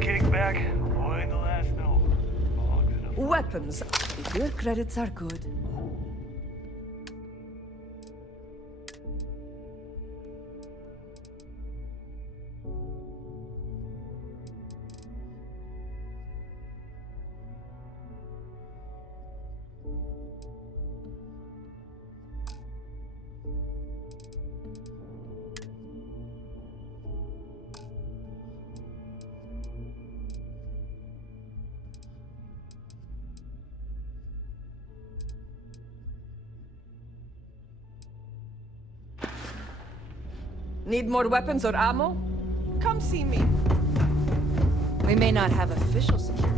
kickback? Boy, the last no. Weapons. If your credits are good. Need more weapons or ammo? Come see me. We may not have official security.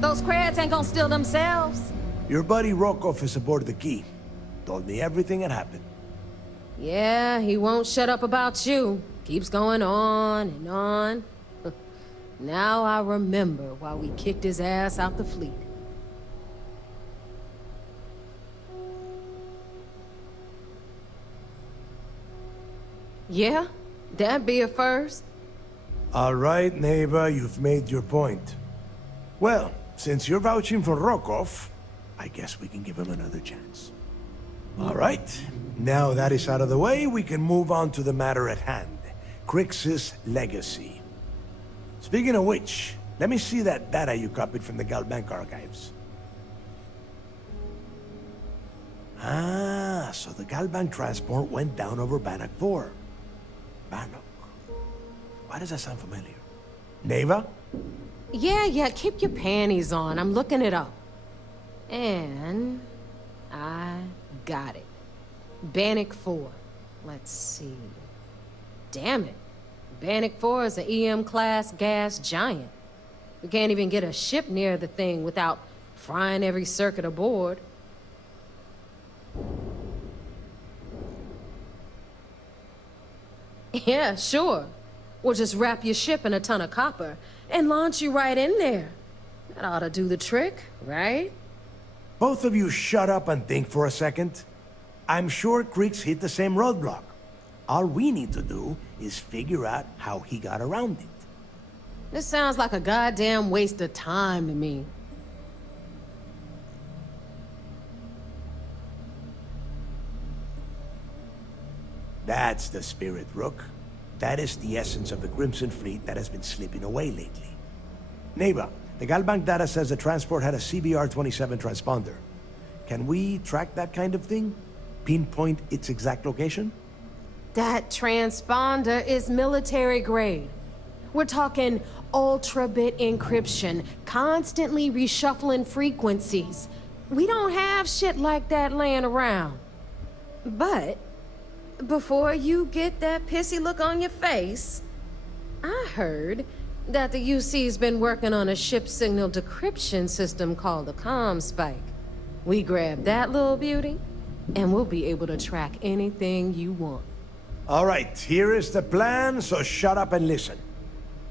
Those crabs ain't gonna steal themselves. Your buddy Rokov is aboard the key. Told me everything that happened. Yeah, he won't shut up about you. Keeps going on and on. Now I remember why we kicked his ass out the fleet. Yeah, that'd be a first. All right, neighbor, you've made your point. Well, since you're vouching for Rokov, I guess we can give him another chance. All right, now that is out of the way, we can move on to the matter at hand. Crix's legacy. Speaking of which, let me see that data you copied from the Galbank archives. Ah, so the Galbank transport went down over Bannock 4. Bannock. Why does that sound familiar? Neva? Yeah, keep your panties on. I'm looking it up. And I got it. Bannock 4. Let's see. Damn it. Bannock 4 is an EM-class gas giant. We can't even get a ship near the thing without frying every circuit aboard. Yeah, sure. We'll just wrap your ship in a ton of copper and launch you right in there. That ought to do the trick, right? Both of you shut up and think for a second. I'm sure Crix hit the same roadblock. All we need to do is figure out how he got around it. This sounds like a goddamn waste of time to me. That's the spirit, Rook. That is the essence of the Crimson Fleet that has been slipping away lately. Neighbor, the Galbank data says the transport had a CBR-27 transponder. Can we track that kind of thing? Pinpoint its exact location? That transponder is military grade. We're talking ultra-bit encryption, constantly reshuffling frequencies. We don't have shit like that laying around. But before you get that pissy look on your face, I heard that the UC's been working on a ship signal decryption system called the ComSpike. We grab that little beauty, and we'll be able to track anything you want. All right, here is the plan, so shut up and listen.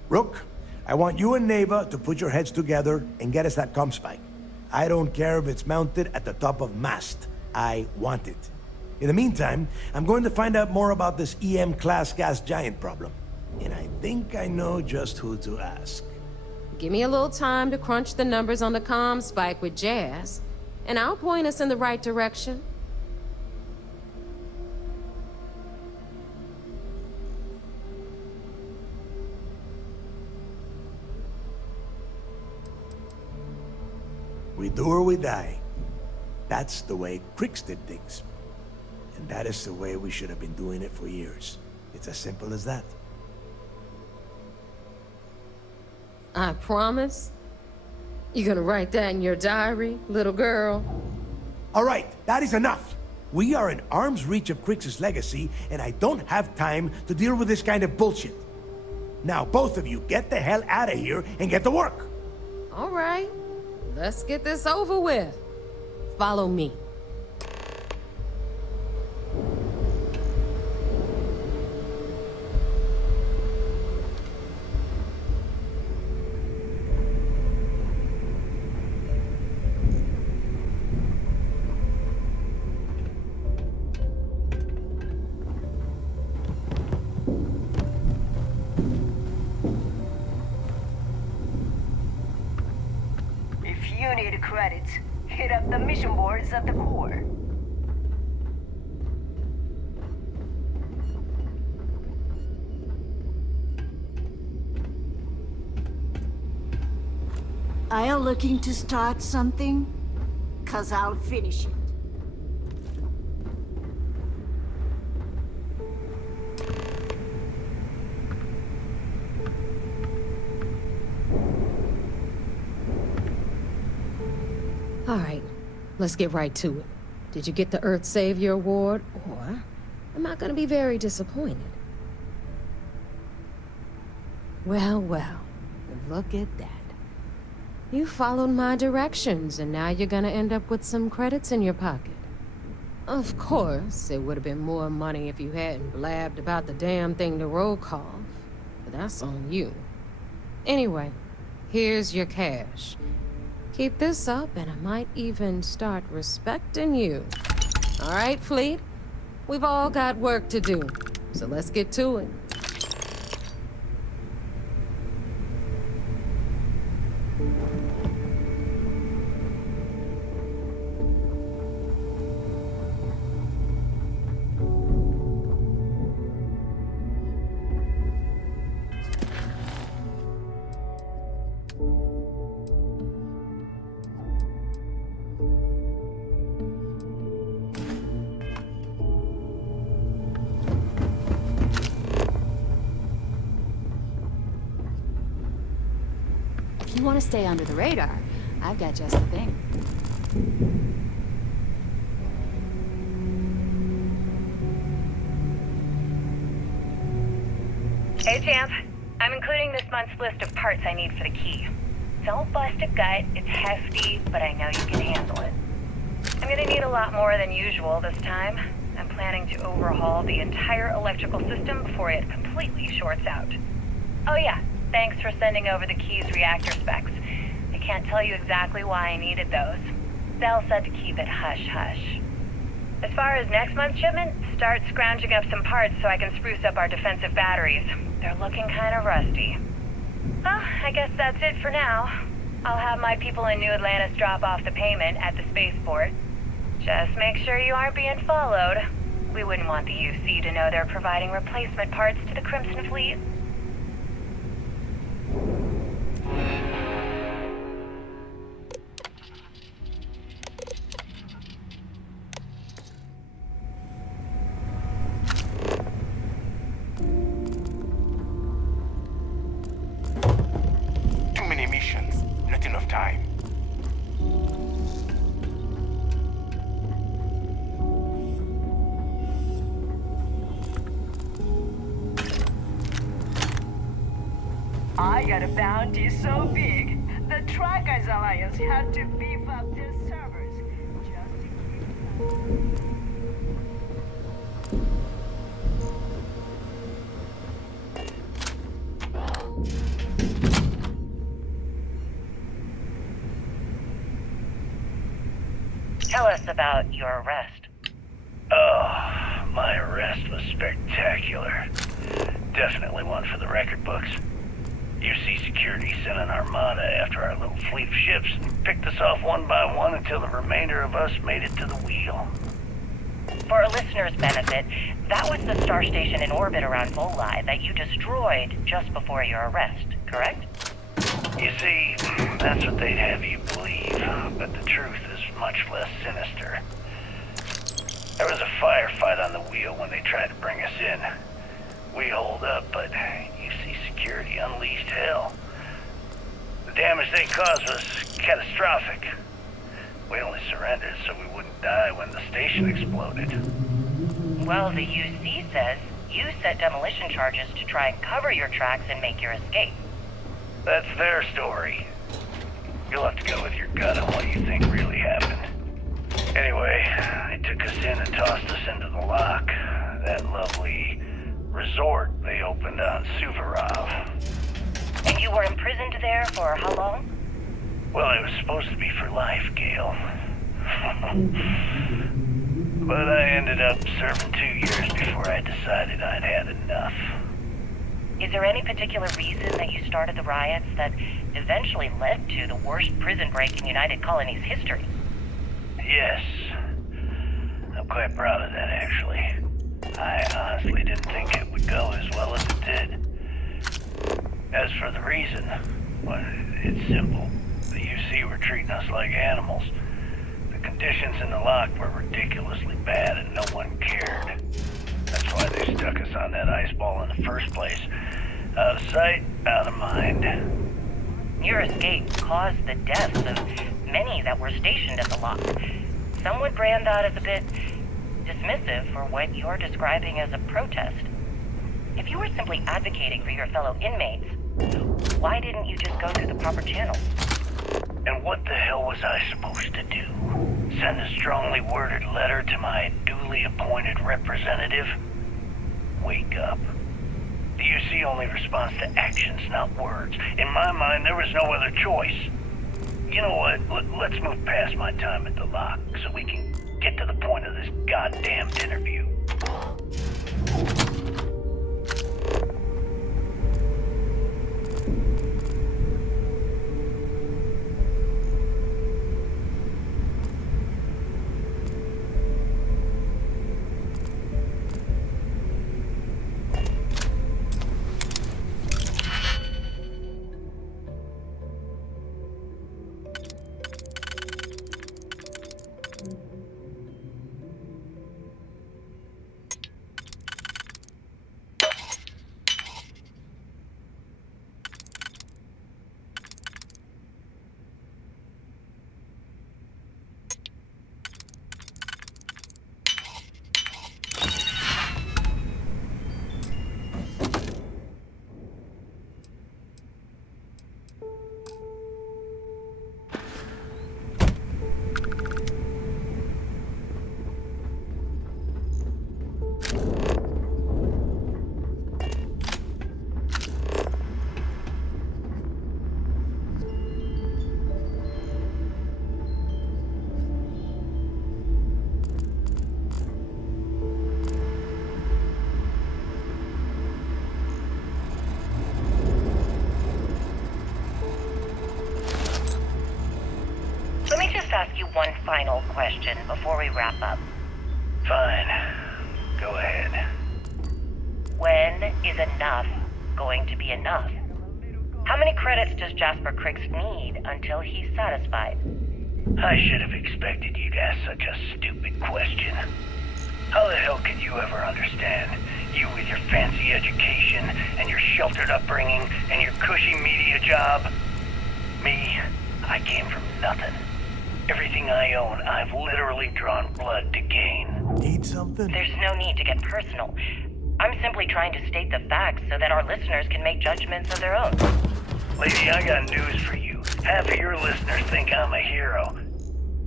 Rook, I want you and Neva to put your heads together and get us that ComSpike. I don't care if it's mounted at the top of mast. I want it. In the meantime, I'm going to find out more about this EM-class gas giant problem. And I think I know just who to ask. Give me a little time to crunch the numbers on the ComSpike with Jazz, and I'll point us in the right direction. We do or we die. That's the way Crix did things. And that is the way we should have been doing it for years. It's as simple as that. I promise. You gonna write that in your diary, little girl? All right, that is enough. We are in arm's reach of Crix's legacy, and I don't have time to deal with this kind of bullshit. Now, both of you, get the hell out of here and get to work. All right. Let's get this over with. Follow me. If you need credits, hit up the mission boards at the core. Are you looking to start something? 'Cause I'll finish it. All right, let's get right to it. Did you get the Earth Savior Award, or am I gonna be very disappointed? Well, look at that. You followed my directions, and now you're gonna end up with some credits in your pocket. Of course, it would have been more money if you hadn't blabbed about the damn thing to roll call, but that's on you. Anyway, here's your cash. Keep this up, and I might even start respecting you. All right, Fleet? We've all got work to do, so let's get to it. If you want to stay under the radar, I've got just the thing. Hey, Champ. I'm including this month's list of parts I need for the key. Don't bust a gut, it's hefty, but I know you can handle it. I'm gonna need a lot more than usual this time. I'm planning to overhaul the entire electrical system before it completely shorts out. Oh yeah, thanks for sending over the key's reactor specs. I can't tell you exactly why I needed those. They'll said to keep it hush-hush. As far as next month's shipment, start scrounging up some parts so I can spruce up our defensive batteries. They're looking kind of rusty. Well, I guess that's it for now. I'll have my people in New Atlantis drop off the payment at the spaceport. Just make sure you aren't being followed. We wouldn't want the UC to know they're providing replacement parts to the Crimson Fleet. Too many missions, not enough time. I got a bounty so big, the Trackers Alliance had to beef up their servers just to keep Tell us about your arrest. Oh, my arrest was spectacular. Definitely one for the record books. UC Security sent an armada after our little fleet of ships and picked us off one by one until the remainder of us made it to the wheel. For a listener's benefit, that was the star station in orbit around Volii that you destroyed just before your arrest, correct? You see, that's what they'd have you believe, but the truth is much less sinister. There was a firefight on the wheel when they tried to bring us in. We holed up, but UC Security unleashed hell. The damage they caused was catastrophic. We only surrendered so we wouldn't die when the station exploded. Well, the UC says you set demolition charges to try and cover your tracks and make your escape. That's their story. You'll have to go with your gut on what you think really happened. For how long? Well, it was supposed to be for life, Gale. But I ended up serving 2 years before I decided I'd had enough. Is there any particular reason that you started the riots that eventually led to the worst prison break in United Colonies history? Yes. I'm quite proud of that, actually. I honestly didn't think it would go as well as it did. As for the reason, well, it's simple. The UC were treating us like animals. The conditions in the lock were ridiculously bad and no one cared. That's why they stuck us on that ice ball in the first place. Out of sight, out of mind. Your escape caused the deaths of many that were stationed at the lock. Some would brand that as a bit dismissive for what you're describing as a protest. If you were simply advocating for your fellow inmates, why didn't you just go through the proper channels? And what the hell was I supposed to do? Send a strongly worded letter to my duly appointed representative? Wake up. The UC only responds to actions, not words. In my mind, there was no other choice. You know what? Let's move past my time at the lock so we can get to the point of this goddamn interview. Ask you one final question before we wrap up. Fine. Go ahead. When is enough going to be enough? How many credits does Jasper Criggs need until he's satisfied? I should have expected you'd ask such a stupid question. How the hell could you ever understand? You with your fancy education and your sheltered upbringing and your cushy media job? Me, I came from nothing. Everything I own, I've literally drawn blood to gain. Need something? There's no need to get personal. I'm simply trying to state the facts so that our listeners can make judgments of their own. Lady, I got news for you. Half of your listeners think I'm a hero.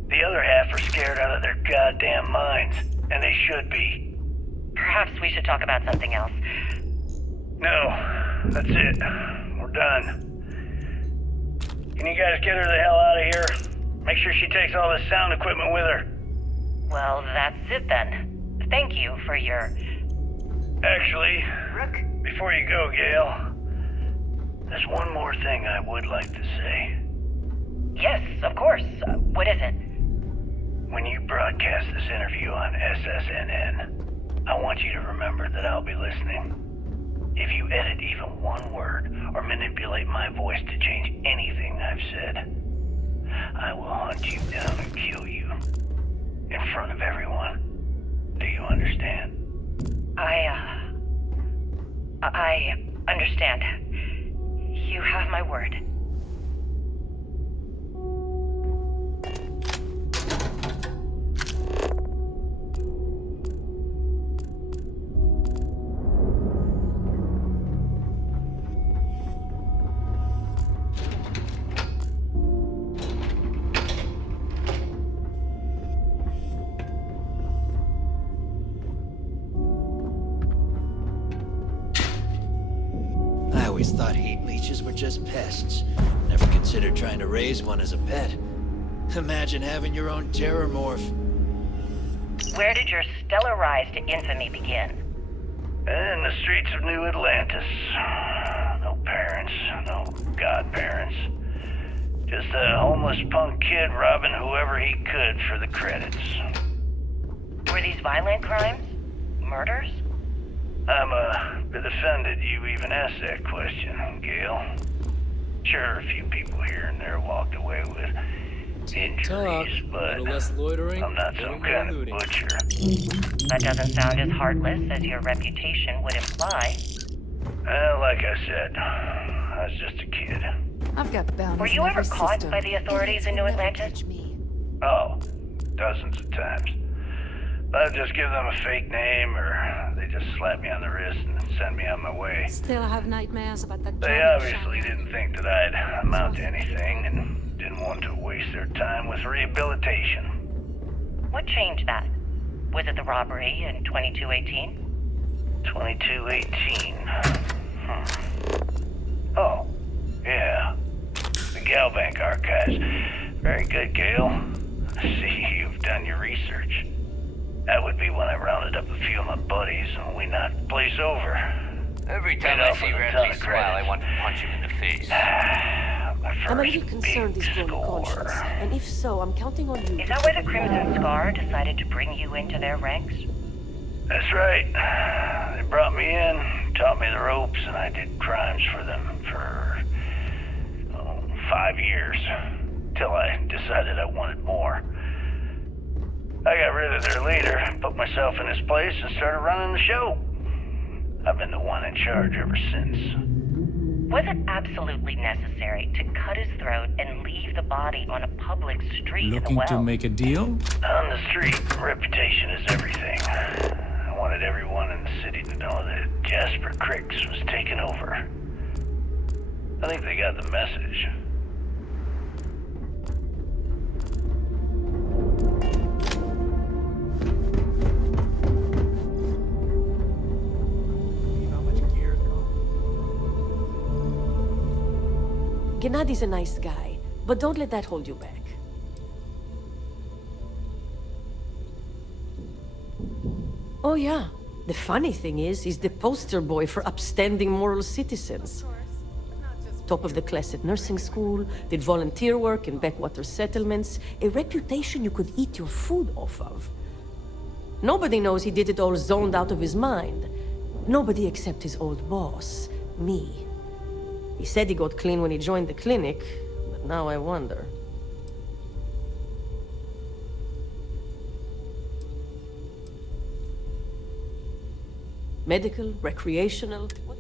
The other half are scared out of their goddamn minds, and they should be. Perhaps we should talk about something else. No, that's it. We're done. Can you guys get her the hell out of here? Make sure she takes all this sound equipment with her. Well, that's it then. Thank you for your... Actually, before you go, Gale, there's one more thing I would like to say. Yes, of course. What is it? When you broadcast this interview on SSNN, I want you to remember that I'll be listening. If you edit even one word or manipulate my voice to change anything I've said, I will hunt you down and kill you. In front of everyone. Do you understand? I understand. You have my word. I always thought heat leeches were just pests. Never considered consider trying to raise one as a pet. Imagine having your own terror morph. Where did your stellar rise to infamy begin? In the streets of New Atlantis. No parents, no godparents. Just a homeless punk kid robbing whoever he could for the credits. Were these violent crimes? Murders? I'm a bit offended you even asked that question, Gale. Sure, a few people here and there walked away with injuries, but less loitering, I'm not some kind of butcher. That doesn't sound as heartless as your reputation would imply. Well, like I said, I was just a kid. I've got bounties. Were you ever caught by the authorities in New Atlantis? Oh, dozens of times. I'd just give them a fake name, or they just slap me on the wrist and send me on my way. Still have nightmares about that They job in obviously China. didn't think that I'd amount to anything, and didn't want to waste their time with rehabilitation. What changed that? Was it the robbery in 2218? 2218. Oh, yeah. The Galbank archives. Very good, Gale. I see you've done your research. That would be when I rounded up a few of my buddies and we knocked the place over. Every time Paid I off see with a Ramsey ton of smile, I credits. want to punch him in the face. My I'm a first little concerned big he's growing score. conscious. And if so, I'm counting on you. Is that why the Crimson Scar decided to bring you into their ranks? That's right. They brought me in, taught me the ropes, and I did crimes for them for 5 years. Till I decided I wanted more. I got rid of their leader, put myself in his place, and started running the show. I've been the one in charge ever since. Was it absolutely necessary to cut his throat and leave the body on a public street in a well? Looking to make a deal? On the street, reputation is everything. I wanted everyone in the city to know that Jasper Cricks was taking over. I think they got the message. Gennadi's a nice guy, but don't let that hold you back. Oh yeah, the funny thing is, he's the poster boy for upstanding moral citizens. Top of the class at nursing school, did volunteer work in backwater settlements, a reputation you could eat your food off of. Nobody knows he did it all zoned out of his mind. Nobody except his old boss, me. He said he got clean when he joined the clinic, but now I wonder. Medical, recreational. What?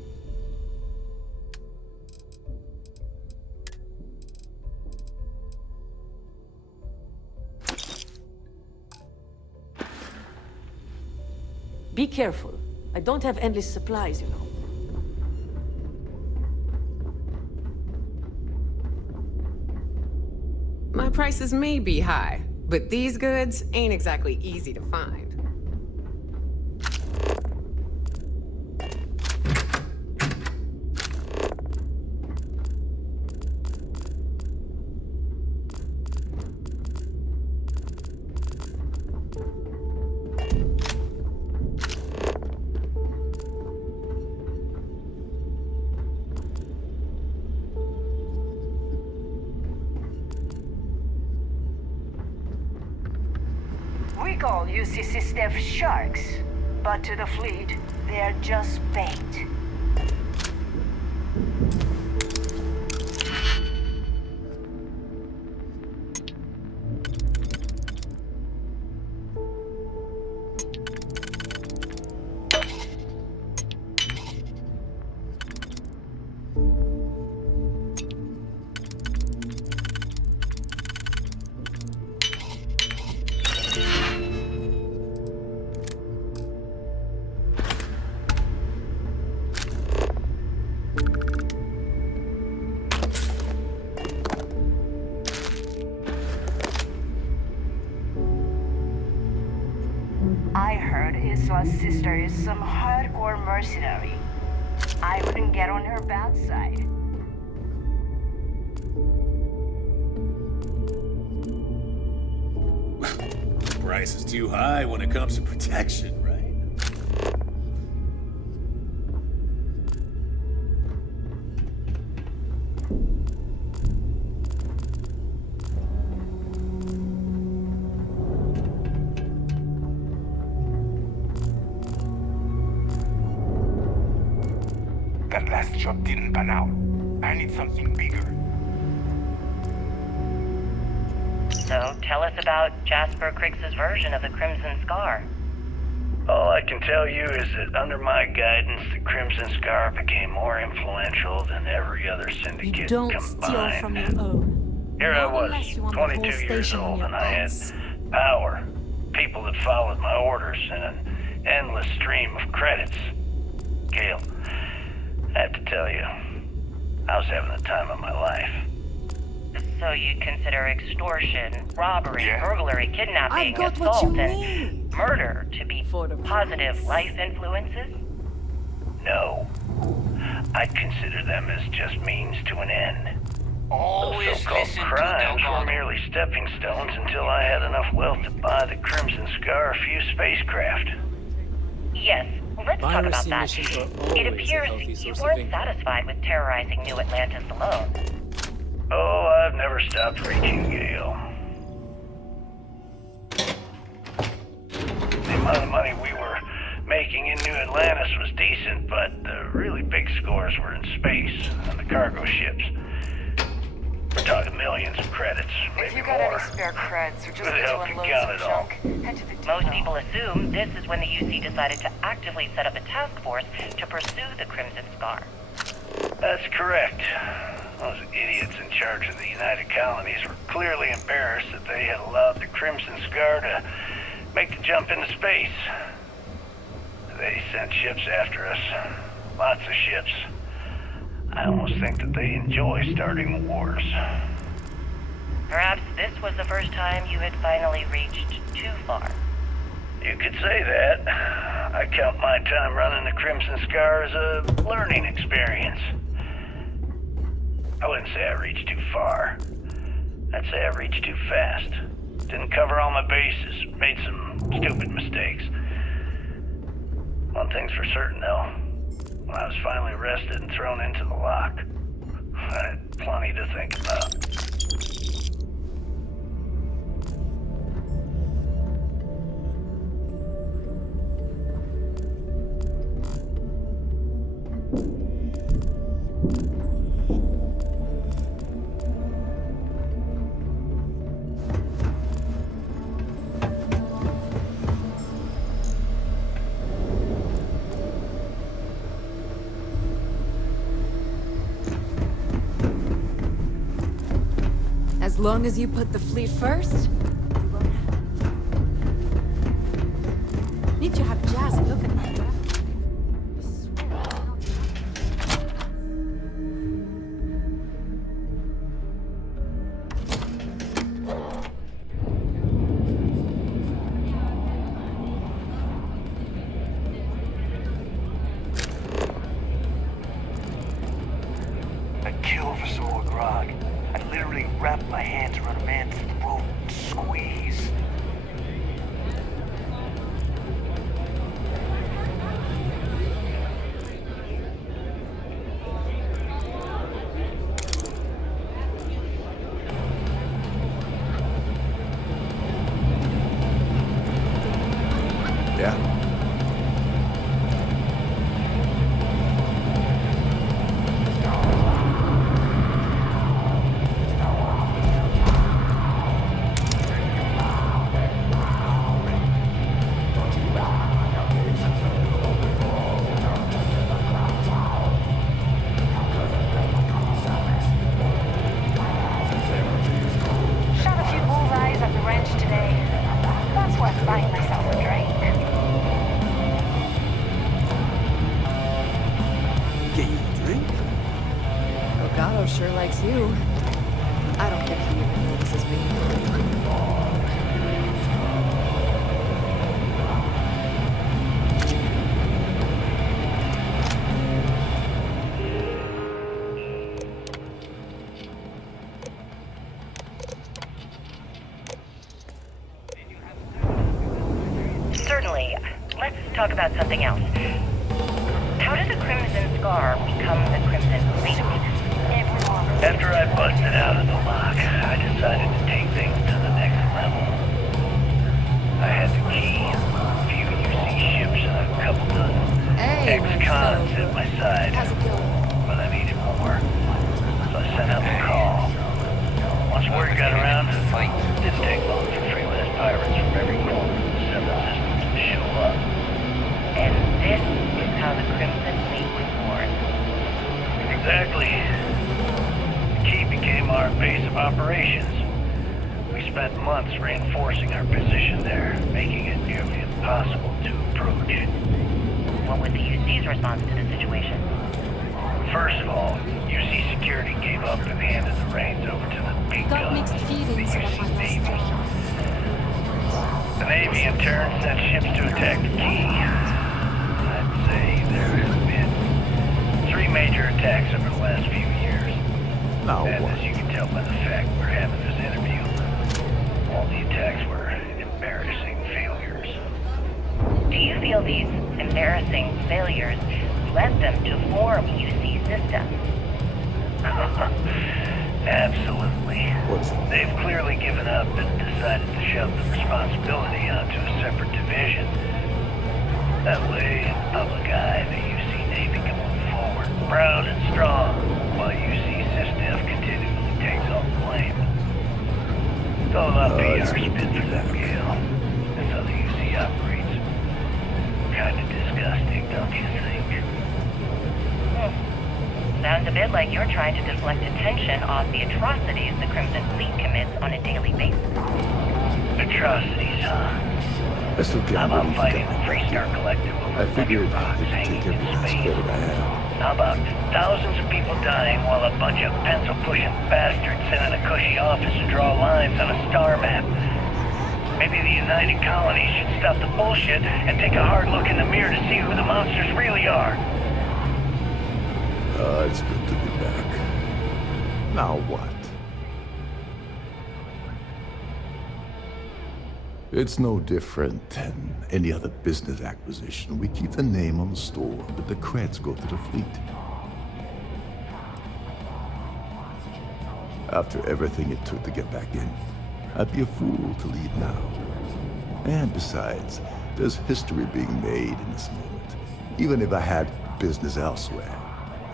Be careful. I don't have endless supplies, you know. My prices may be high, but these goods ain't exactly easy to find. We call UCC staff sharks, but to the fleet, they're just bait. I heard Isla's sister is some hardcore mercenary. I wouldn't get on her bad side. price is too high when it comes to protection, right? That last job didn't pan out. I need something bigger. So, tell us about Jasper Criggs's version of the Crimson Scar. All I can tell you is that under my guidance, the Crimson Scar became more influential than every other syndicate You don't combined. steal from your own. Here I Not was, unless you want the whole 22 years station on old, your and I had ass. power. People that followed my orders, and an endless stream of credits. Gale, I have to tell you, I was having the time of my life. So you'd consider extortion, robbery, Yeah. burglary, kidnapping, I've got what assault, you and need. murder to be For the positive price. life influences? No. I'd consider them as just means to an end. Always Those so-called listen to crimes were Delgado. merely stepping stones until I had enough wealth to buy the Crimson Scar a few spacecraft. Yes, let's talk about Piracy that. missions are It always a appears healthy you source of weren't income. satisfied with terrorizing New Atlantis alone. Oh, I've never stopped reaching, Gale. The amount of money we were making in New Atlantis was decent, but the really big scores were in space and the cargo ships. We're talking millions of credits, maybe If you got more. any spare creds or just Who the need to hell can unload count some it all? junk, head to the depot. Most people assume this is when the UC decided to actively set up a task force to pursue the Crimson Scar. That's correct. Those idiots in charge of the United Colonies were clearly embarrassed that they had allowed the Crimson Scar to make the jump into space. They sent ships after us. Lots of ships. I almost think that they enjoy starting wars. Perhaps this was the first time you had finally reached too far. You could say that. I count my time running the Crimson Scar as a learning experience. I wouldn't say I reached too far. I'd say I reached too fast. Didn't cover all my bases. Made some stupid mistakes. One thing's for certain, though. When I was finally arrested and thrown into the lock, I had plenty to think about. As long as you put the fleet first, you won't have it. Need to have Jazz look at that. I'd kill for some more grog. I'd literally wrap my hands around a man's throat and squeeze. Yeah. Shot a few bullseyes at the ranch today. That's worth buying myself a drink. Get you a drink? Delgado sure likes you. I don't think he even notices me. talk about something else. How did the Crimson Scar become the Crimson Fleet? After I busted out of the lock, I decided to take things to the next level. I had the key, a few UC ships, and a couple dozen ex-cons at my side. But I needed more, so I sent out the call. Once word got around, it didn't take long for 3 less pirates from every corner of the 7 systems to show up. And this is how the Crimson Fleet was born. Exactly. The key became our base of operations. We spent months reinforcing our position there, making it nearly impossible to approach. What was the UC's response to the situation? First of all, UC security gave up and handed the reins over to the big guns, the UC Navy. The Navy in turn sent ships to attack the key. I'd say there have been 3 major attacks over the last few years. And as you can tell by the fact we're having this interview, all the attacks were embarrassing failures. Do you feel these embarrassing failures led them to form UC systems? Absolutely. They've clearly given up and decided to shove the responsibility onto a separate division. That way, in the public eye, the UC Navy can move forward, proud and strong, while UC SysDef continually takes all the blame. It's all about PR spin for them, Gale. That's how the UC operates. Kinda disgusting, don't you think? Sounds a bit like you're trying to deflect attention off the atrocities the Crimson Fleet commits on a daily basis. Atrocities, huh? I still can't How about believe you fighting got the me Free back Star here. Collective over I figured a box we could hanging take in every space? credit I have. How about thousands of people dying while a bunch of pencil-pushing bastards sit in a cushy office and draw lines on a star map? Maybe the United Colonies should stop the bullshit and take a hard look in the mirror to see who the monsters really are. It's good to be back. Now what? It's no different than any other business acquisition. We keep the name on the store, but the creds go to the fleet. After everything it took to get back in, I'd be a fool to leave now. And besides, there's history being made in this moment. Even if I had business elsewhere,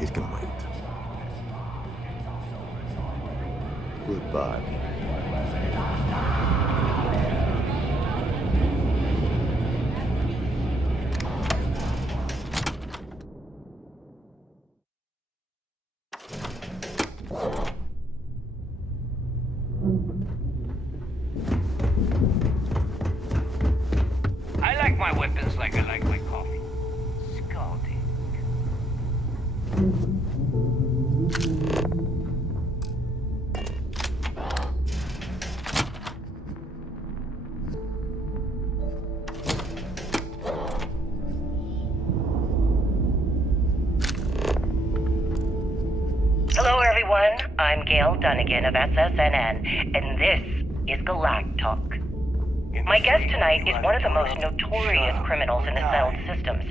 it can wait. Goodbye. I like my weapons like I like my coffee. Scalding. Hello, everyone. I'm Gail Dunnigan of SSNN, and this is Galactic Talk. My guest tonight is one of the most notorious criminals in the settled systems.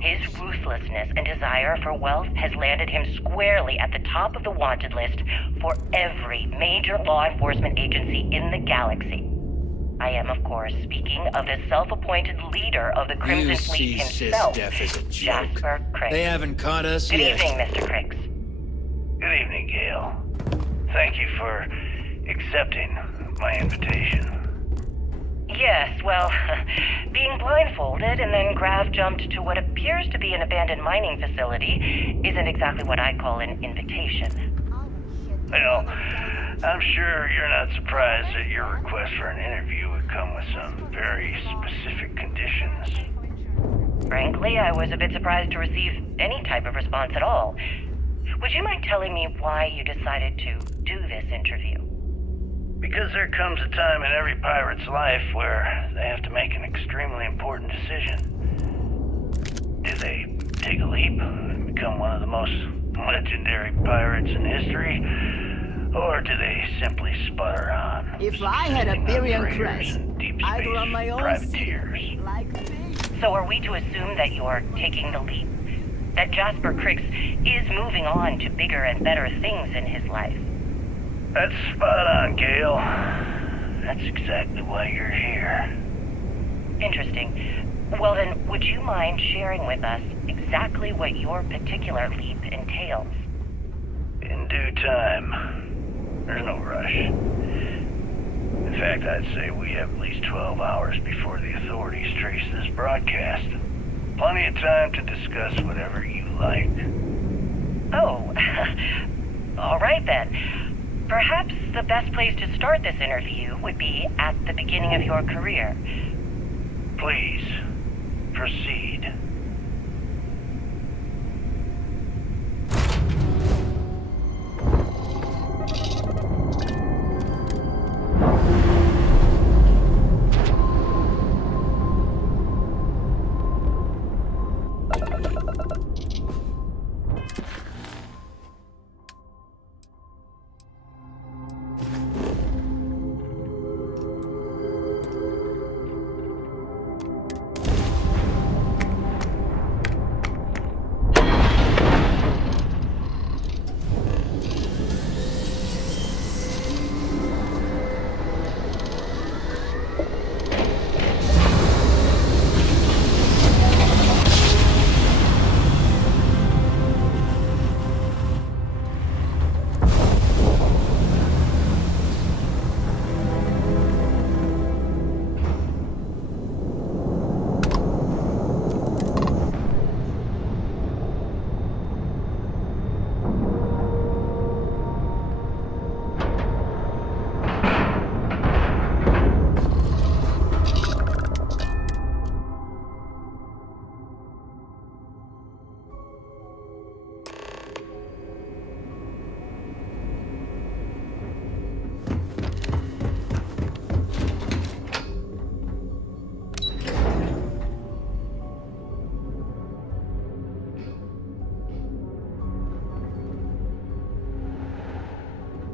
His ruthlessness and desire for wealth has landed him squarely at the top of the wanted list for every major law enforcement agency in the galaxy. I am, of course, speaking of the self-appointed leader of the Crimson Fleet himself, SysDef is a joke. Jasper Criggs. They haven't caught us Good yet. evening, Mr. Criggs. Good evening, Gail. Thank you for accepting my invitation. Yes, well, being blindfolded and then Grav jumped to what appears to be an abandoned mining facility isn't exactly what I call an invitation. Well, I'm sure you're not surprised that your request for an interview would come with some very specific conditions. Frankly, I was a bit surprised to receive any type of response at all. Would you mind telling me why you decided to do this interview? Because there comes a time in every pirate's life where they have to make an extremely important decision. Do they take a leap and become one of the most legendary pirates in history? Or do they simply sputter on? If I had a billion operators crest, and deep I'd space run my own privateers? city, like this. So are we to assume that you're taking the leap? That Jasper Crix is moving on to bigger and better things in his life? That's spot on, Gale. That's exactly why you're here. Interesting. Well then, would you mind sharing with us exactly what your particular leap entails? In due time. There's no rush. In fact, I'd say we have at least 12 hours before the authorities trace this broadcast. Plenty of time to discuss whatever you like. Oh, all right then. Perhaps the best place to start this interview would be at the beginning of your career. Please, proceed.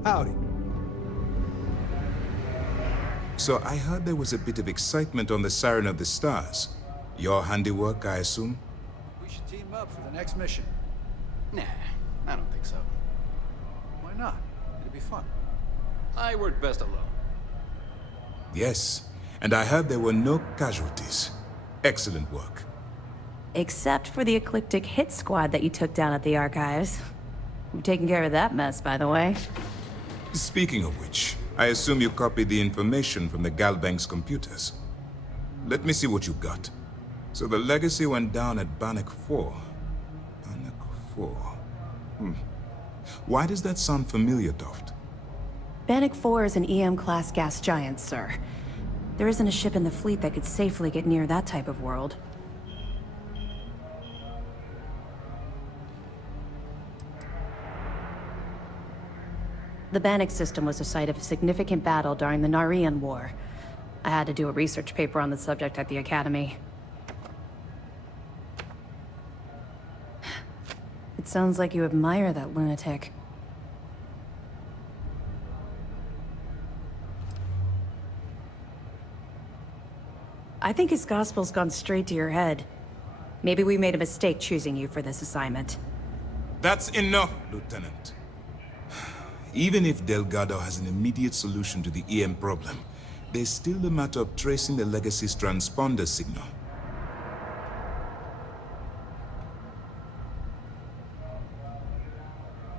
Howdy. So I heard there was a bit of excitement on the Siren of the Stars. Your handiwork, I assume? We should team up for the next mission. Nah, I don't think so. Why not? It'd be fun. I work best alone. Yes, and I heard there were no casualties. Excellent work. Except for the eclectic hit squad that you took down at the archives. We've taken care of that mess, by the way. Speaking of which, I assume you copied the information from the Galbank's computers. Let me see what you got. So the legacy went down at Bannock 4. Bannock 4. Why does that sound familiar, Toft? Bannock 4 is an EM-class gas giant, sir. There isn't a ship in the fleet that could safely get near that type of world. The Bannock system was the site of a significant battle during the Narian War. I had to do a research paper on the subject at the Academy. It sounds like you admire that lunatic. I think his gospel's gone straight to your head. Maybe we made a mistake choosing you for this assignment. That's enough, Lieutenant. Even if Delgado has an immediate solution to the EM problem, there's still the matter of tracing the Legacy's transponder signal.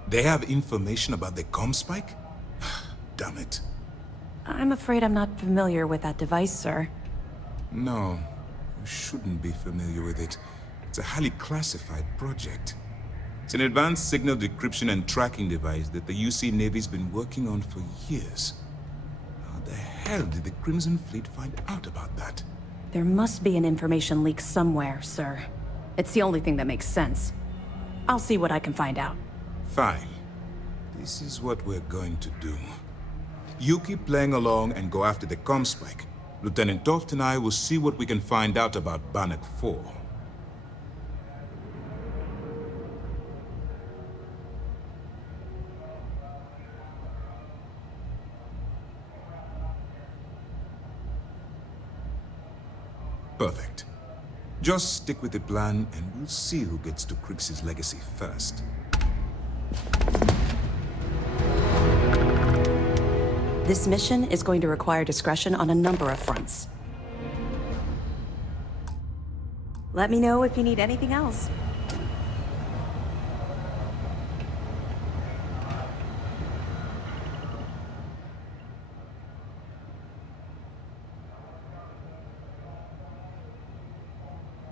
They have information about the comm spike? Damn it. I'm afraid I'm not familiar with that device, sir. No, you shouldn't be familiar with it. It's a highly classified project. It's an advanced signal decryption and tracking device that the UC Navy's been working on for years. How the hell did the Crimson Fleet find out about that? There must be an information leak somewhere, sir. It's the only thing that makes sense. I'll see what I can find out. Fine. This is what we're going to do. You keep playing along and go after the comm spike. Lieutenant Toft and I will see what we can find out about Bannock 4. Perfect. Just stick with the plan, and we'll see who gets to Crix's legacy first. This mission is going to require discretion on a number of fronts. Let me know if you need anything else.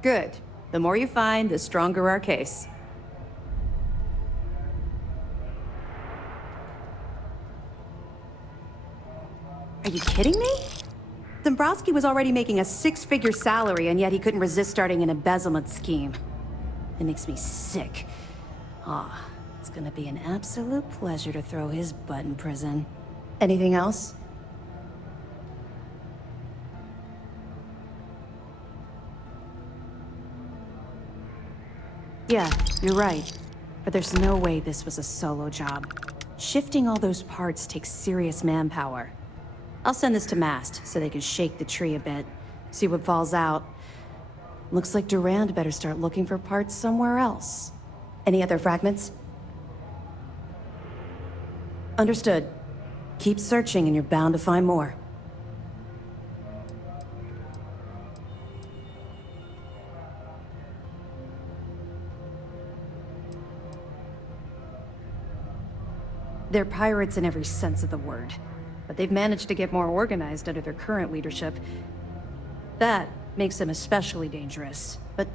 Good. The more you find, the stronger our case. Are you kidding me? Dombrowski was already making a six-figure salary, and yet he couldn't resist starting an embezzlement scheme. It makes me sick. Ah, it's gonna be an absolute pleasure to throw his butt in prison. Anything else? Yeah, you're right. But there's no way this was a solo job. Shifting all those parts takes serious manpower. I'll send this to Mast so they can shake the tree a bit, see what falls out. Looks like Durand better start looking for parts somewhere else. Any other fragments? Understood. Keep searching and you're bound to find more. They're pirates in every sense of the word, but they've managed to get more organized under their current leadership. That makes them especially dangerous, but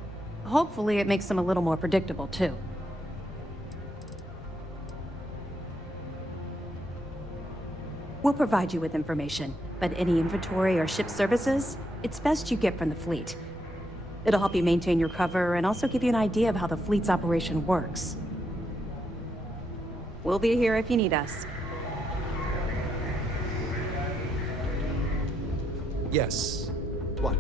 hopefully it makes them a little more predictable too. We'll provide you with information, but any inventory or ship services, it's best you get from the fleet. It'll help you maintain your cover and also give you an idea of how the fleet's operation works. We'll be here if you need us. Yes. What?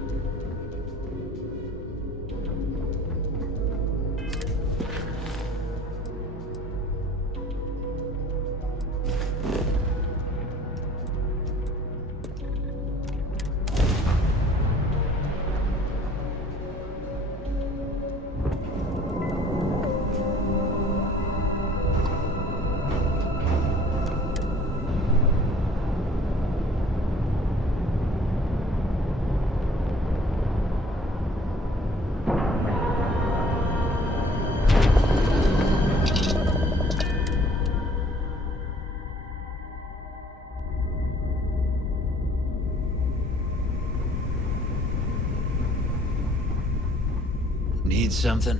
Need something?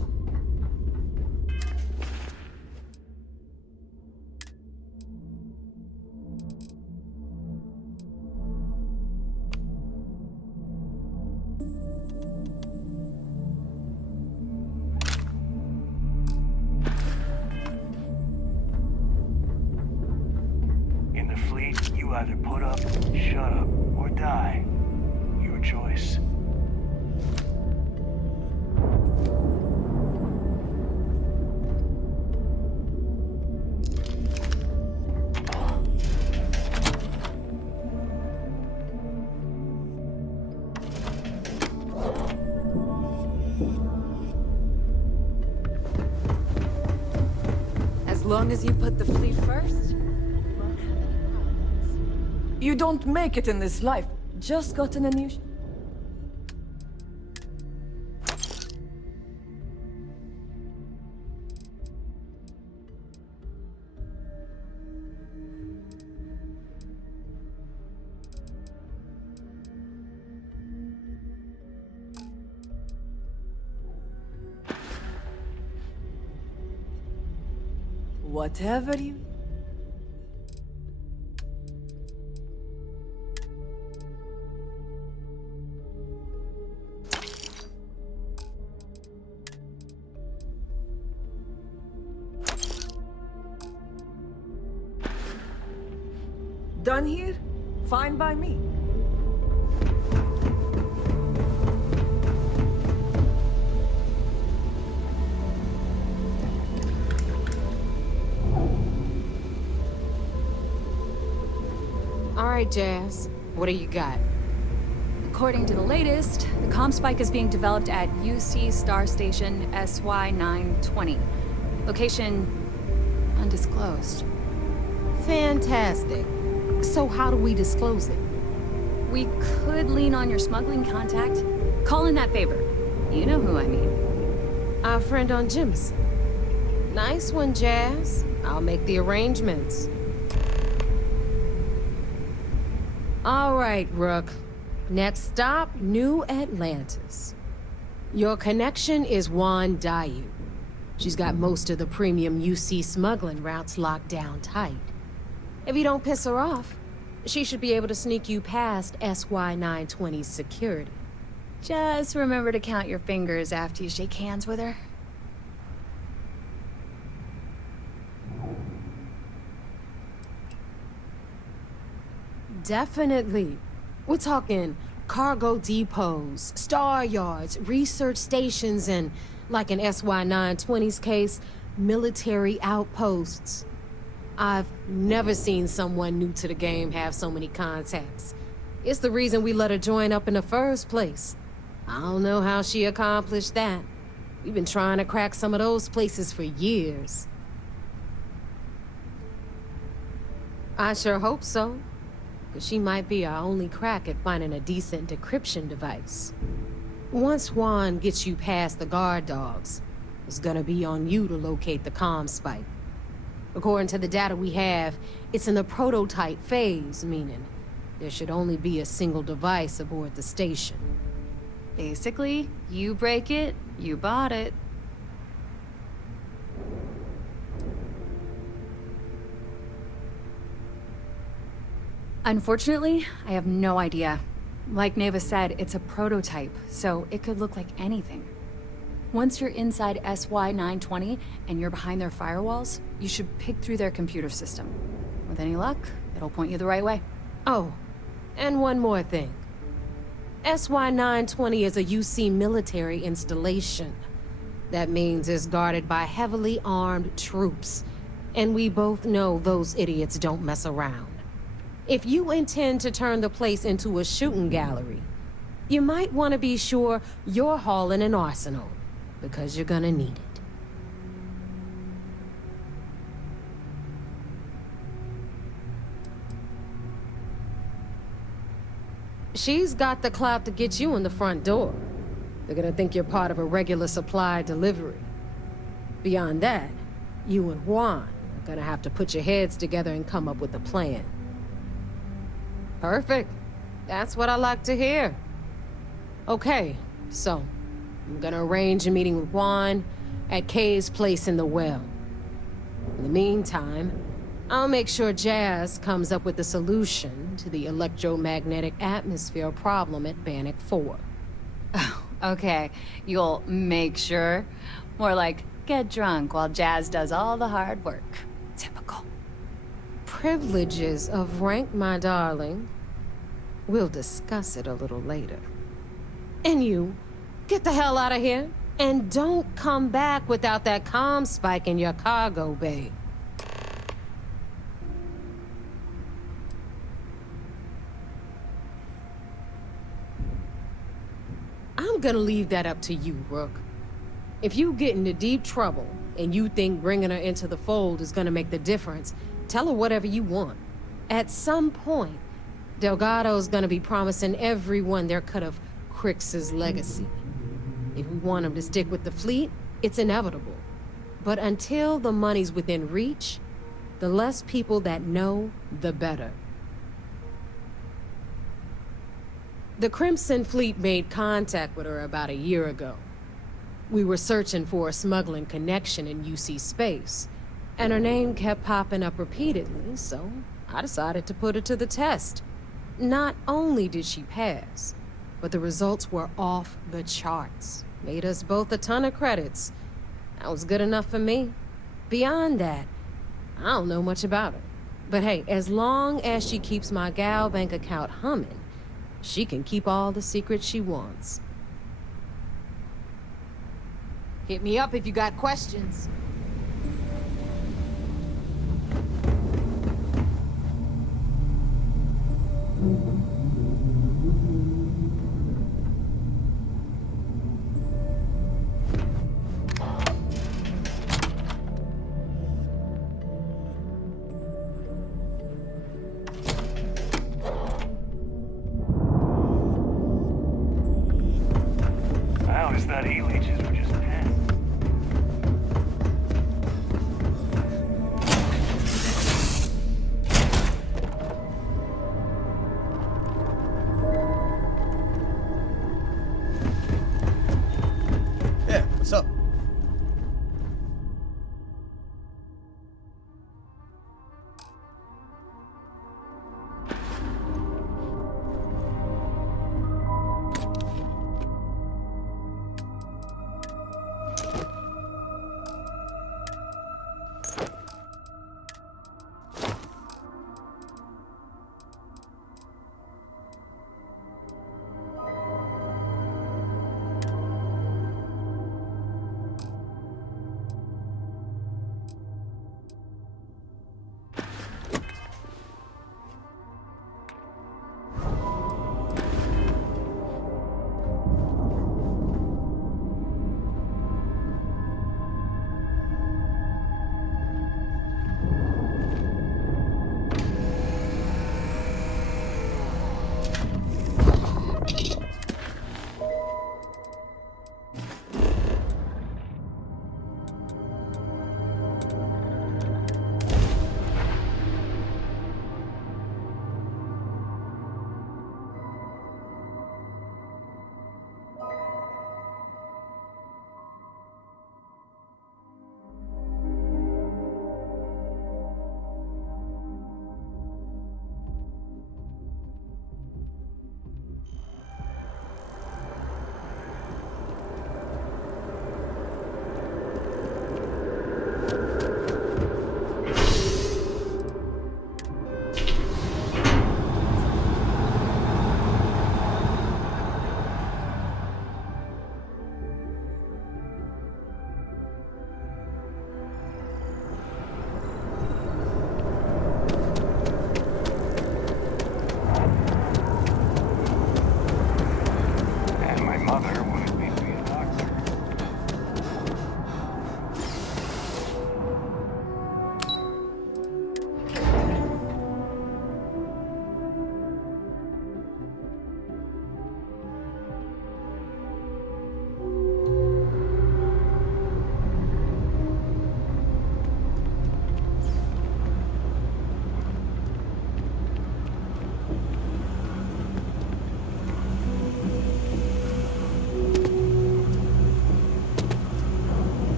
In the fleet, you either put up, shut up, or die. Your choice. As long as you put the fleet first, you won't have any problems. You don't make it in this life. Just gotten a new... Whatever you... Done here? Fine by me. All right, Jazz. What do you got? According to the latest, the comm spike is being developed at UC Star Station SY-920. Location undisclosed. Fantastic. So how do we disclose it? We could lean on your smuggling contact. Call in that favor. You know who I mean. Our friend on Jimson. Nice one, Jazz. I'll make the arrangements. All right, Rook. Next stop, New Atlantis. Your connection is Juan Dayu. She's got most of the premium UC smuggling routes locked down tight. If you don't piss her off, she should be able to sneak you past SY-920's security. Just remember to count your fingers after you shake hands with her. Definitely. We're talking cargo depots, star yards, research stations, and, like in SY-920's case, military outposts. I've never seen someone new to the game have so many contacts. It's the reason we let her join up in the first place. I don't know how she accomplished that. We've been trying to crack some of those places for years. I sure hope so. Because she might be our only crack at finding a decent decryption device. Once Juan gets you past the guard dogs, it's gonna be on you to locate the comm spike. According to the data we have, it's in the prototype phase, meaning there should only be a single device aboard the station. Basically, you break it, you bought it. Unfortunately, I have no idea. Like Neva said, it's a prototype, so it could look like anything. Once you're inside SY-920 and you're behind their firewalls, you should pick through their computer system. With any luck, it'll point you the right way. Oh, and one more thing. SY-920 is a UC military installation. That means it's guarded by heavily armed troops. And we both know those idiots don't mess around. If you intend to turn the place into a shooting gallery, you might want to be sure you're hauling an arsenal, because you're gonna need it. She's got the clout to get you in the front door. They're gonna think you're part of a regular supply delivery. Beyond that, you and Juan are gonna have to put your heads together and come up with a plan. Perfect. That's what I like to hear. Okay, so I'm gonna arrange a meeting with Juan at Kay's place in the well. In the meantime, I'll make sure Jazz comes up with a solution to the electromagnetic atmosphere problem at Bannock 4. Oh, okay. You'll make sure. More like, get drunk while Jazz does all the hard work. Typical. Privileges of rank, my darling. We'll discuss it a little later. And you, get the hell out of here. And don't come back without that comm spike in your cargo bay. I'm gonna leave that up to you, Rook. If you get into deep trouble, and you think bringing her into the fold is gonna make the difference, tell her whatever you want. At some point, Delgado's gonna be promising everyone their cut of Crix's legacy. If we want him to stick with the fleet, it's inevitable. But until the money's within reach, the less people that know, the better. The Crimson Fleet made contact with her about a year ago. We were searching for a smuggling connection in UC space, and her name kept popping up repeatedly, so I decided to put her to the test. Not only did she pass, but the results were off the charts. Made us both a ton of credits. That was good enough for me. Beyond that, I don't know much about her. But hey, as long as she keeps my gal bank account humming, she can keep all the secrets she wants. Hit me up if you got questions. noticed that E-leeches were just pests. Yeah, what's up?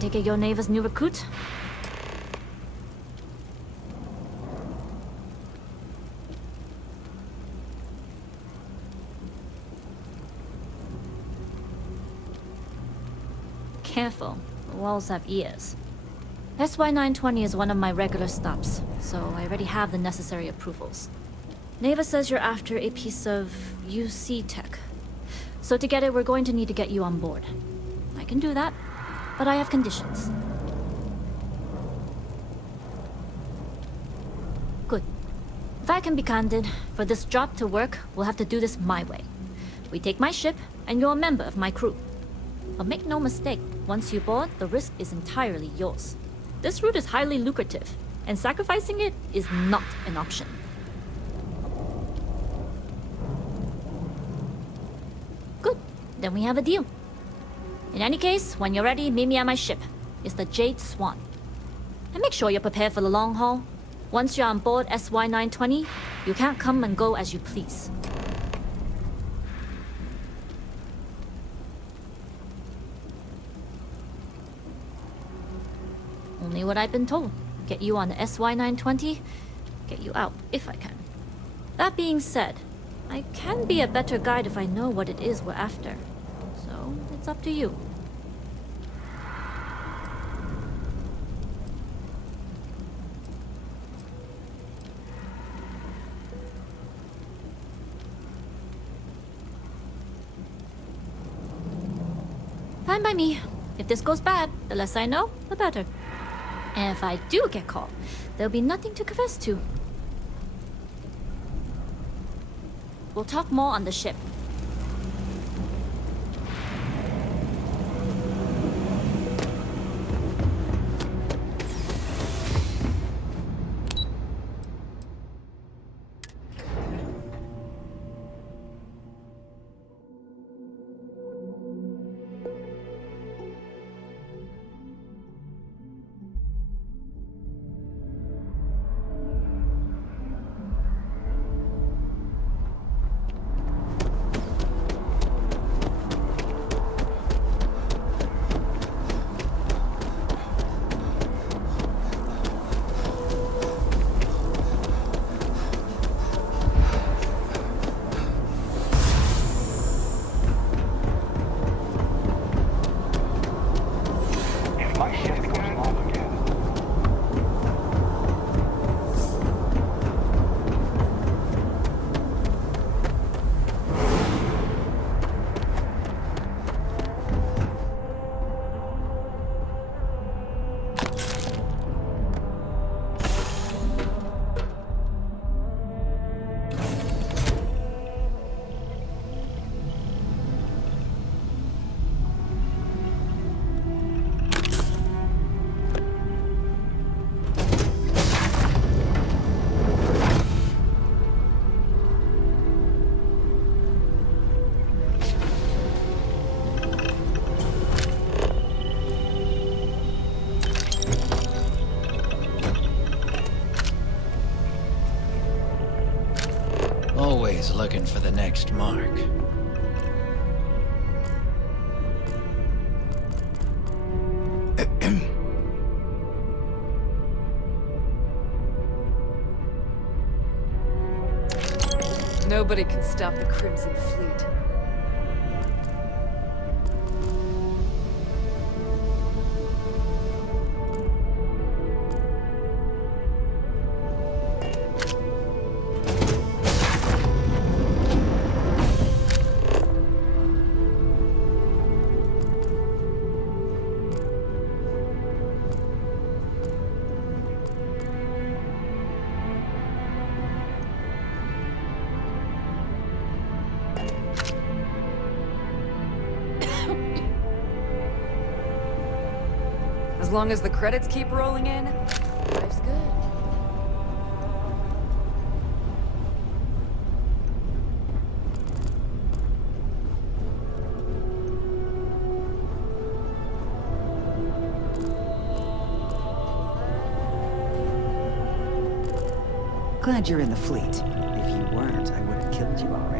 Take it your neighbor's new recruit? Careful, the walls have ears. SY-920 is one of my regular stops, so I already have the necessary approvals. Neva says you're after a piece of UC tech. So to get it, we're going to need to get you on board. I can do that, but I have conditions. Good. If I can be candid, for this job to work, we'll have to do this my way. We take my ship, and you're a member of my crew. But make no mistake, once you board, the risk is entirely yours. This route is highly lucrative, and sacrificing it is not an option. Good. Then we have a deal. In any case, when you're ready, meet me at my ship. It's the Jade Swan. And make sure you're prepared for the long haul. Once you're on board SY-920, you can't come and go as you please. Only what I've been told. Get you on the SY-920, get you out if I can. That being said, I can be a better guide if I know what it is we're after. So, it's up to you. Fine by me. If this goes bad, the less I know, the better. And if I do get caught, there'll be nothing to confess to. We'll talk more on the ship. always looking for the next mark. Nobody can stop the Crimson Fleet. As long as the credits keep rolling in, life's good. Glad you're in the fleet. If you weren't, I would have killed you already.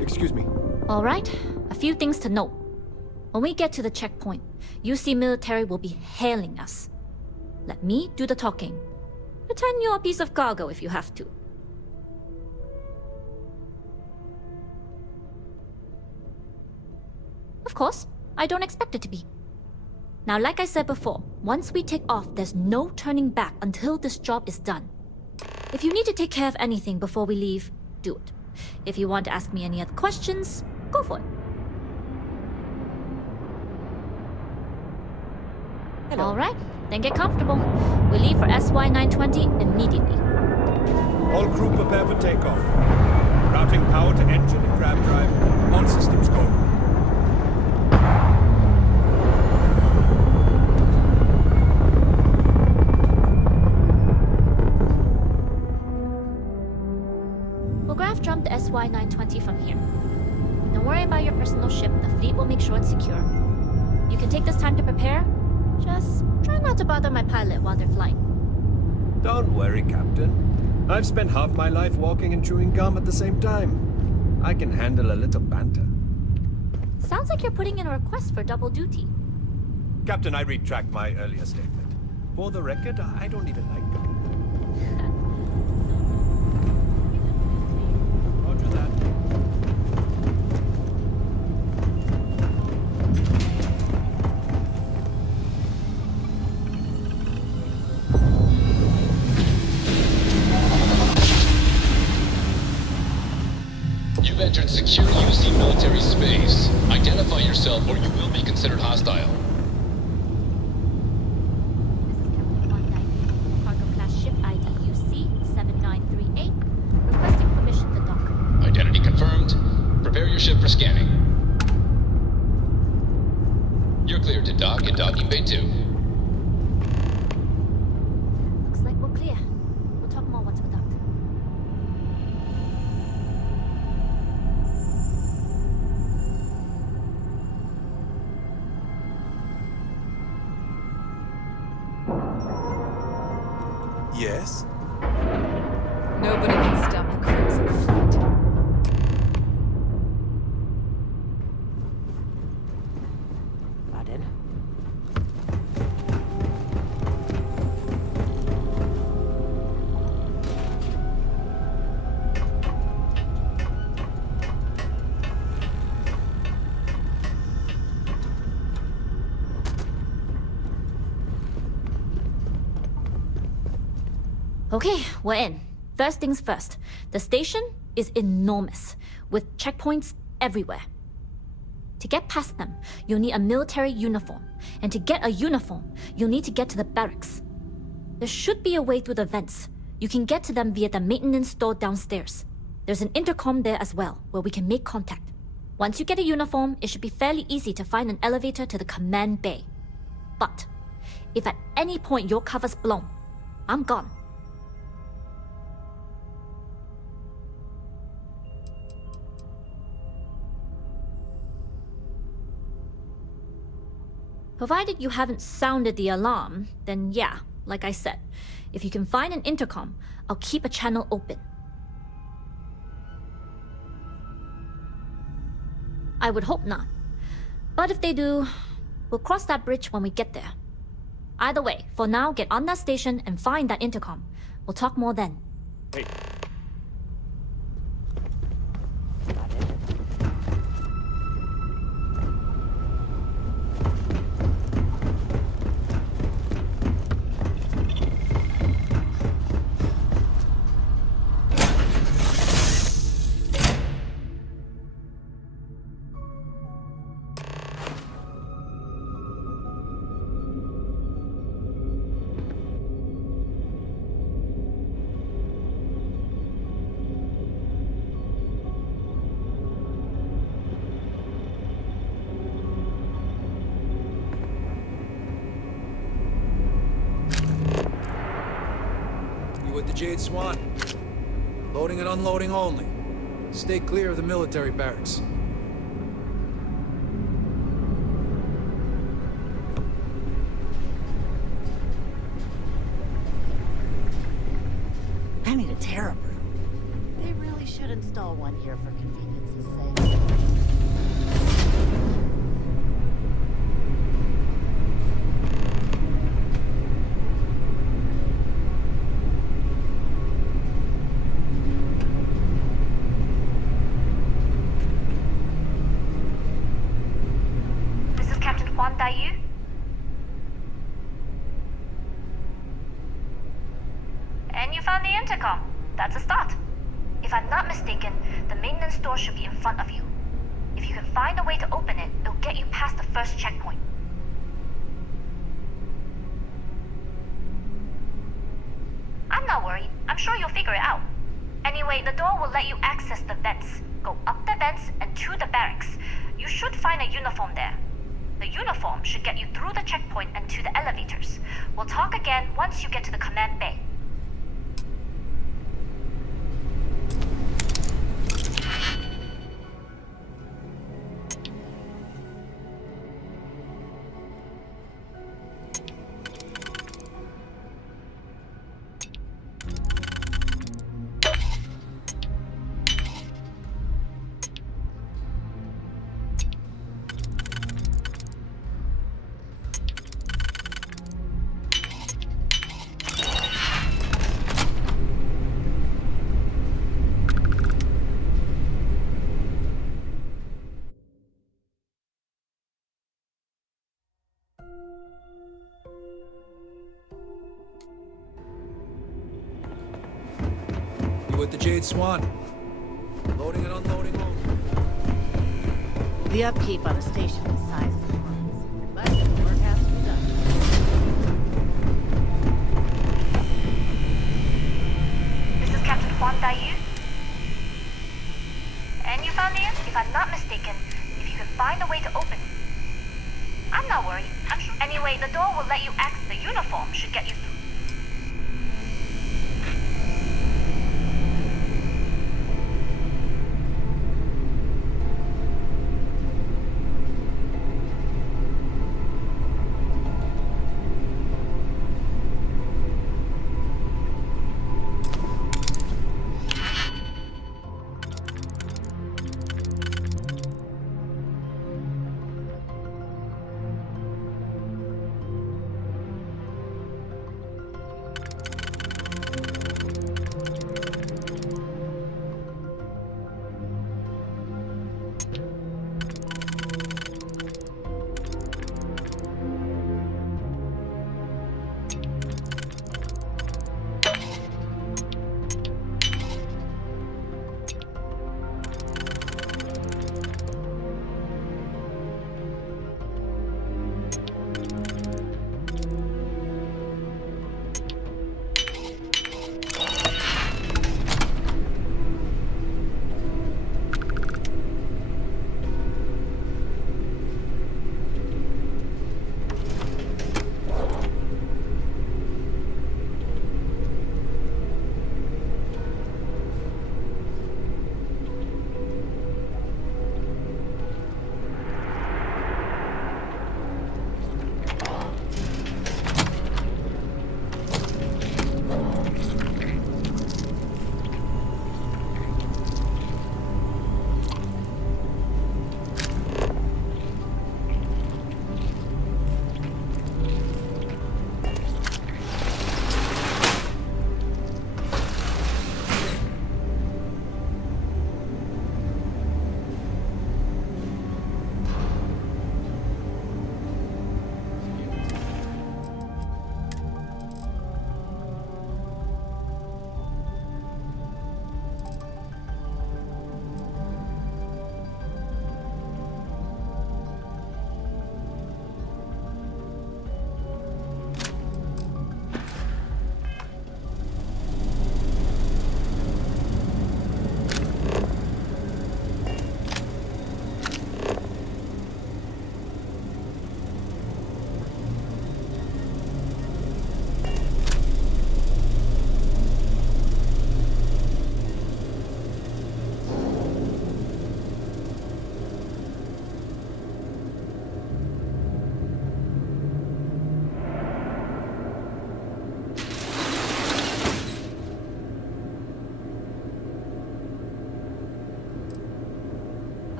Excuse me. All right, a few things to note. When we get to the checkpoint, UC military will be hailing us. Let me do the talking. Pretend you're a piece of cargo if you have to. Of course, I don't expect it to be. Now, like I said before, once we take off, there's no turning back until this job is done. If you need to take care of anything before we leave, do it. If you want to ask me any other questions, go for it. Hello. All right, then get comfortable. We leave for SY-920 immediately. All crew prepare for takeoff. Routing power to engine and grab drive. On systems go. We'll graph jump the SY-920 from here. Don't worry about your personal ship. The fleet will make sure it's secure. You can take this time to prepare. Just try not to bother my pilot while they're flying. Don't worry, Captain. I've spent half my life walking and chewing gum at the same time. I can handle a little banter. Sounds like you're putting in a request for double duty. Captain, I retract my earlier statement. For the record, I don't even like gum. Roger that. You've entered secure UC military space. Identify yourself or you will be considered hostile. Cargo class ship ID UC-7938. Requesting permission to dock. Identity confirmed. Prepare your ship for scanning. You're cleared to dock at docking bay 2. Looks like we're clear. We'll talk more once we're docked. Yes? Nobody can stop the Crimson Fleet. Pardon? Okay, we're in. First things first. The station is enormous, with checkpoints everywhere. To get past them, you'll need a military uniform. And to get a uniform, you'll need to get to the barracks. There should be a way through the vents. You can get to them via the maintenance store downstairs. There's an intercom there as well, where we can make contact. Once you get a uniform, it should be fairly easy to find an elevator to the command bay. But if at any point your cover's blown, I'm gone. Provided you haven't sounded the alarm, then yeah, like I said, if you can find an intercom, I'll keep a channel open. I would hope not. But if they do, we'll cross that bridge when we get there. Either way, for now, get on that station and find that intercom. We'll talk more then. Hey. With the Jade Swan. Loading and unloading only. Stay clear of the military barracks. I need a Terra brew. They really should install one here for convenience's sake. And you found the intercom. That's a start. If I'm not mistaken, the maintenance door should be in front of you. If you can find a way to open it, it'll get you past the first checkpoint. I'm not worried. I'm sure you'll figure it out. Anyway, the door will let you access the vents. Go up the vents and to the barracks. You should find a uniform there. The uniform should get you through the checkpoint and to the elevators. We'll talk again once you get to the command bay. You with the Jade Swan? Loading and unloading all. The upkeep on a station the size of Mars. But work has to be done. This is Captain Juan Dayu. And you found the answer? If I'm not mistaken, if you can find a way to open it. I'm not worried. I'm sure. Anyway, the door will let you access the uniform should get you through.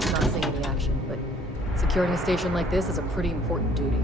tough not seeing any action, but securing a station like this is a pretty important duty.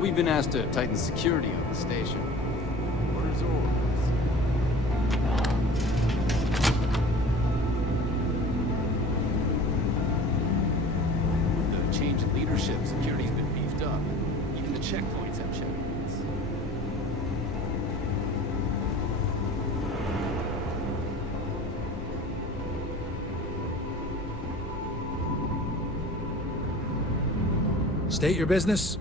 We've been asked to tighten security on the station. Orders are orders. With the change in leadership, security's been beefed up. Even the checkpoints have checkpoints. State your business.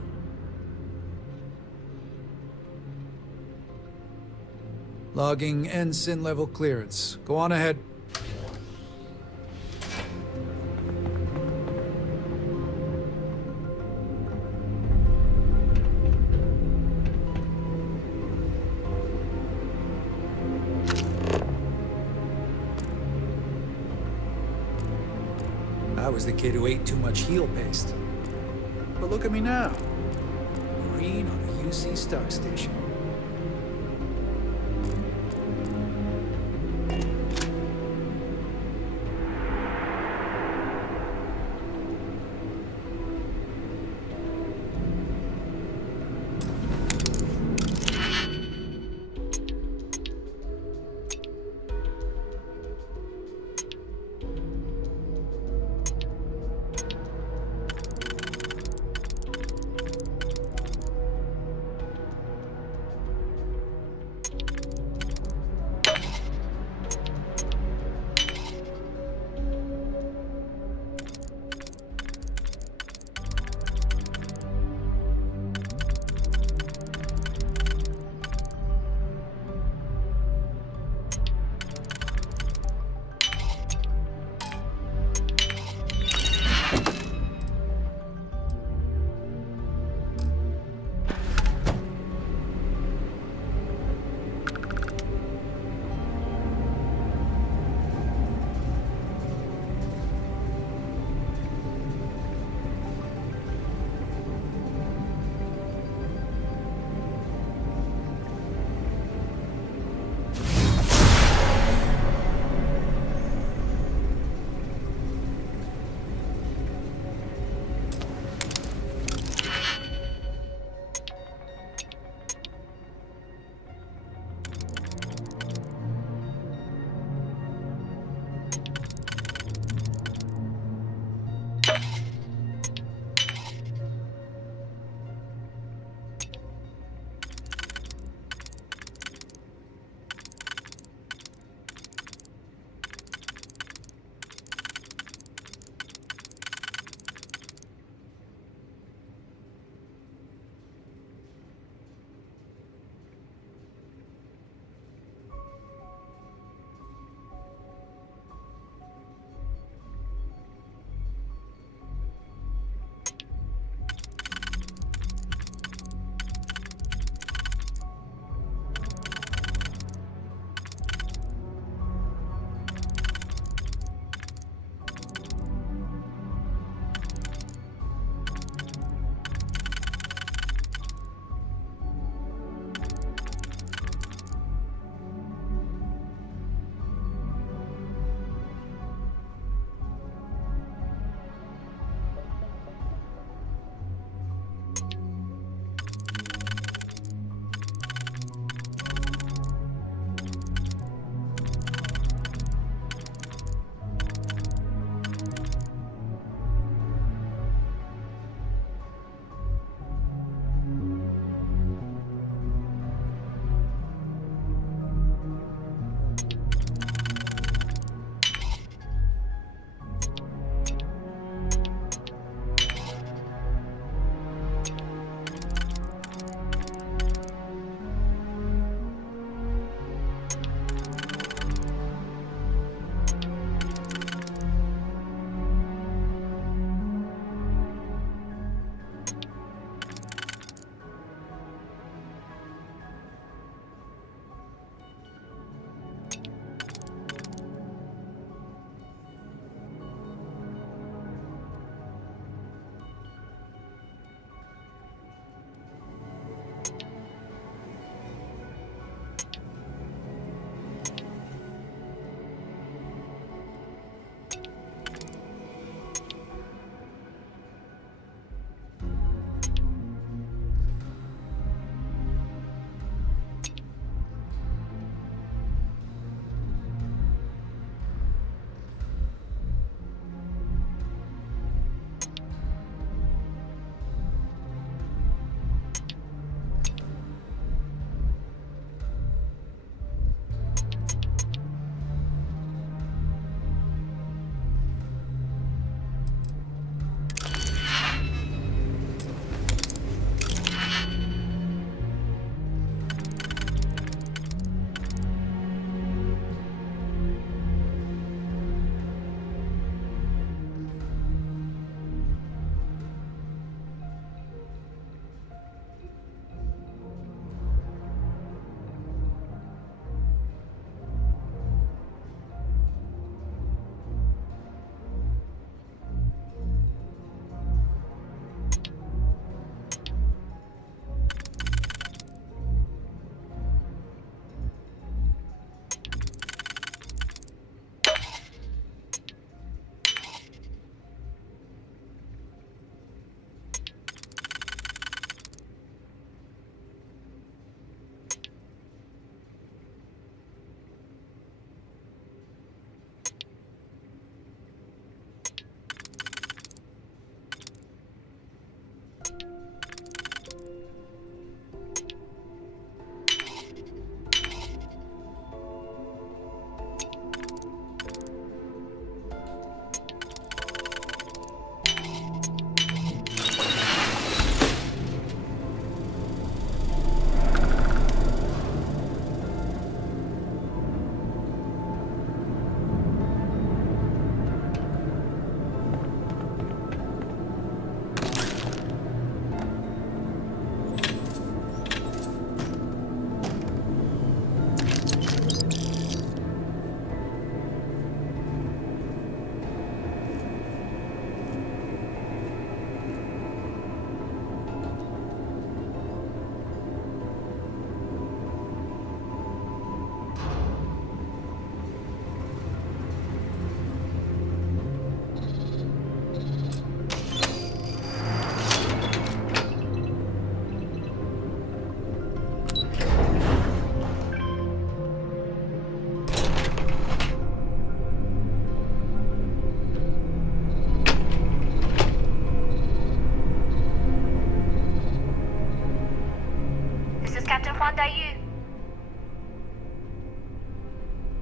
Logging ensign level clearance. Go on ahead. I was the kid who ate too much heel paste. But look at me now. Marine on a UC Star Station.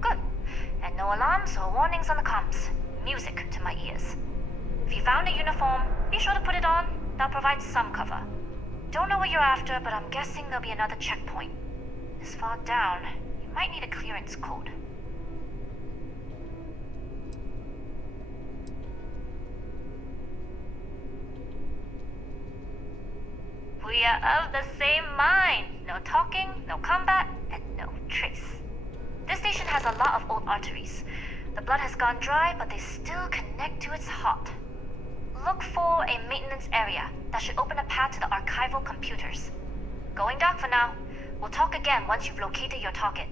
Good. And no alarms or warnings on the comms. Music to my ears. If you found a uniform, be sure to put it on. That'll provide some cover. Don't know what you're after, but I'm guessing there'll be another checkpoint. This far down, you might need a clearance code. We are of the same mind. No talking, no combat, and no trace. This station has a lot of old arteries. The blood has gone dry, but they still connect to its heart. Look for a maintenance area. That should open a path to the archival computers. Going dark for now. We'll talk again once you've located your target.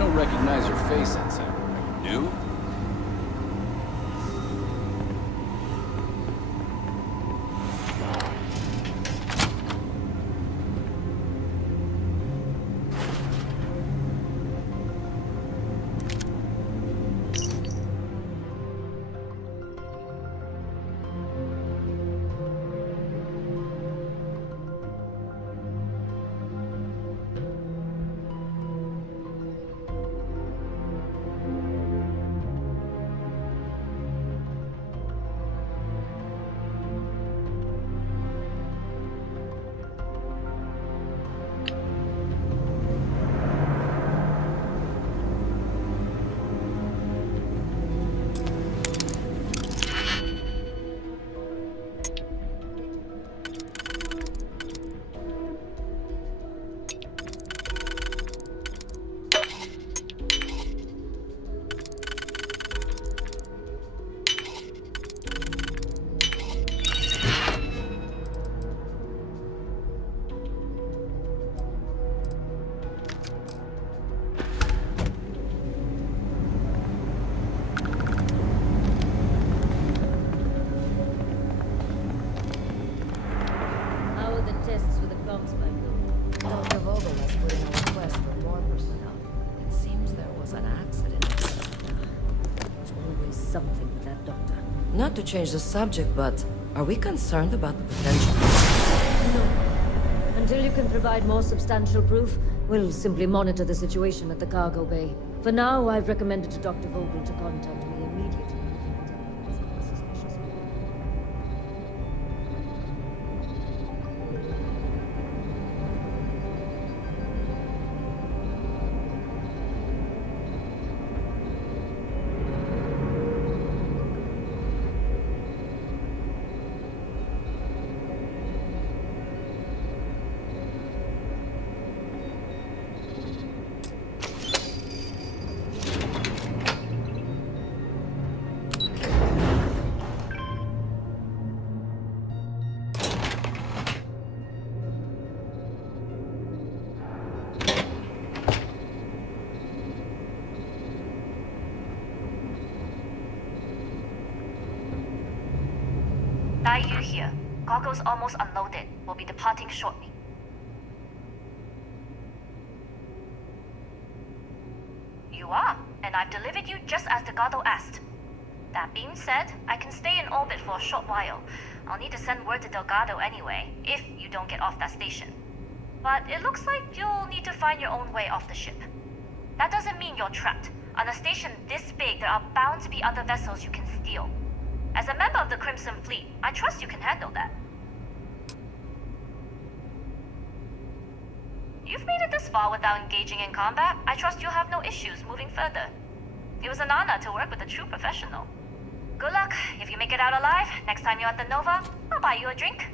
Don't recognize your face, Ensign. You? Dr. Vogel has put in a request for more personnel. It seems there was an accident. Always something with that doctor. Not to change the subject, but are we concerned about the potential? No. Until you can provide more substantial proof, we'll simply monitor the situation at the cargo bay. For now, I've recommended to Dr. Vogel to contact me immediately. Daiyu here. Cargo's almost unloaded. We'll be departing shortly. You are, and I've delivered you just as Delgado asked. That being said, I can stay in orbit for a short while. I'll need to send word to Delgado anyway, if you don't get off that station. But it looks like you'll need to find your own way off the ship. That doesn't mean you're trapped. On a station this big, there are bound to be other vessels you can steal. As a member of the Crimson Fleet, I trust you can handle that. You've made it this far without engaging in combat. I trust you'll have no issues moving further. It was an honor to work with a true professional. Good luck. If you make it out alive, next time you're at the Nova, I'll buy you a drink.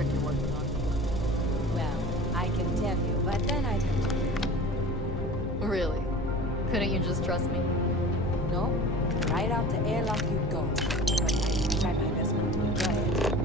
project you're working on. Well, I can tell you, but then I'd have to... Really? Couldn't you just trust me? No, right out the airlock you go. But I try my best not to enjoy it.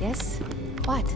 Yes? What?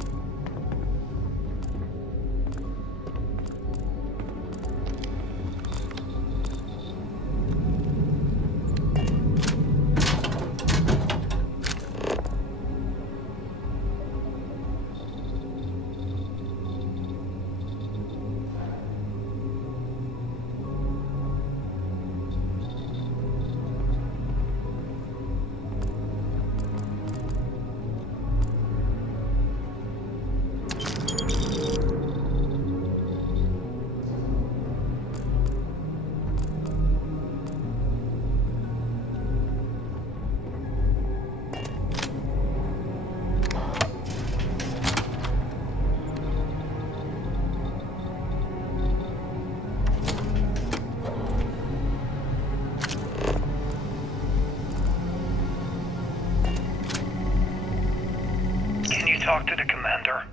Talk to the commander.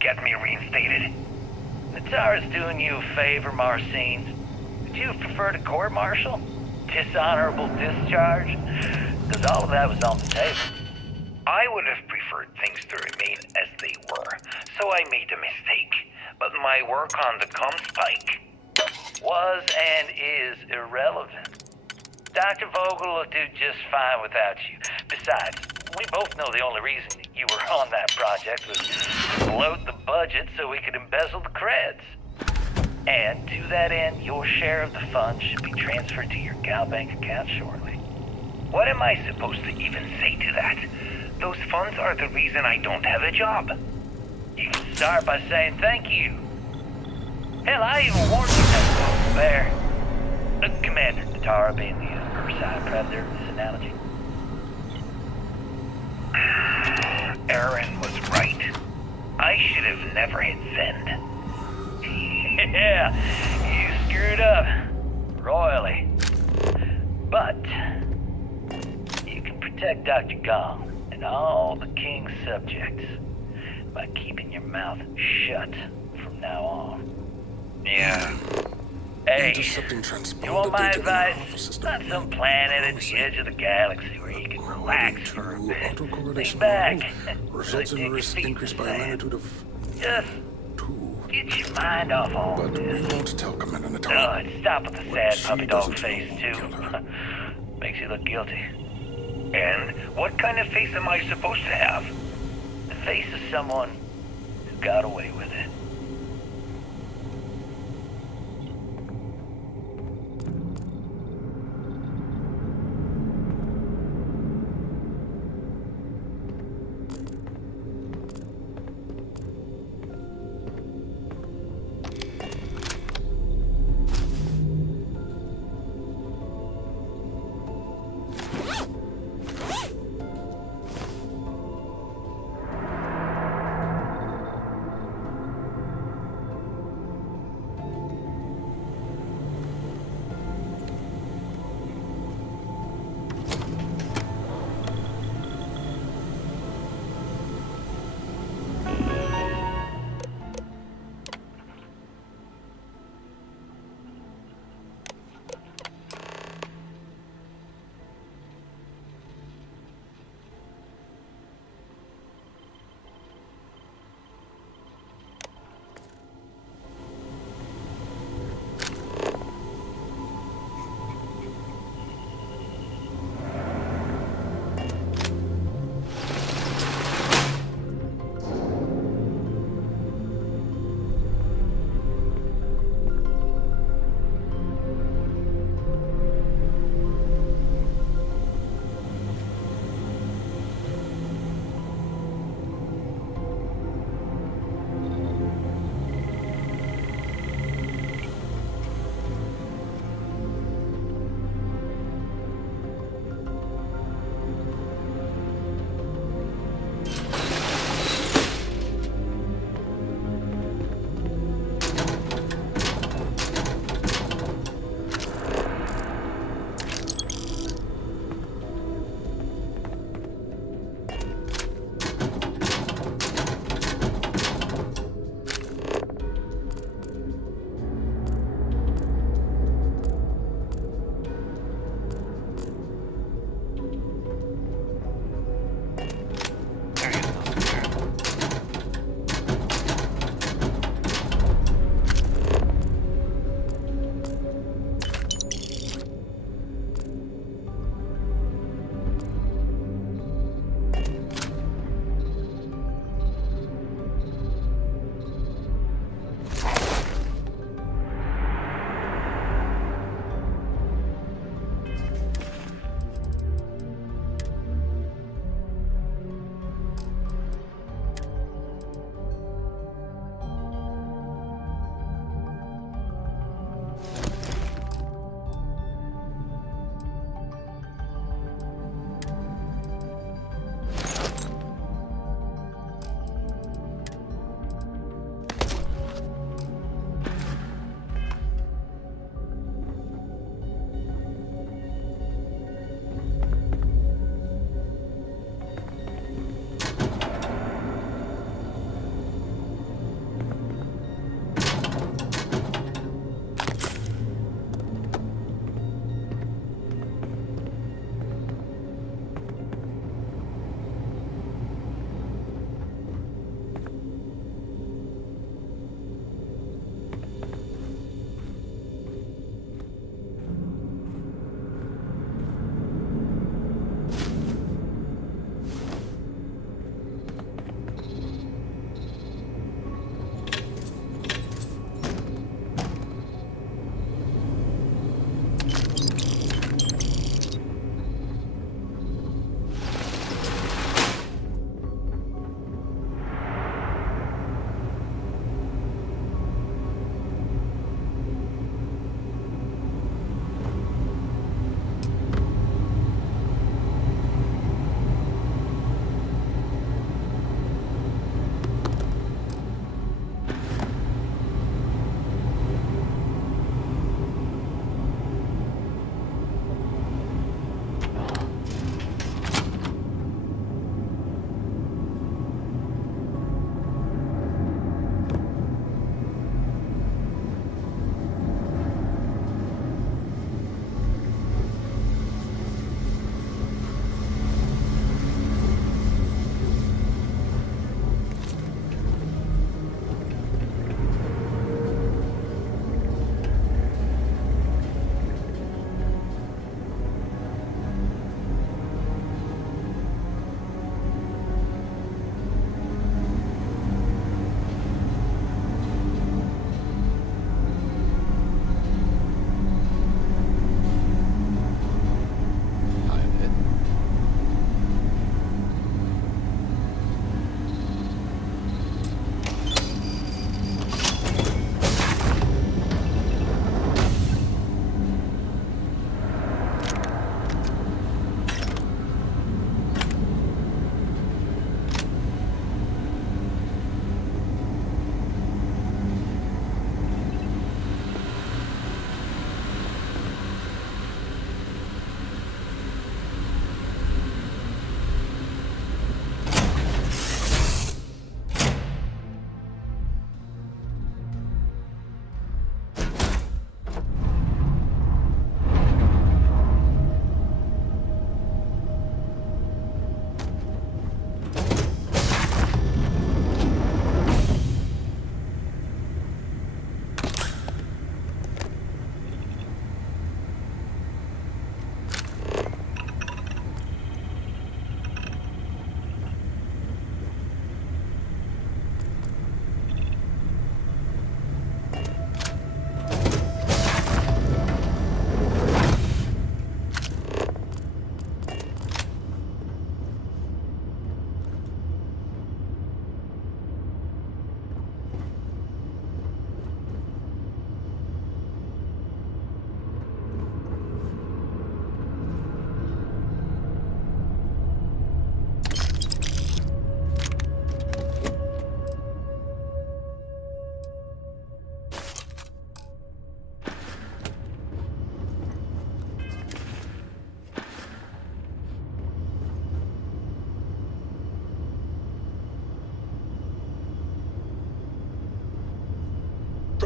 Get me reinstated. Natara's doing you a favor, Marcine. Would you prefer to court-martial? Dishonorable discharge? Because all of that was on the table. I would have preferred things to remain as they were, so I made a mistake. But my work on the Comspike was and is irrelevant. Dr. Vogel will do just fine without you. Besides, we both know the only reason you were on that project was to bloat the budget so we could embezzle the creds. And to that end, your share of the funds should be transferred to your Gal Bank account shortly. What am I supposed to even say to that? Those funds are the reason I don't have a job. You can start by saying thank you. Hell, I even warned you that there. Commander Natara being the Ursine Predator in this analogy. Aaron was right. I should have never hit send. Yeah, you screwed up. Royally. But you can protect Dr. Gong and all the King's subjects by keeping your mouth shut from now on. Yeah. Hey, you want my advice? Not some planet at the edge of the galaxy where you can relax for a bit. Think back. Results in risk increased by a magnitude of... Just get your mind off all But this. we won't tell Commander Oh, Natal. and stop with the sad puppy dog face, too. Makes you look guilty. And what kind of face am I supposed to have? The face of someone who got away with it.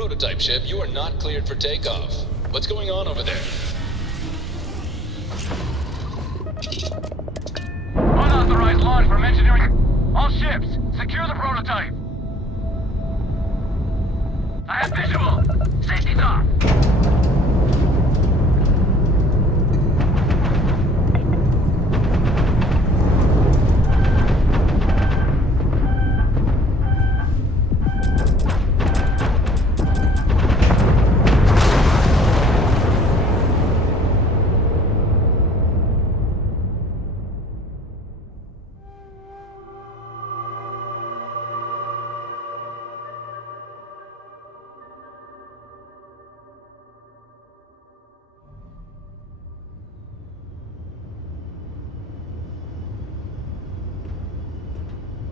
Prototype ship, you are not cleared for takeoff. What's going on over there? Unauthorized launch from engineering. All ships, secure the prototype. I have visual. Safety's off.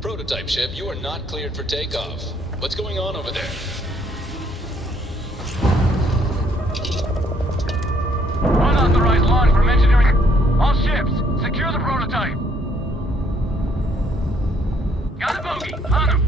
Prototype ship, you are not cleared for takeoff. What's going on over there? Unauthorized launch from engineering. All ships, secure the prototype. Got a bogey. On him.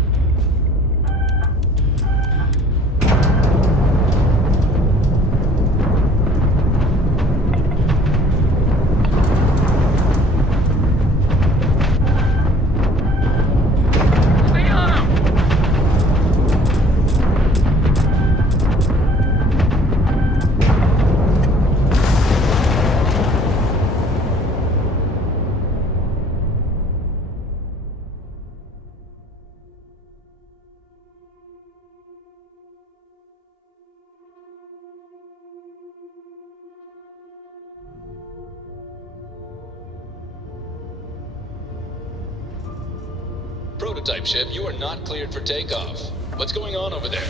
Prototype ship, you are not cleared for takeoff. What's going on over there?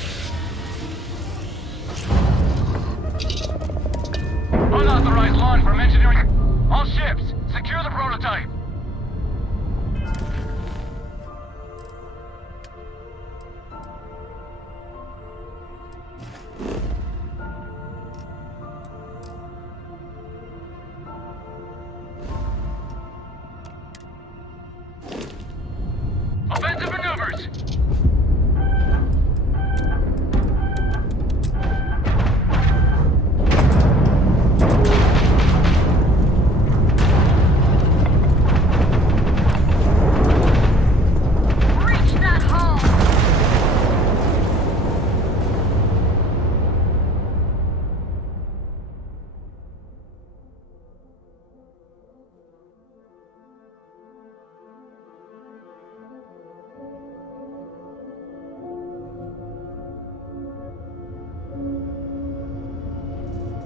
Unauthorized launch from engineering. All ships, secure the prototype. Offensive maneuvers.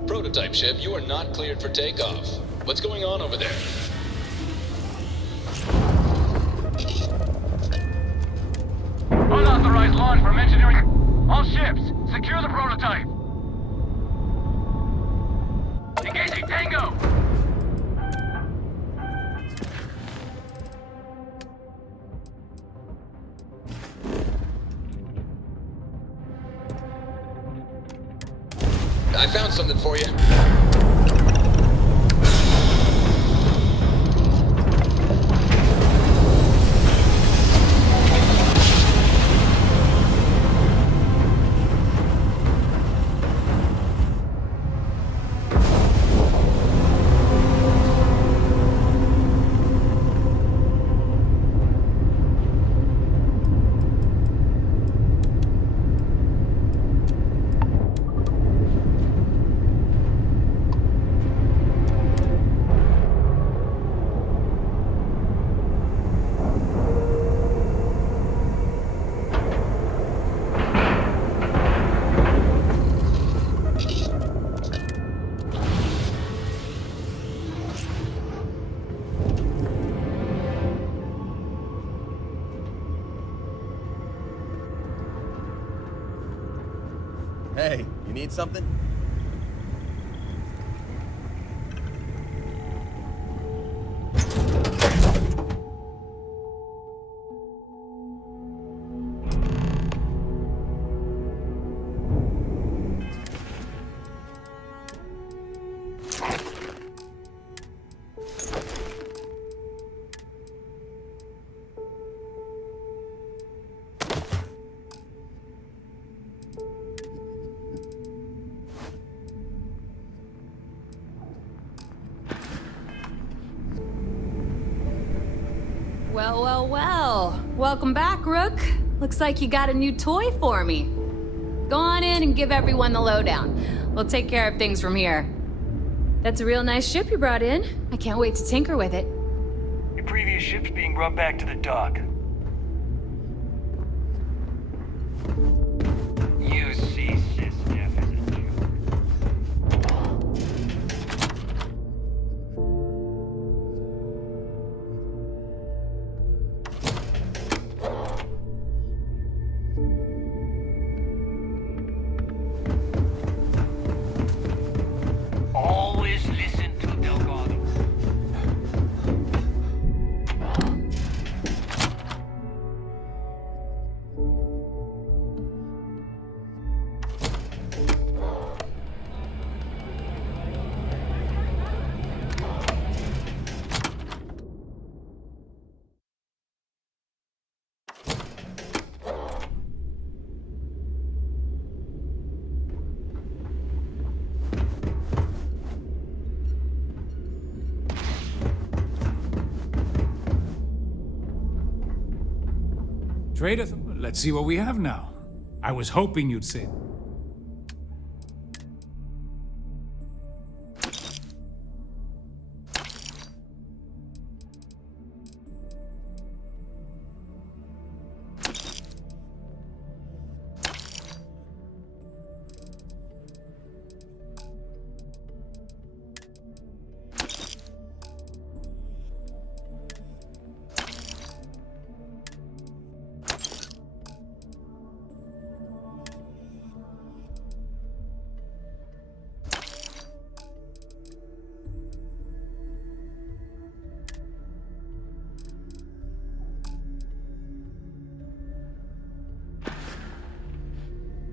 Prototype ship, you are not cleared for takeoff. What's going on over there? Unauthorized launch from engineering. All ships, secure the prototype. Engaging Tango. I found something for you. Hey, you need something? Well, well, well. Welcome back, Rook. Looks like you got a new toy for me. Go on in and give everyone the lowdown. We'll take care of things from here. That's a real nice ship you brought in. I can't wait to tinker with it. Your previous ship's being brought back to the dock. You see, Sis Jeff is a joke. Always listen to Delgado. Trader, let's see what we have now. I was hoping you'd say.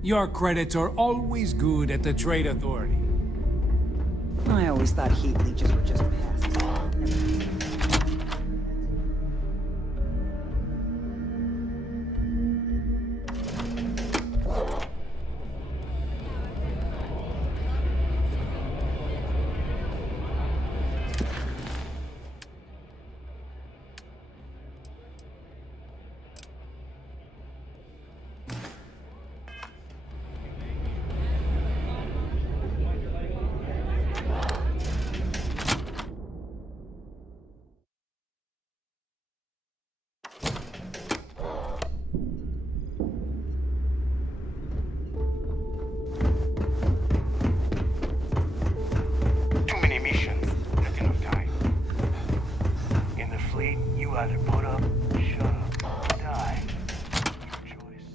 Your credits are always good at the Trade Authority. I always thought heat leeches were just pests. Too many missions, not enough time. In the fleet, you either put up, shut up, or die. Your choice.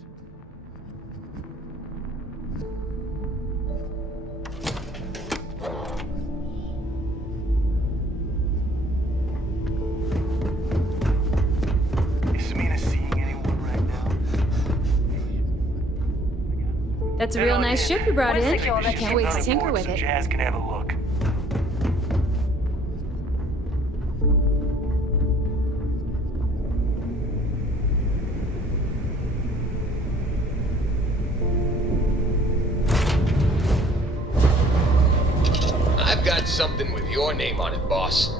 Is Samina seeing anyone right now? That's a real nice ship you brought in. I can't wait to tinker with it. Jazz can have a look. I've got something with your name on it, boss.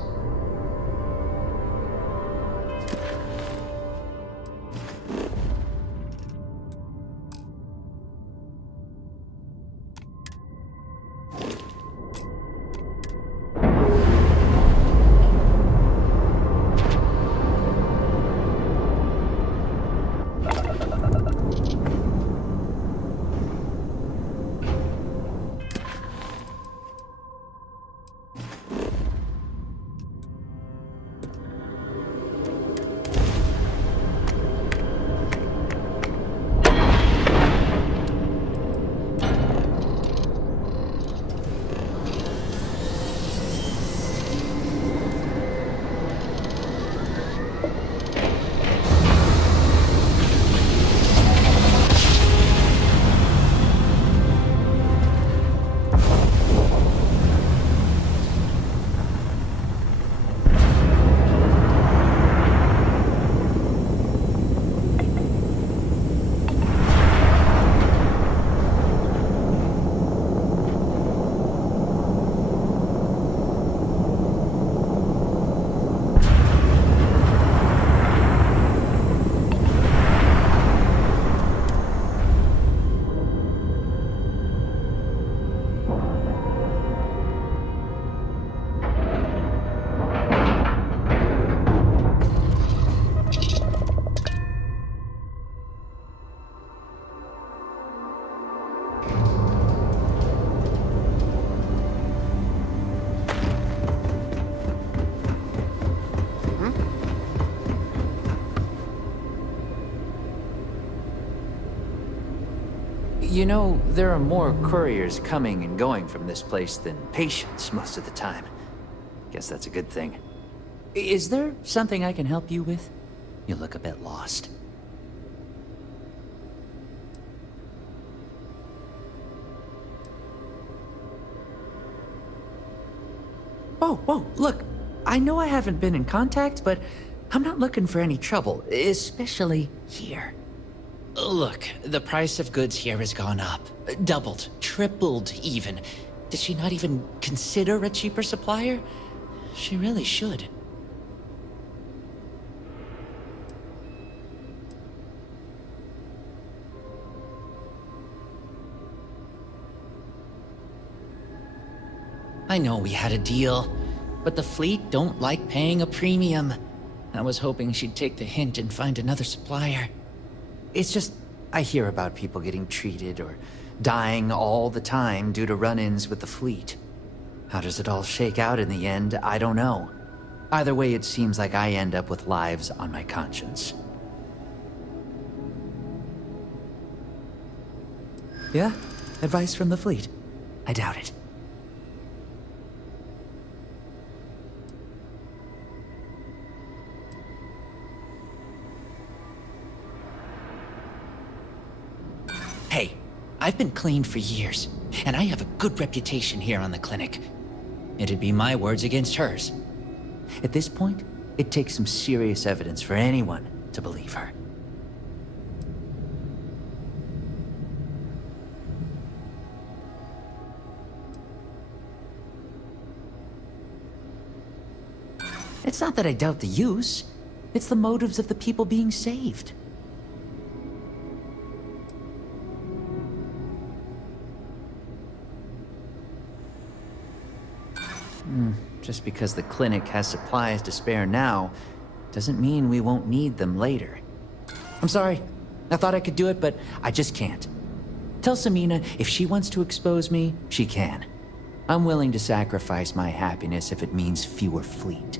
You know, there are more couriers coming and going from this place than patients most of the time. Guess that's a good thing. Is there something I can help you with? You look a bit lost. Whoa, look. I know I haven't been in contact, but I'm not looking for any trouble, especially here. Look, the price of goods here has gone up. Doubled, tripled even. Does she not even consider a cheaper supplier? She really should. I know we had a deal, but the fleet don't like paying a premium. I was hoping she'd take the hint and find another supplier. It's just, I hear about people getting treated or dying all the time due to run-ins with the fleet. How does it all shake out in the end? I don't know. Either way, it seems like I end up with lives on my conscience. Yeah? Advice from the fleet? I doubt it. Hey, I've been clean for years, and I have a good reputation here on the clinic. It'd be my words against hers. At this point, it takes some serious evidence for anyone to believe her. It's not that I doubt the use. It's the motives of the people being saved. Just because the clinic has supplies to spare now, doesn't mean we won't need them later. I'm sorry. I thought I could do it, but I just can't. Tell Samina if she wants to expose me, she can. I'm willing to sacrifice my happiness if it means fewer fleet.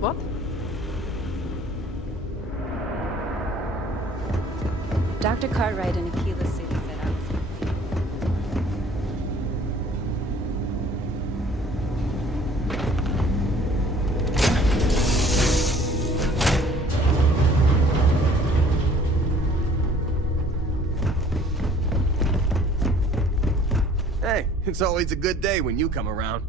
What? Dr. Cartwright in Aquila City said I was... Hey, it's always a good day when you come around.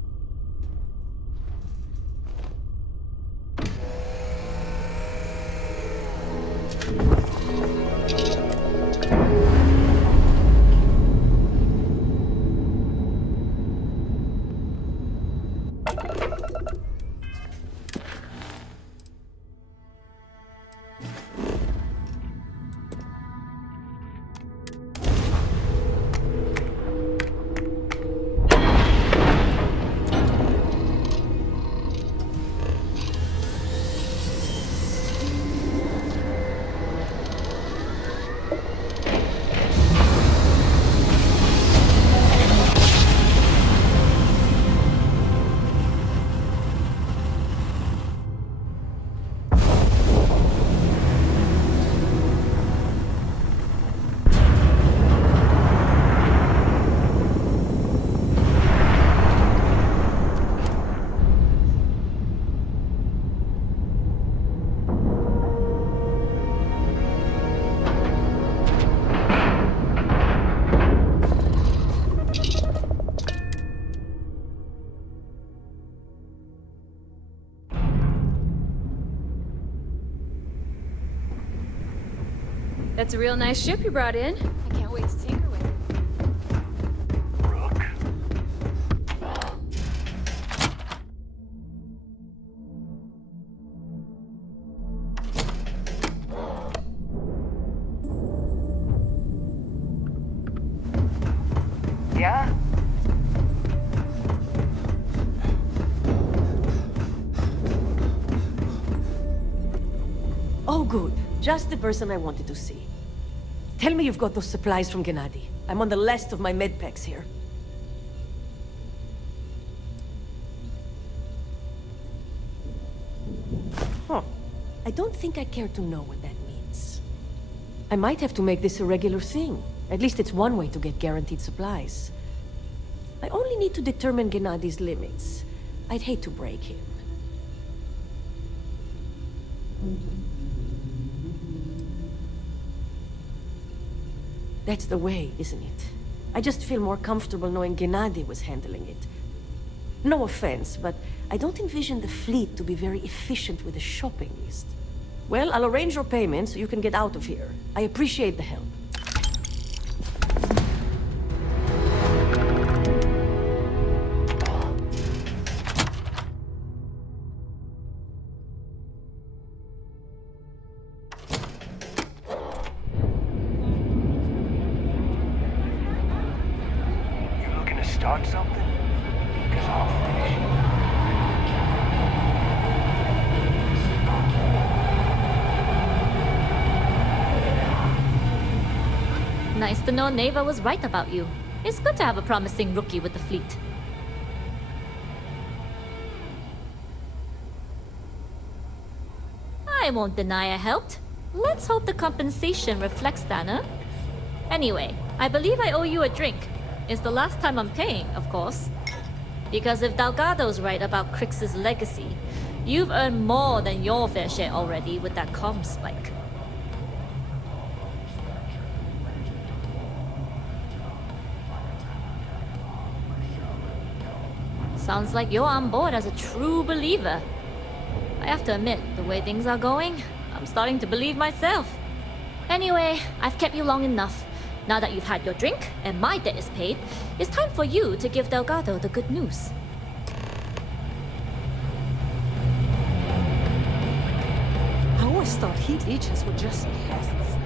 That's a real nice ship you brought in. I can't wait to tinker with it. Yeah? Oh, good. Just the person I wanted to see. Tell me you've got those supplies from Gennady. I'm on the last of my med packs here. Huh. I don't think I care to know what that means. I might have to make this a regular thing. At least it's one way to get guaranteed supplies. I only need to determine Gennady's limits. I'd hate to break him. That's the way, isn't it? I just feel more comfortable knowing Gennady was handling it. No offense, but I don't envision the fleet to be very efficient with a shopping list. Well, I'll arrange your payment so you can get out of here. I appreciate the help. Start something? Because I'll finish it. Nice to know Neva was right about you. It's good to have a promising rookie with the fleet. I won't deny I helped. Let's hope the compensation reflects that, huh? Anyway, I believe I owe you a drink. It's the last time I'm paying, of course. Because if Delgado's right about Crix's legacy, you've earned more than your fair share already with that comm spike. Sounds like you're on board as a true believer. I have to admit, the way things are going, I'm starting to believe myself. Anyway, I've kept you long enough. Now that you've had your drink, and my debt is paid, it's time for you to give Delgado the good news. I always thought heat leeches were just pests.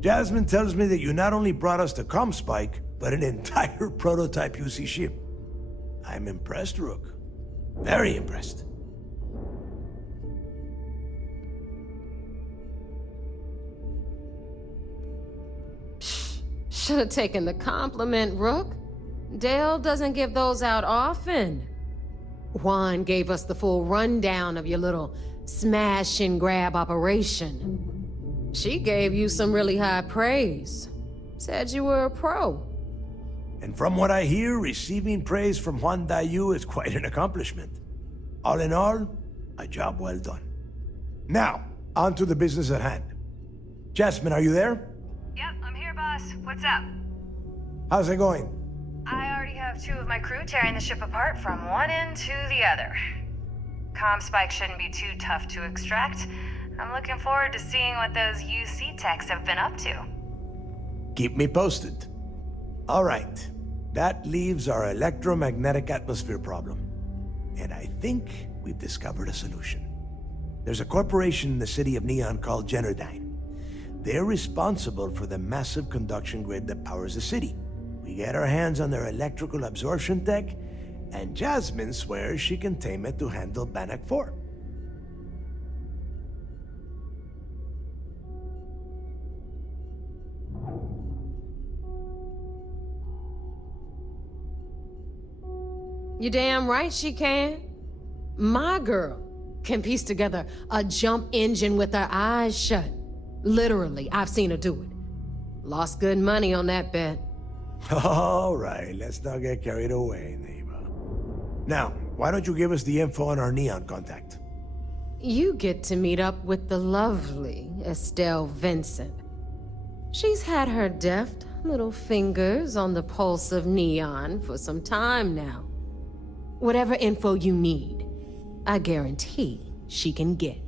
Jasmine tells me that you not only brought us the comm spike, but an entire prototype UC ship. I'm impressed, Rook. Very impressed. Should have taken the compliment, Rook. Dale doesn't give those out often. Juan gave us the full rundown of your little smash and grab operation. She gave you some really high praise. Said you were a pro. And from what I hear, receiving praise from Juan Dayu is quite an accomplishment. All in all, a job well done. Now, on to the business at hand. Jasmine, are you there? Yep, I'm here, boss. What's up? How's it going? I already have 2 of my crew tearing the ship apart from one end to the other. Comm spike shouldn't be too tough to extract. I'm looking forward to seeing what those UC techs have been up to. Keep me posted. All right. That leaves our electromagnetic atmosphere problem. And I think we've discovered a solution. There's a corporation in the city of Neon called Generdyne. They're responsible for the massive conduction grid that powers the city. We get our hands on their electrical absorption tech, and Jasmine swears she can tame it to handle Bannock 4. You damn right she can. My girl can piece together a jump engine with her eyes shut. Literally, I've seen her do it. Lost good money on that bet. All right, let's not get carried away, neighbor. Now, why don't you give us the info on our Neon contact? You get to meet up with the lovely Estelle Vincent. She's had her deft little fingers on the pulse of Neon for some time now. Whatever info you need, I guarantee she can get.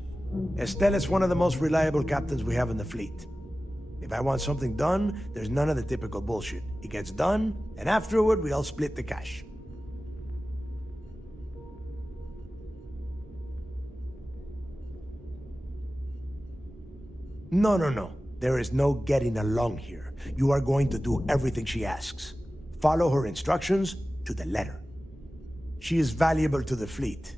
Estelle is one of the most reliable captains we have in the fleet. If I want something done, there's none of the typical bullshit. It gets done, and afterward, we all split the cash. No. There is no getting along here. You are going to do everything she asks. Follow her instructions to the letter. She is valuable to the fleet.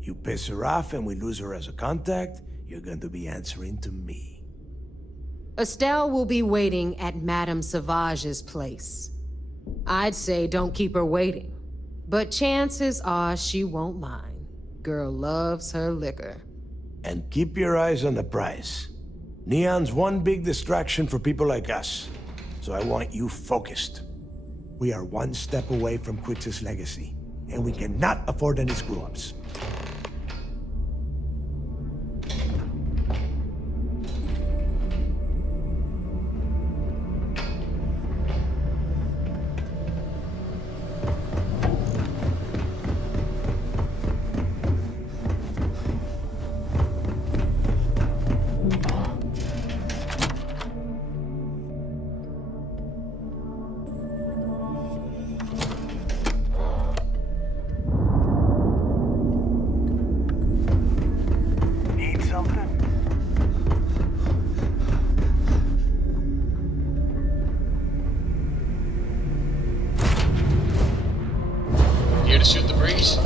You piss her off and we lose her as a contact, you're going to be answering to me. Estelle will be waiting at Madame Sauvage's place. I'd say don't keep her waiting, but chances are she won't mind. Girl loves her liquor. And keep your eyes on the prize. Neon's one big distraction for people like us, so I want you focused. We are one step away from Quix's legacy, and we cannot afford any screw-ups. Need something? Here to shoot the breeze?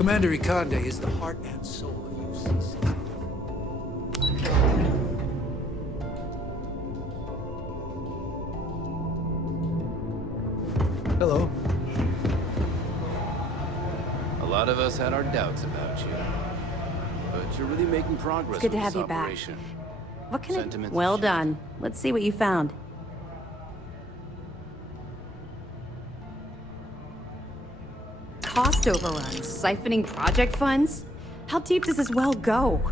Commander Ikande is the heart and soul of UCC. Hello. A lot of us had our doubts about you. But you're really making progress It's good with to have this you back. operation. What can Sentiments Well done. Let's see what you found. Cost overruns, siphoning project funds? How deep does this well go?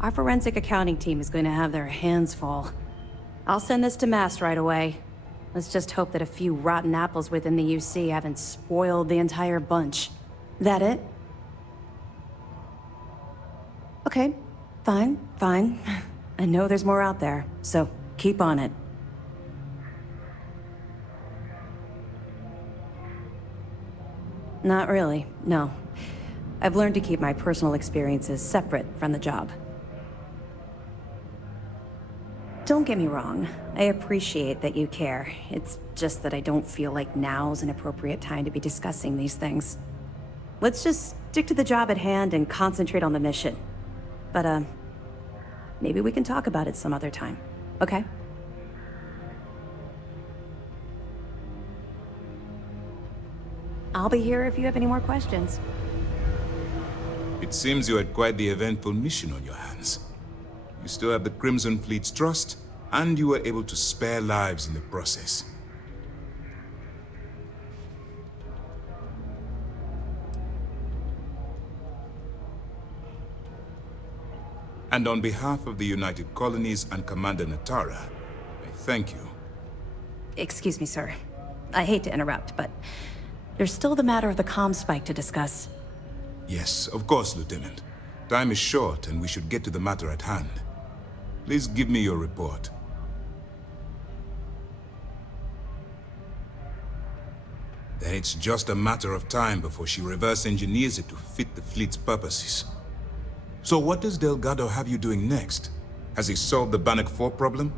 Our forensic accounting team is going to have their hands full. I'll send this to Mast right away. Let's just hope that a few rotten apples within the UC haven't spoiled the entire bunch. That it? Okay, fine. I know there's more out there, so keep on it. Not really, no. I've learned to keep my personal experiences separate from the job. Don't get me wrong, I appreciate that you care. It's just that I don't feel like now's an appropriate time to be discussing these things. Let's just stick to the job at hand and concentrate on the mission. But, maybe we can talk about it some other time, okay? I'll be here if you have any more questions. It seems you had quite the eventful mission on your hands. You still have the Crimson Fleet's trust, and you were able to spare lives in the process. And on behalf of the United Colonies and Commander Natara, I thank you. Excuse me, sir. I hate to interrupt, but there's still the matter of the comm spike to discuss. Yes, of course, Lieutenant. Time is short, and we should get to the matter at hand. Please give me your report. Then it's just a matter of time before she reverse engineers it to fit the fleet's purposes. So what does Delgado have you doing next? Has he solved the Bannock 4 problem?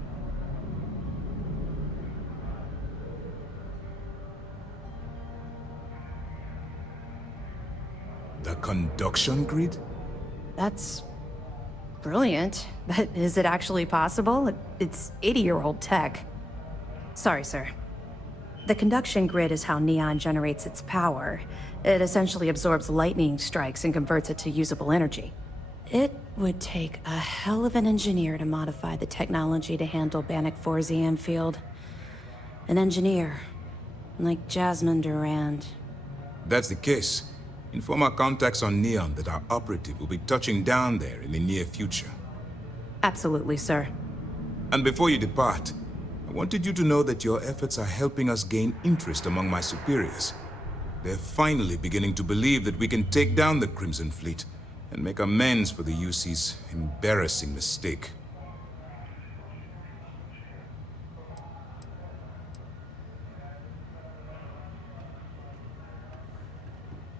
The conduction grid? That's brilliant, but is it actually possible? It's 80-year-old tech. Sorry, sir. The conduction grid is how Neon generates its power. It essentially absorbs lightning strikes and converts it to usable energy. It would take a hell of an engineer to modify the technology to handle Bannock 4's EM field. An engineer, like Jasmine Durand. That's the case. Inform our contacts on Neon that our operative will be touching down there in the near future. Absolutely, sir. And before you depart, I wanted you to know that your efforts are helping us gain interest among my superiors. They're finally beginning to believe that we can take down the Crimson Fleet and make amends for the UC's embarrassing mistake.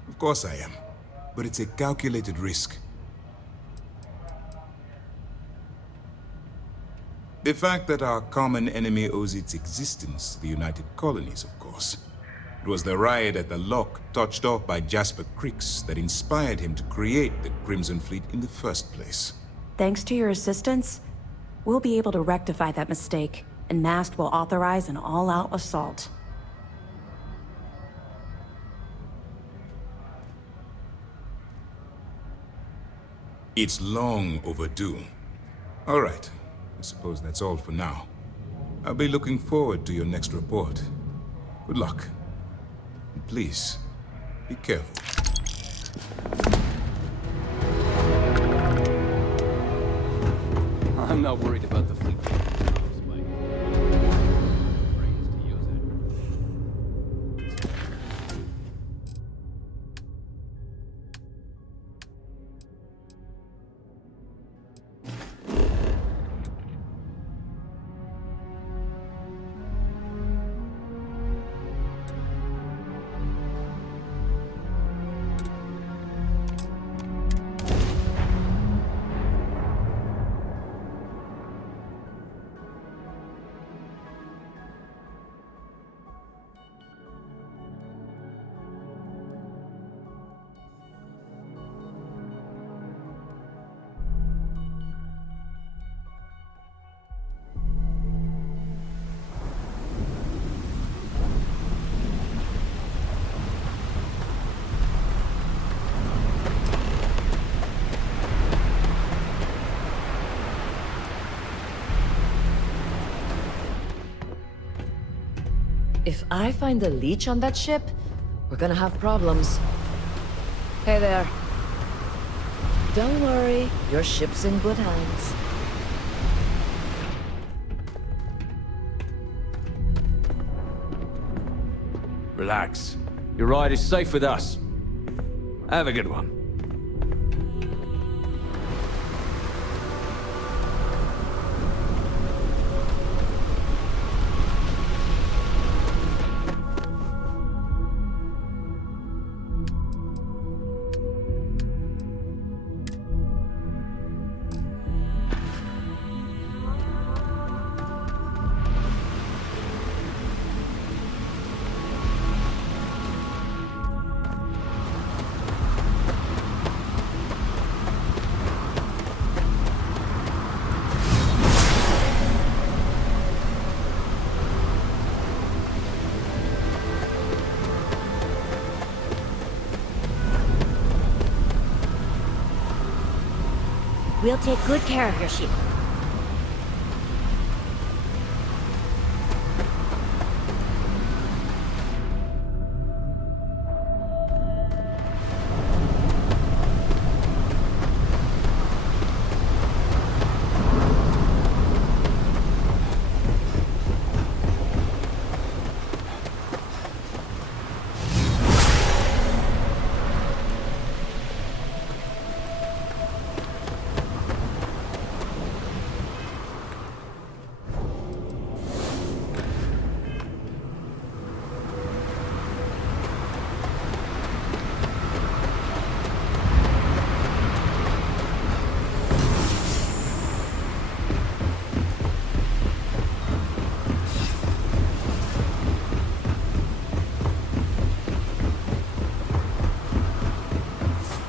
Of course I am, but it's a calculated risk. The fact that our common enemy owes its existence to the United Colonies, of course. It was the riot at the Lock, touched off by Jasper Cricks, that inspired him to create the Crimson Fleet in the first place. Thanks to your assistance, we'll be able to rectify that mistake, and Mast will authorize an all-out assault. It's long overdue. All right. I suppose that's all for now. I'll be looking forward to your next report. Good luck. And please, be careful. I'm not worried about the fleet. If I find a leech on that ship, we're gonna have problems. Hey there. Don't worry, your ship's in good hands. Relax. Your ride is safe with us. Have a good one. We'll take good care of your ship.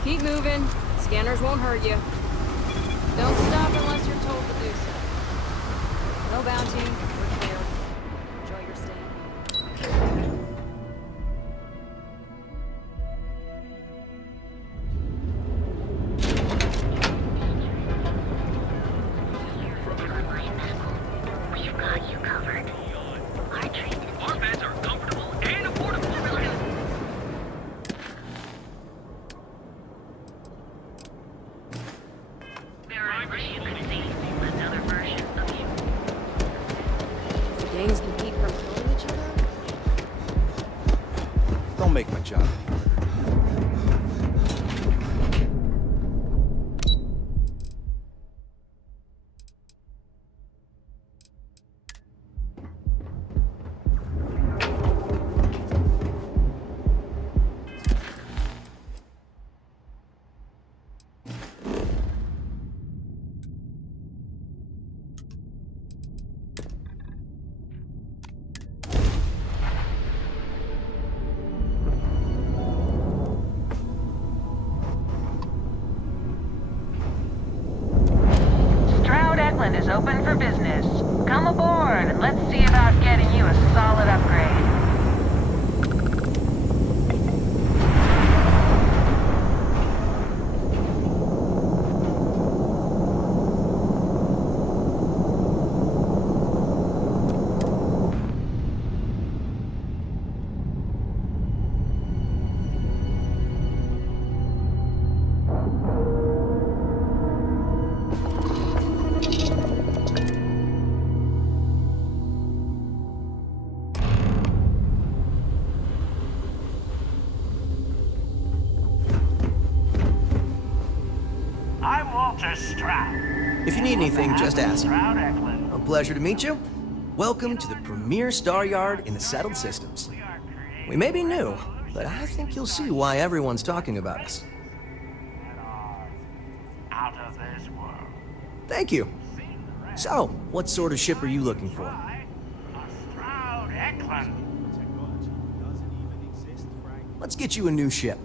Keep moving. Scanners won't hurt you. Don't stop unless you're told to do so. No bounty. We're clear. Enjoy your stay. We've got you covered. Our beds are comfortable and affordable. Gangs can keep from killing each other? Don't make my job. Is open for business. Come aboard and let's see about getting you a solid upgrade. If you need anything, just ask. A pleasure to meet you. Welcome to the premier star yard in the settled systems. We may be new, but I think you'll see why everyone's talking about us. Out of this world. Thank you. So, what sort of ship are you looking for? Let's get you a new ship.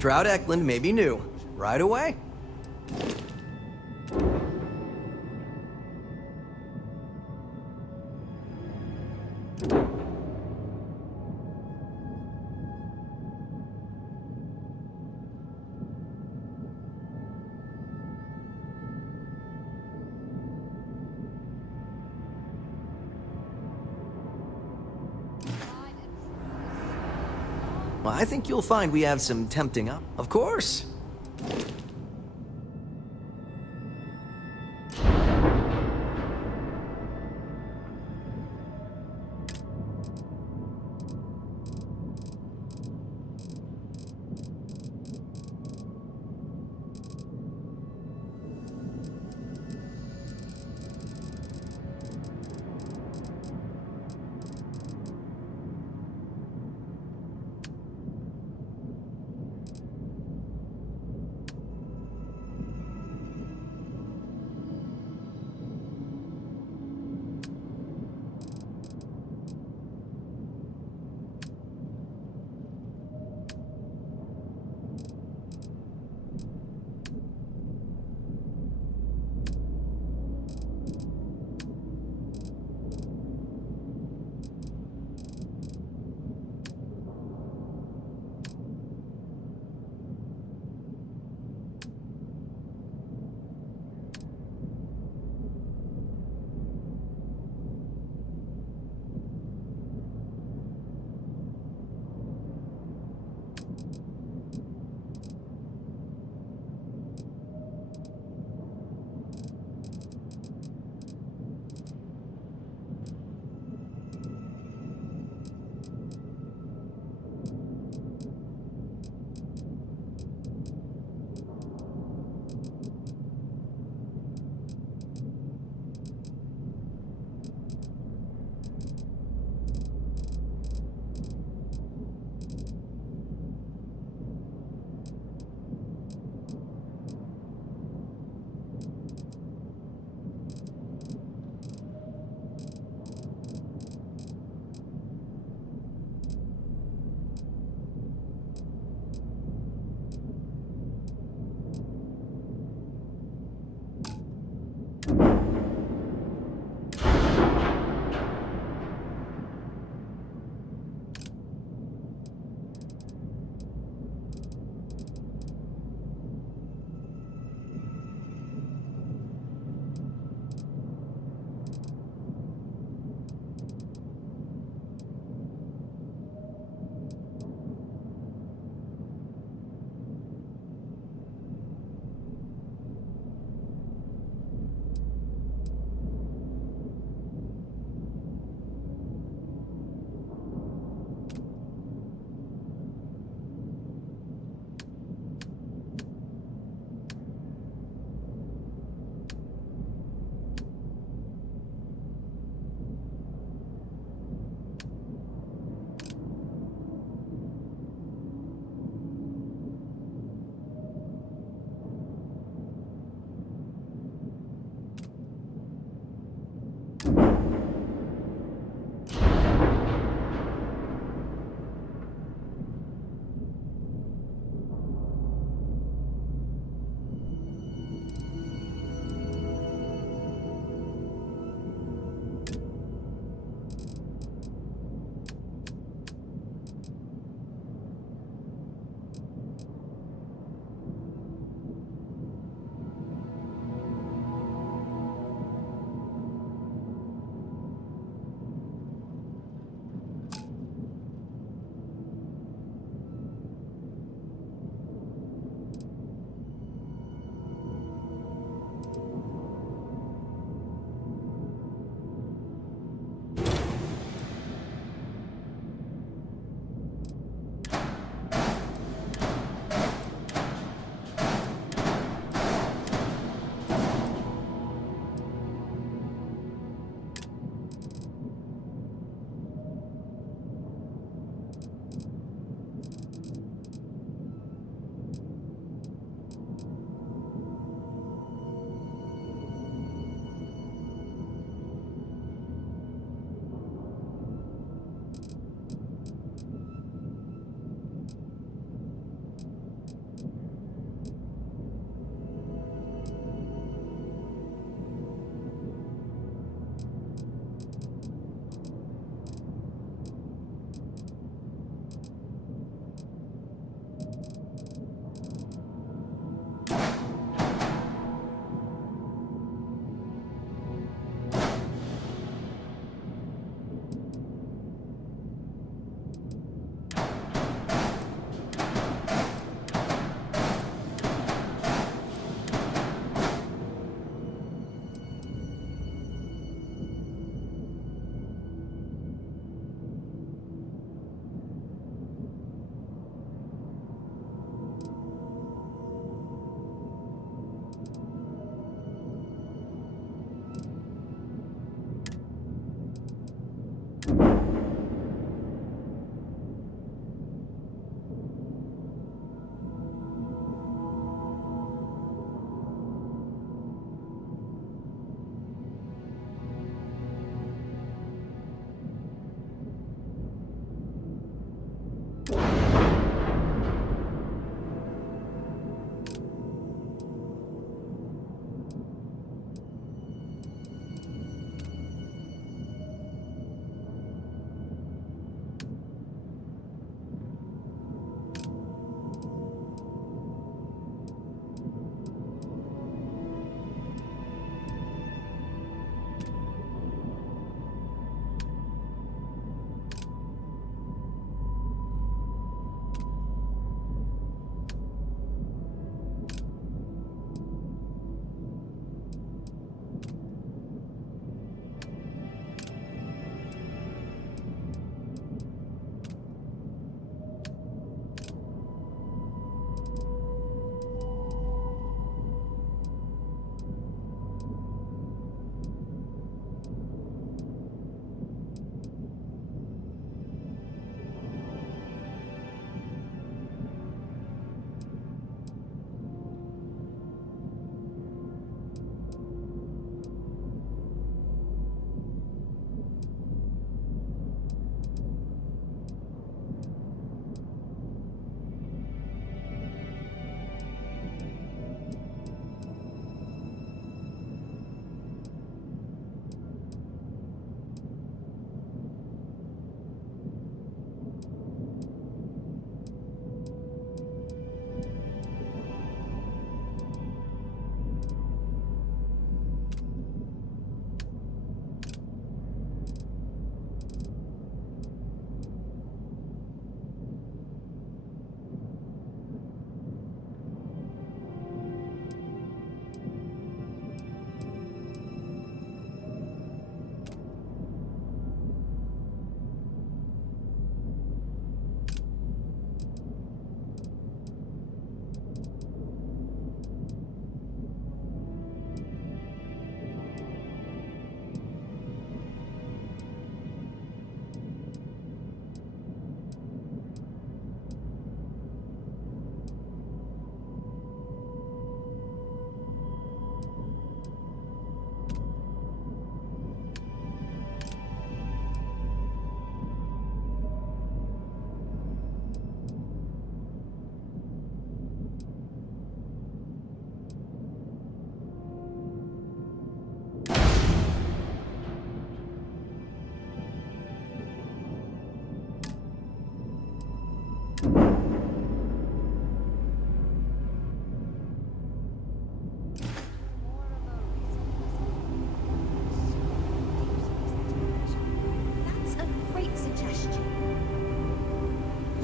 Stroud Eklund may be new. Right away. Well, I think you'll find we have some tempting up. Of course.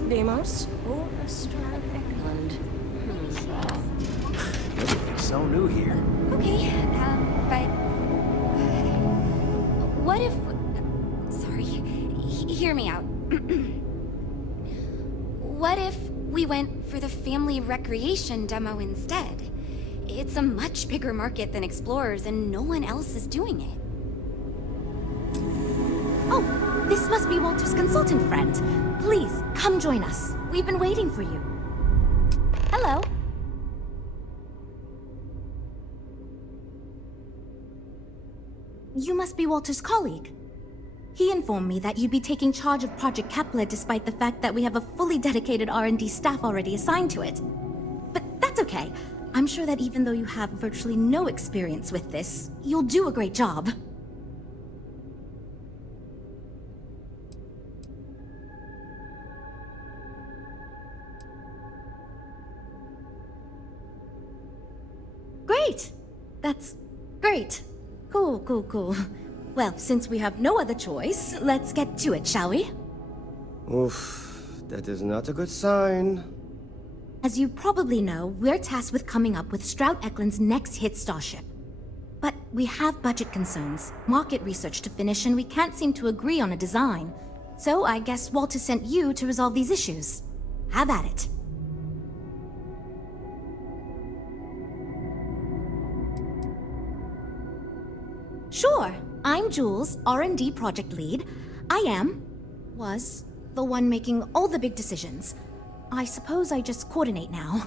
Deimos, or a Stroud Eklund? Everything's so new here. Okay, but... What if... Sorry. Hear me out. What if we went for the family recreation demo instead? It's a much bigger market than Explorers, and no one else is doing it. Oh, this must be Walter's consultant friend. Please, come join us. We've been waiting for you. Hello. You must be Walter's colleague. He informed me that you'd be taking charge of Project Kepler despite the fact that we have a fully dedicated R&D staff already assigned to it. But that's okay. I'm sure that even though you have virtually no experience with this, you'll do a great job. Great! That's great. Cool. Well, since we have no other choice, let's get to it, shall we? Oof, that is not a good sign. As you probably know, we're tasked with coming up with Stroud Eklund's next hit starship. But we have budget concerns, market research to finish, and we can't seem to agree on a design. So I guess Walter sent you to resolve these issues. Have at it. Sure. I'm Jules, R&D project lead. Was the one making all the big decisions. I suppose I just coordinate now.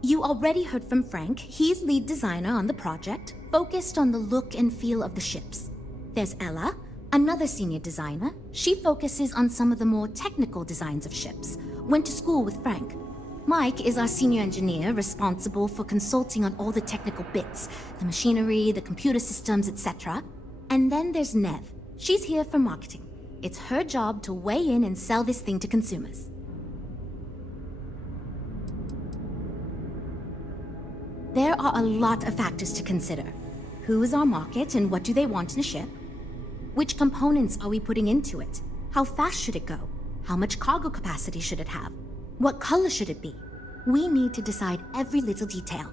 You already heard from Frank. He's lead designer on the project, focused on the look and feel of the ships. There's Ella, another senior designer. She focuses on some of the more technical designs of ships. Went to school with Frank. Mike is our senior engineer, responsible for consulting on all the technical bits, the machinery, the computer systems, etc. And then there's Nev. She's here for marketing. It's her job to weigh in and sell this thing to consumers. There are a lot of factors to consider. Who is our market and what do they want in a ship? Which components are we putting into it? How fast should it go? How much cargo capacity should it have? What color should it be? We need to decide every little detail.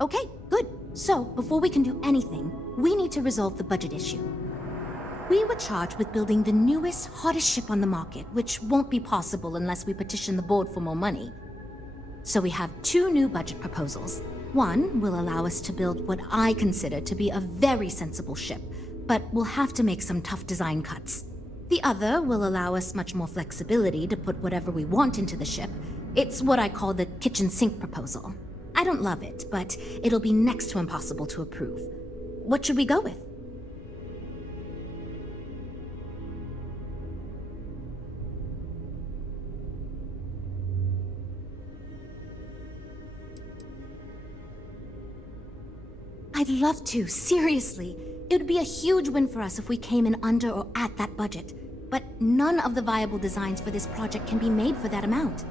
Okay, good. So, before we can do anything, we need to resolve the budget issue. We were charged with building the newest, hottest ship on the market, which won't be possible unless we petition the board for more money. So we have two new budget proposals. One will allow us to build what I consider to be a very sensible ship, but we'll have to make some tough design cuts. The other will allow us much more flexibility to put whatever we want into the ship. It's what I call the kitchen sink proposal. I don't love it, but it'll be next to impossible to approve. What should we go with? I'd love to, seriously. It would be a huge win for us if we came in under or at that budget. But none of the viable designs for this project can be made for that amount.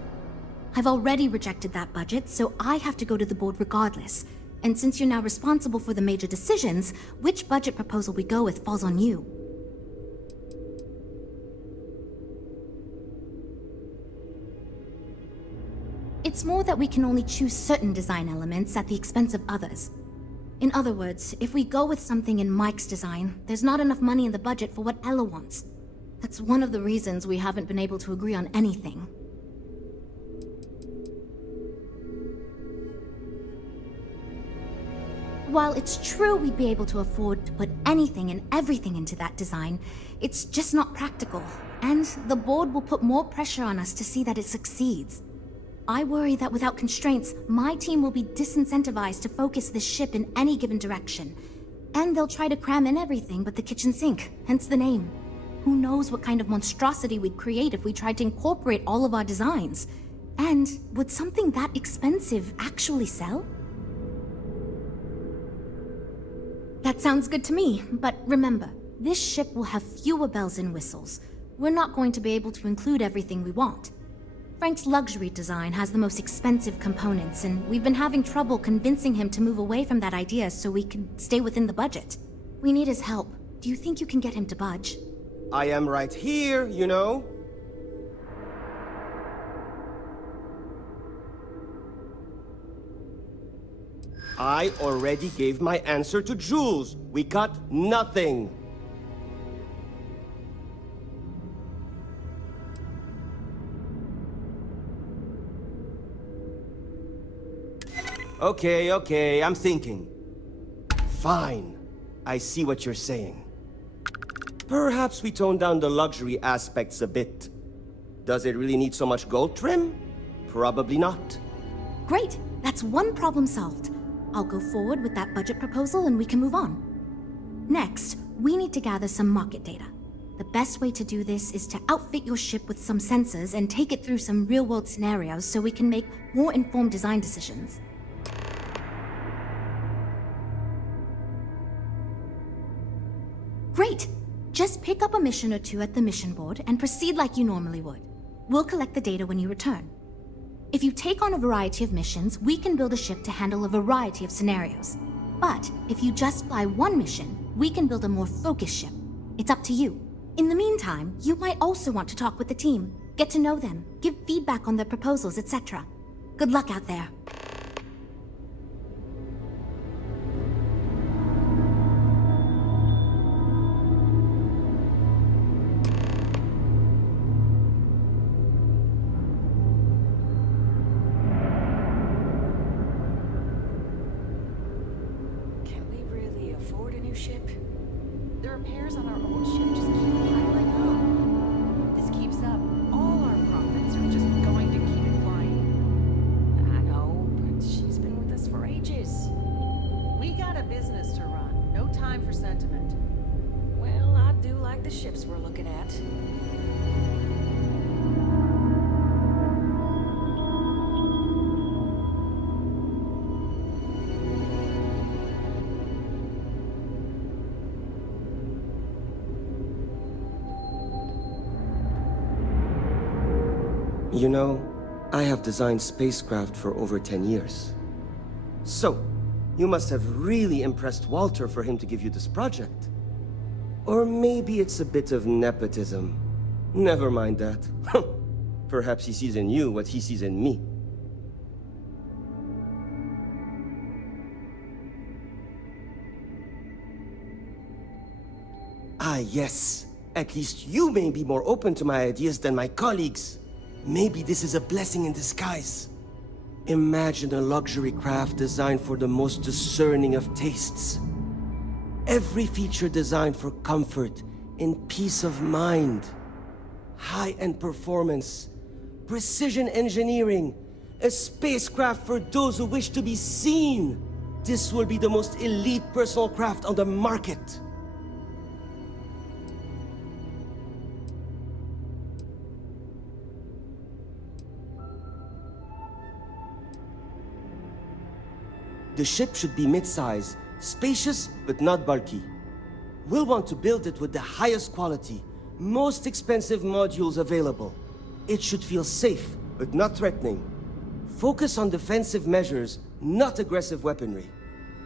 I've already rejected that budget, so I have to go to the board regardless. And since you're now responsible for the major decisions, which budget proposal we go with falls on you. It's more that we can only choose certain design elements at the expense of others. In other words, if we go with something in Mike's design, there's not enough money in the budget for what Ella wants. That's one of the reasons we haven't been able to agree on anything. While it's true we'd be able to afford to put anything and everything into that design, it's just not practical, and the board will put more pressure on us to see that it succeeds. I worry that without constraints, my team will be disincentivized to focus this ship in any given direction. And they'll try to cram in everything but the kitchen sink, hence the name. Who knows what kind of monstrosity we'd create if we tried to incorporate all of our designs? And would something that expensive actually sell? That sounds good to me, but remember, this ship will have fewer bells and whistles. We're not going to be able to include everything we want. Frank's luxury design has the most expensive components, and we've been having trouble convincing him to move away from that idea so we can stay within the budget. We need his help. Do you think you can get him to budge? I am right here, you know? I already gave my answer to Jules. We got nothing. Okay, I'm thinking. Fine. I see what you're saying. Perhaps we tone down the luxury aspects a bit. Does it really need so much gold trim? Probably not. Great, that's one problem solved. I'll go forward with that budget proposal and we can move on. Next, we need to gather some market data. The best way to do this is to outfit your ship with some sensors and take it through some real-world scenarios so we can make more informed design decisions. Great! Just pick up a mission or two at the mission board and proceed like you normally would. We'll collect the data when you return. If you take on a variety of missions, we can build a ship to handle a variety of scenarios. But if you just fly one mission, we can build a more focused ship. It's up to you. In the meantime, you might also want to talk with the team, get to know them, give feedback on their proposals, etc. Good luck out there. Ship. The repairs on our old ship just keep piling up. If this keeps up, all our profits are just going to keep it flying. I know, but she's been with us for ages. We got a business to run. No time for sentiment. Well, I do like the ships we're looking at. You know, I have designed spacecraft for over 10 years. So, you must have really impressed Walter for him to give you this project. Or maybe it's a bit of nepotism. Never mind that. Perhaps he sees in you what he sees in me. Ah, yes. At least you may be more open to my ideas than my colleagues. Maybe this is a blessing in disguise. Imagine a luxury craft designed for the most discerning of tastes. Every feature designed for comfort and peace of mind. High-end performance, precision engineering, a spacecraft for those who wish to be seen. This will be the most elite personal craft on the market. The ship should be mid-size, spacious but not bulky. We'll want to build it with the highest quality, most expensive modules available. It should feel safe but not threatening. Focus on defensive measures, not aggressive weaponry.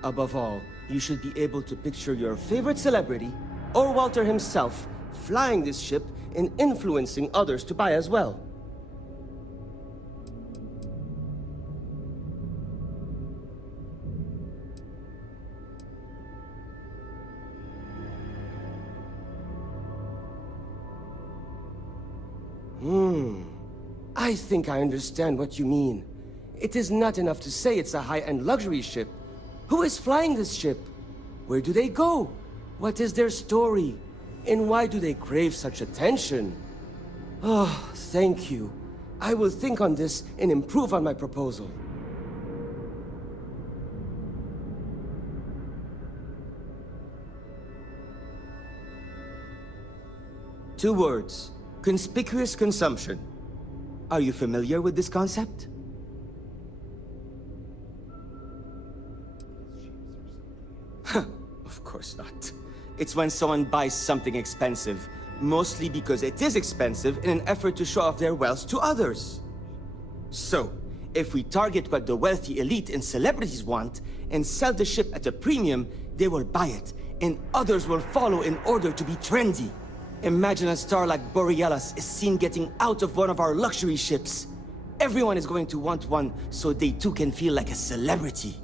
Above all, you should be able to picture your favorite celebrity, or Walter himself, flying this ship and influencing others to buy as well. I think I understand what you mean. It is not enough to say it's a high-end luxury ship. Who is flying this ship? Where do they go? What is their story? And why do they crave such attention? Oh, thank you. I will think on this and improve on my proposal. Two words. Conspicuous consumption. Are you familiar with this concept? Of course not. It's when someone buys something expensive, mostly because it is expensive in an effort to show off their wealth to others. So, if we target what the wealthy elite and celebrities want, and sell the ship at a premium, they will buy it, and others will follow in order to be trendy. Imagine a star like Borealis is seen getting out of one of our luxury ships. Everyone is going to want one, so they too can feel like a celebrity.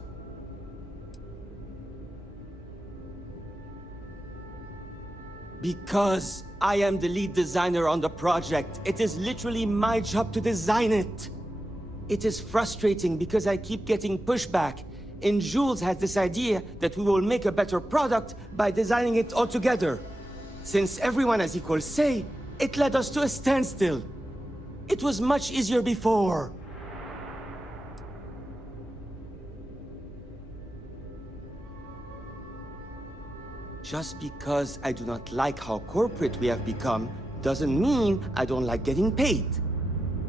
Because I am the lead designer on the project, it is literally my job to design it. It is frustrating because I keep getting pushback, and Jules has this idea that we will make a better product by designing it all together. Since everyone has equal say, it led us to a standstill. It was much easier before. Just because I do not like how corporate we have become, doesn't mean I don't like getting paid.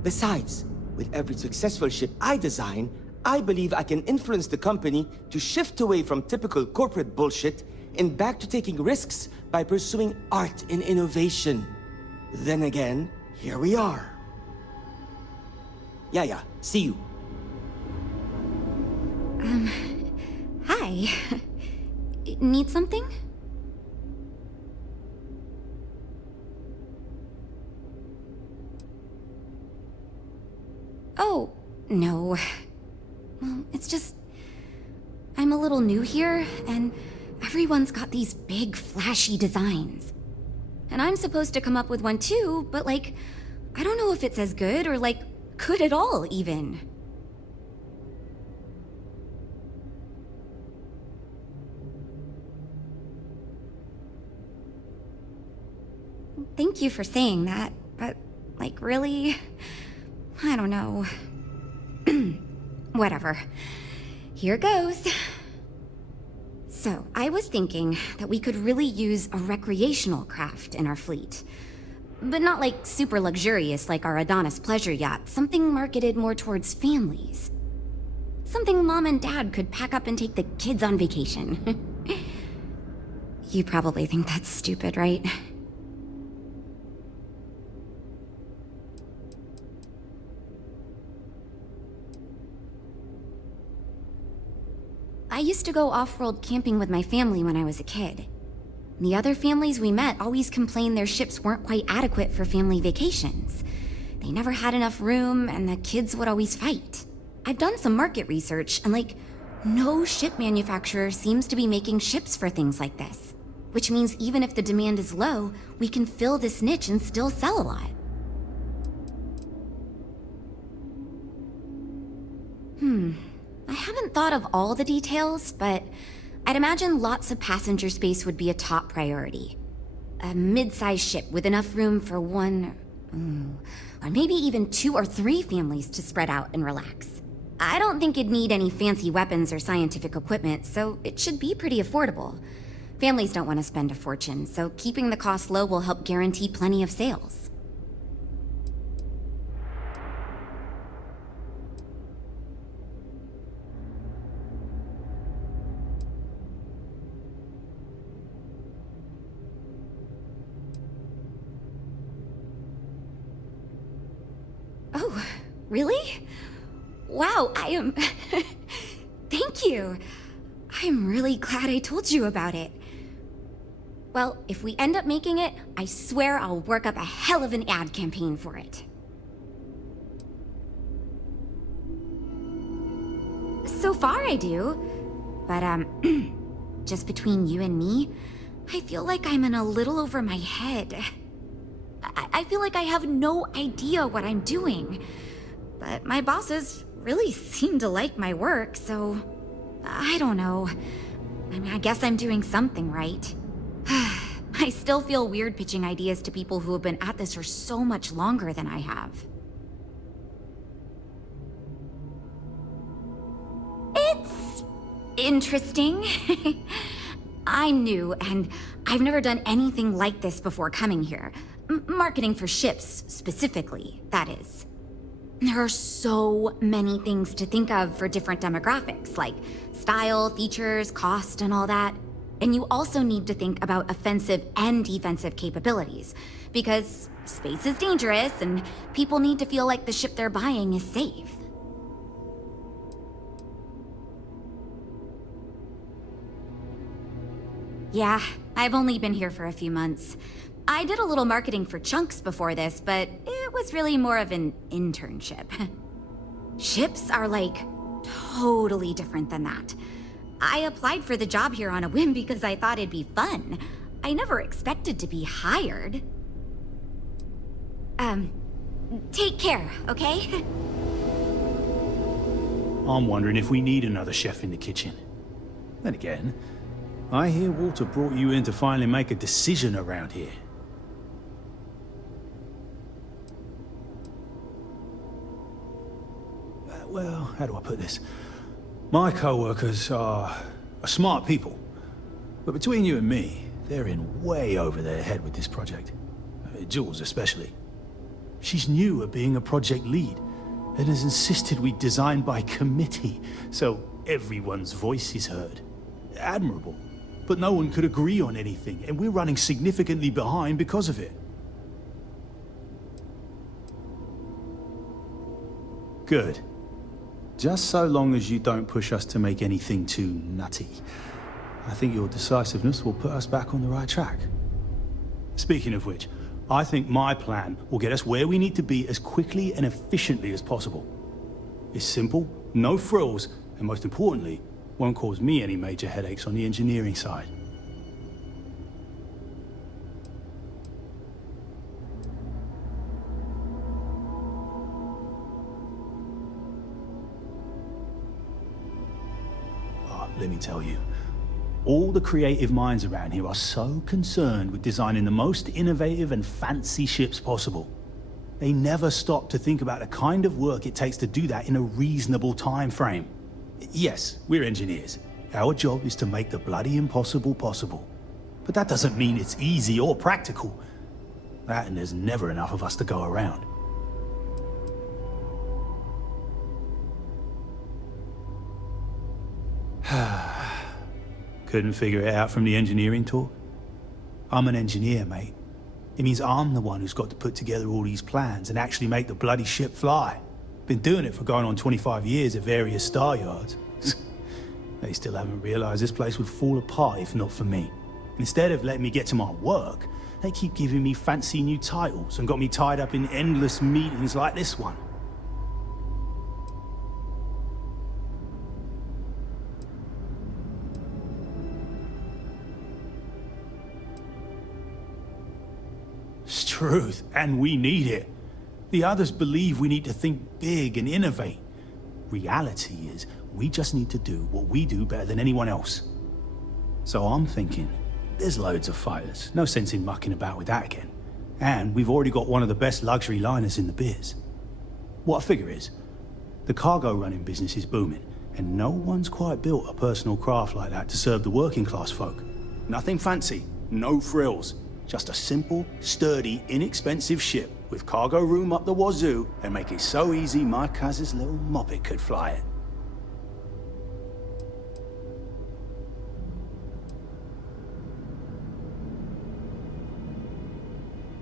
Besides, with every successful ship I design, I believe I can influence the company to shift away from typical corporate bullshit and back to taking risks by pursuing art and innovation. Then again, here we are. Yeah, see you. Hi. Need something? Oh, no. Well, it's just... I'm a little new here, and everyone's got these big, flashy designs. And I'm supposed to come up with one too, but like, I don't know if it's as good or like, good at all, even. Thank you for saying that, but like, really? I don't know. Whatever. Here goes. So, I was thinking that we could really use a recreational craft in our fleet. But not like super luxurious like our Adonis pleasure yacht, something marketed more towards families. Something Mom and Dad could pack up and take the kids on vacation. You probably think that's stupid, right? I used to go off-world camping with my family when I was a kid. The other families we met always complained their ships weren't quite adequate for family vacations. They never had enough room, and the kids would always fight. I've done some market research, and like, no ship manufacturer seems to be making ships for things like this. Which means even if the demand is low, we can fill this niche and still sell a lot. I haven't thought of all the details, but I'd imagine lots of passenger space would be a top priority. A mid-sized ship with enough room for one, or maybe even 2 or 3 families to spread out and relax. I don't think it'd need any fancy weapons or scientific equipment, so it should be pretty affordable. Families don't want to spend a fortune, so keeping the cost low will help guarantee plenty of sales. Oh, really? Wow, I am... Thank you. I'm really glad I told you about it. Well, if we end up making it, I swear I'll work up a hell of an ad campaign for it. So far I do. But, just between you and me, I feel like I'm in a little over my head. I feel like I have no idea what I'm doing. But my bosses really seem to like my work, so... I don't know. I mean, I guess I'm doing something right. I still feel weird pitching ideas to people who have been at this for so much longer than I have. It's... interesting. I'm new, and I've never done anything like this before coming here. Marketing for ships, specifically, that is. There are so many things to think of for different demographics, like style, features, cost, and all that. And you also need to think about offensive and defensive capabilities, because space is dangerous, and people need to feel like the ship they're buying is safe. Yeah, I've only been here for a few months. I did a little marketing for Chunks before this, but it was really more of an internship. Ships are like totally different than that. I applied for the job here on a whim because I thought it'd be fun. I never expected to be hired. Take care, okay? I'm wondering if we need another chef in the kitchen. Then again, I hear Walter brought you in to finally make a decision around here. Well, how do I put this? My co-workers are smart people. But between you and me, they're in way over their head with this project. Jules especially. She's new at being a project lead, and has insisted we design by committee, so everyone's voice is heard. Admirable. But no one could agree on anything, and we're running significantly behind because of it. Good. Just so long as you don't push us to make anything too nutty. I think your decisiveness will put us back on the right track. Speaking of which, I think my plan will get us where we need to be as quickly and efficiently as possible. It's simple, no frills, and most importantly, won't cause me any major headaches on the engineering side. Let me tell you, all the creative minds around here are so concerned with designing the most innovative and fancy ships possible. They never stop to think about the kind of work it takes to do that in a reasonable time frame. Yes, we're engineers. Our job is to make the bloody impossible possible. But that doesn't mean it's easy or practical. That and there's never enough of us to go around. Couldn't figure it out from the engineering talk? I'm an engineer, mate. It means I'm the one who's got to put together all these plans and actually make the bloody ship fly. Been doing it for going on 25 years at various star yards. They still haven't realized this place would fall apart if not for me. Instead of letting me get to my work, they keep giving me fancy new titles and got me tied up in endless meetings like this one. It's truth, and we need it. The others believe we need to think big and innovate. Reality is, we just need to do what we do better than anyone else. So I'm thinking, there's loads of fighters. No sense in mucking about with that again. And we've already got one of the best luxury liners in the biz. What I figure is, the cargo running business is booming, and no one's quite built a personal craft like that to serve the working class folk. Nothing fancy, no frills. Just a simple, sturdy, inexpensive ship with cargo room up the wazoo and make it so easy my cousin's little moppet could fly it.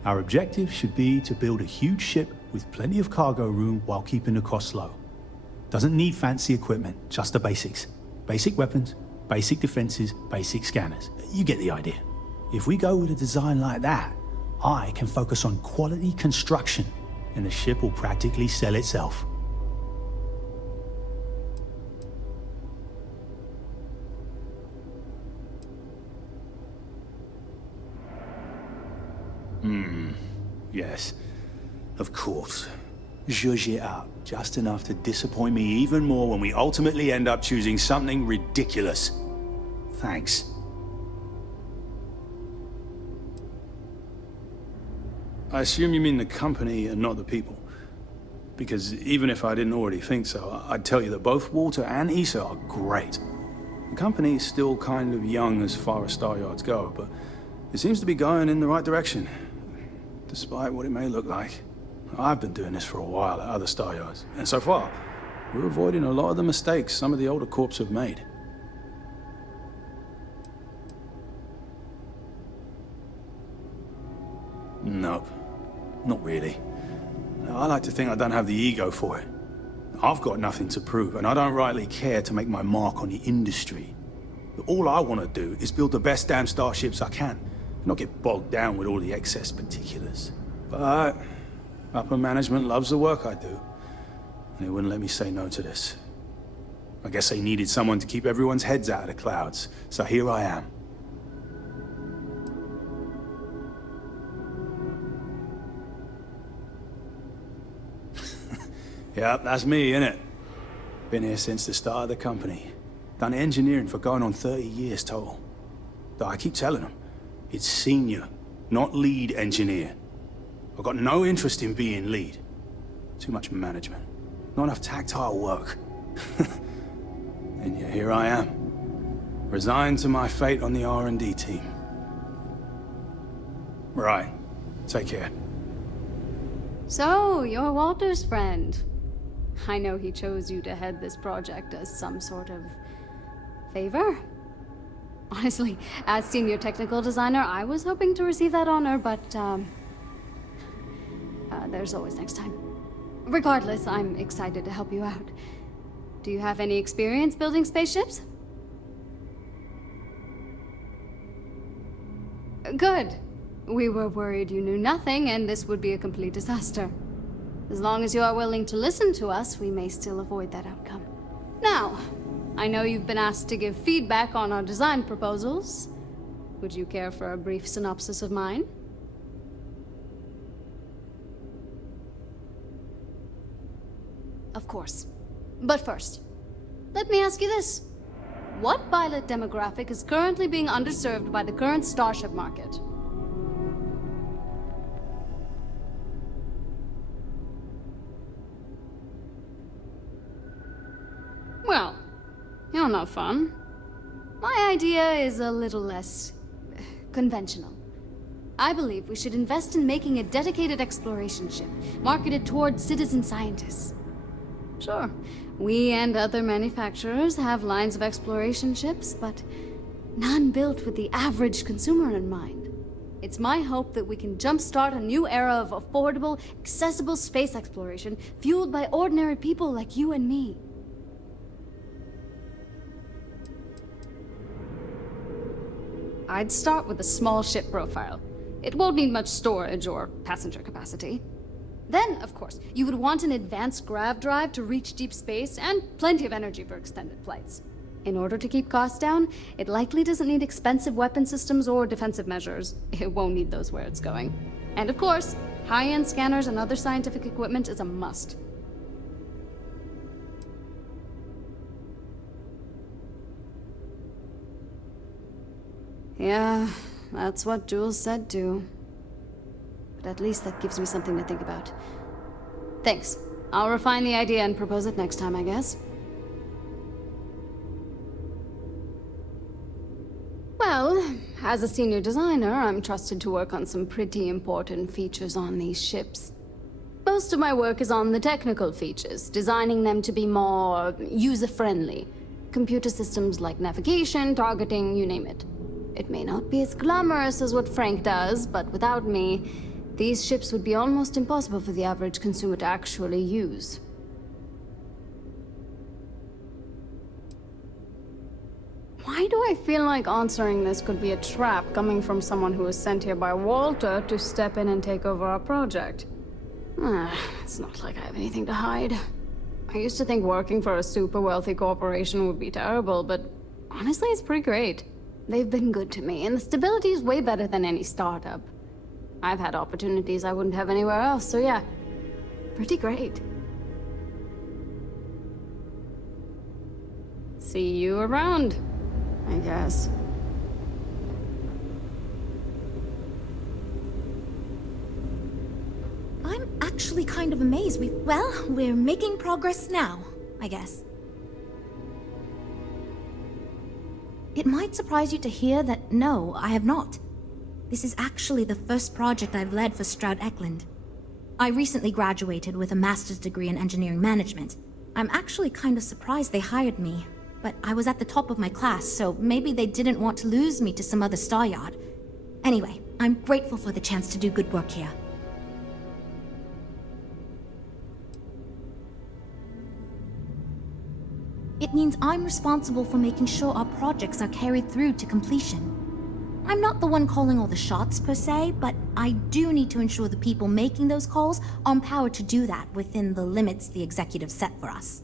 Our objective should be to build a huge ship with plenty of cargo room while keeping the costs low. Doesn't need fancy equipment, just the basics. Basic weapons, basic defenses, basic scanners. You get the idea. If we go with a design like that, I can focus on quality construction, and the ship will practically sell itself. Yes, of course. Zhuzh it up, just enough to disappoint me even more when we ultimately end up choosing something ridiculous. Thanks. I assume you mean the company and not the people. Because even if I didn't already think so, I'd tell you that both Walter and Issa are great. The company is still kind of young as far as Star Yards go, but it seems to be going in the right direction. Despite what it may look like. I've been doing this for a while at other Star Yards, and so far, we're avoiding a lot of the mistakes some of the older corps have made. Nope. Not really. I like to think I don't have the ego for it. I've got nothing to prove, and I don't rightly care to make my mark on the industry. All I want to do is build the best damn starships I can, not get bogged down with all the excess particulars. But upper management loves the work I do, and they wouldn't let me say no to this. I guess they needed someone to keep everyone's heads out of the clouds, so here I am. Yep, that's me, innit? Been here since the start of the company. Done engineering for going on 30 years total. Though I keep telling them, it's senior, not lead engineer. I've got no interest in being lead. Too much management. Not enough tactile work. And yet here I am. Resigned to my fate on the R&D team. Right. Take care. So, you're Walter's friend. I know he chose you to head this project as some sort of favor? Honestly, as senior technical designer, I was hoping to receive that honor, but, there's always next time. Regardless, I'm excited to help you out. Do you have any experience building spaceships? Good. We were worried you knew nothing, and this would be a complete disaster. As long as you are willing to listen to us, we may still avoid that outcome. Now, I know you've been asked to give feedback on our design proposals. Would you care for a brief synopsis of mine? Of course. But first, let me ask you this. What pilot demographic is currently being underserved by the current starship market? Well, you're no fun. My idea is a little less conventional. I believe we should invest in making a dedicated exploration ship, marketed towards citizen scientists. Sure, we and other manufacturers have lines of exploration ships, but none built with the average consumer in mind. It's my hope that we can jumpstart a new era of affordable, accessible space exploration, fueled by ordinary people like you and me. I'd start with a small ship profile. It won't need much storage or passenger capacity. Then, of course, you would want an advanced grav drive to reach deep space and plenty of energy for extended flights. In order to keep costs down, it likely doesn't need expensive weapon systems or defensive measures. It won't need those where it's going. And of course, high-end scanners and other scientific equipment is a must. Yeah, that's what Jules said too. But at least that gives me something to think about. Thanks. I'll refine the idea and propose it next time, I guess. Well, as a senior designer, I'm trusted to work on some pretty important features on these ships. Most of my work is on the technical features, designing them to be more user-friendly. Computer systems like navigation, targeting, you name it. It may not be as glamorous as what Frank does, but without me, these ships would be almost impossible for the average consumer to actually use. Why do I feel like answering this could be a trap coming from someone who was sent here by Walter to step in and take over our project? It's not like I have anything to hide. I used to think working for a super wealthy corporation would be terrible, but honestly, it's pretty great. They've been good to me, and the stability is way better than any startup. I've had opportunities I wouldn't have anywhere else, so yeah, pretty great. See you around, I guess. I'm actually kind of amazed. We're making progress now, I guess. It might surprise you to hear that no, I have not. This is actually the first project I've led for Stroud Eklund. I recently graduated with a master's degree in engineering management. I'm actually kind of surprised they hired me, but I was at the top of my class, so maybe they didn't want to lose me to some other star yard. Anyway, I'm grateful for the chance to do good work here. It means I'm responsible for making sure our projects are carried through to completion. I'm not the one calling all the shots per se, but I do need to ensure the people making those calls are empowered to do that within the limits the executive set for us.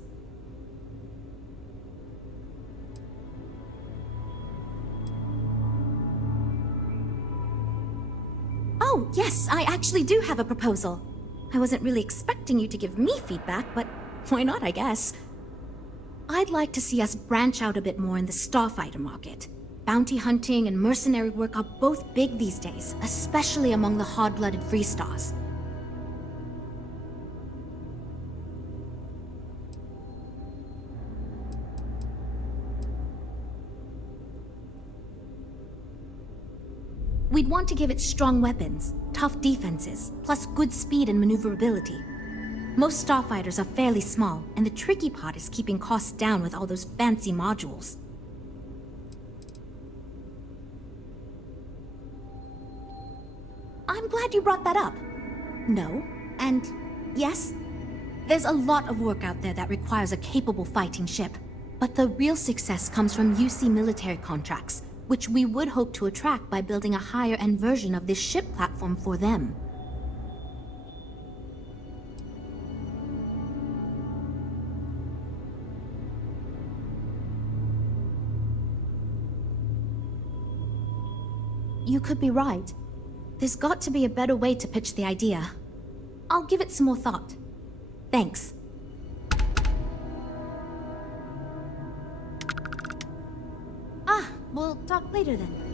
Oh, yes, I actually do have a proposal. I wasn't really expecting you to give me feedback, but why not, I guess? I'd like to see us branch out a bit more in the starfighter market. Bounty hunting and mercenary work are both big these days, especially among the hard-blooded Freestars. We'd want to give it strong weapons, tough defenses, plus good speed and maneuverability. Most starfighters are fairly small, and the tricky part is keeping costs down with all those fancy modules. I'm glad you brought that up. No, and yes, there's a lot of work out there that requires a capable fighting ship. But the real success comes from UC military contracts, which we would hope to attract by building a higher-end version of this ship platform for them. You could be right. There's got to be a better way to pitch the idea. I'll give it some more thought. Thanks. We'll talk later then.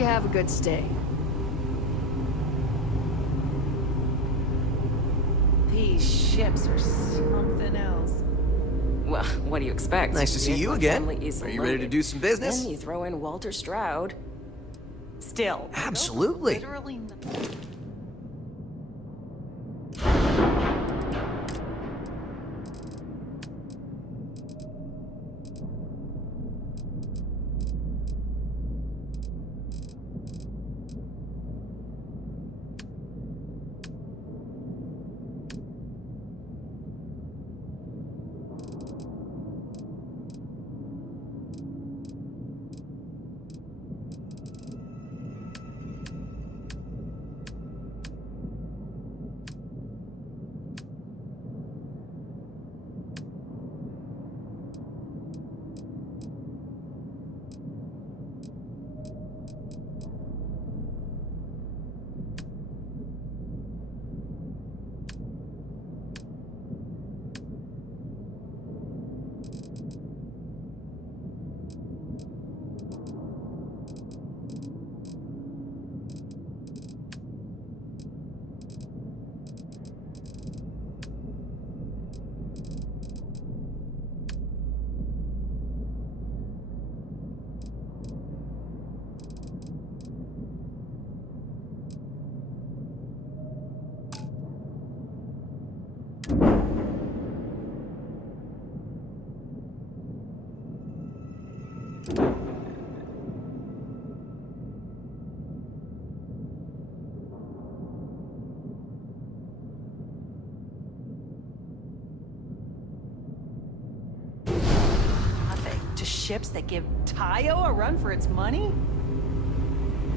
you have a good stay. These ships are something else. Well, what do you expect? Nice to see you My again. family is Are you ready to do some business? Then you throw in Walter Stroud. Still. Absolutely. Literally. To ships that give Tayo a run for its money?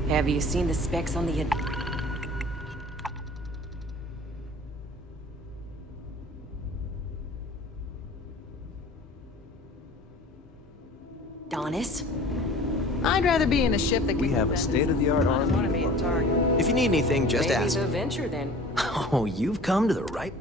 Have you seen the specs on the... Adonis? I'd rather be in a ship that can... We have a state-of-the-art I don't want to army. be a target. If you need anything, just Maybe ask. the Venture, then. Oh, you've come to the right...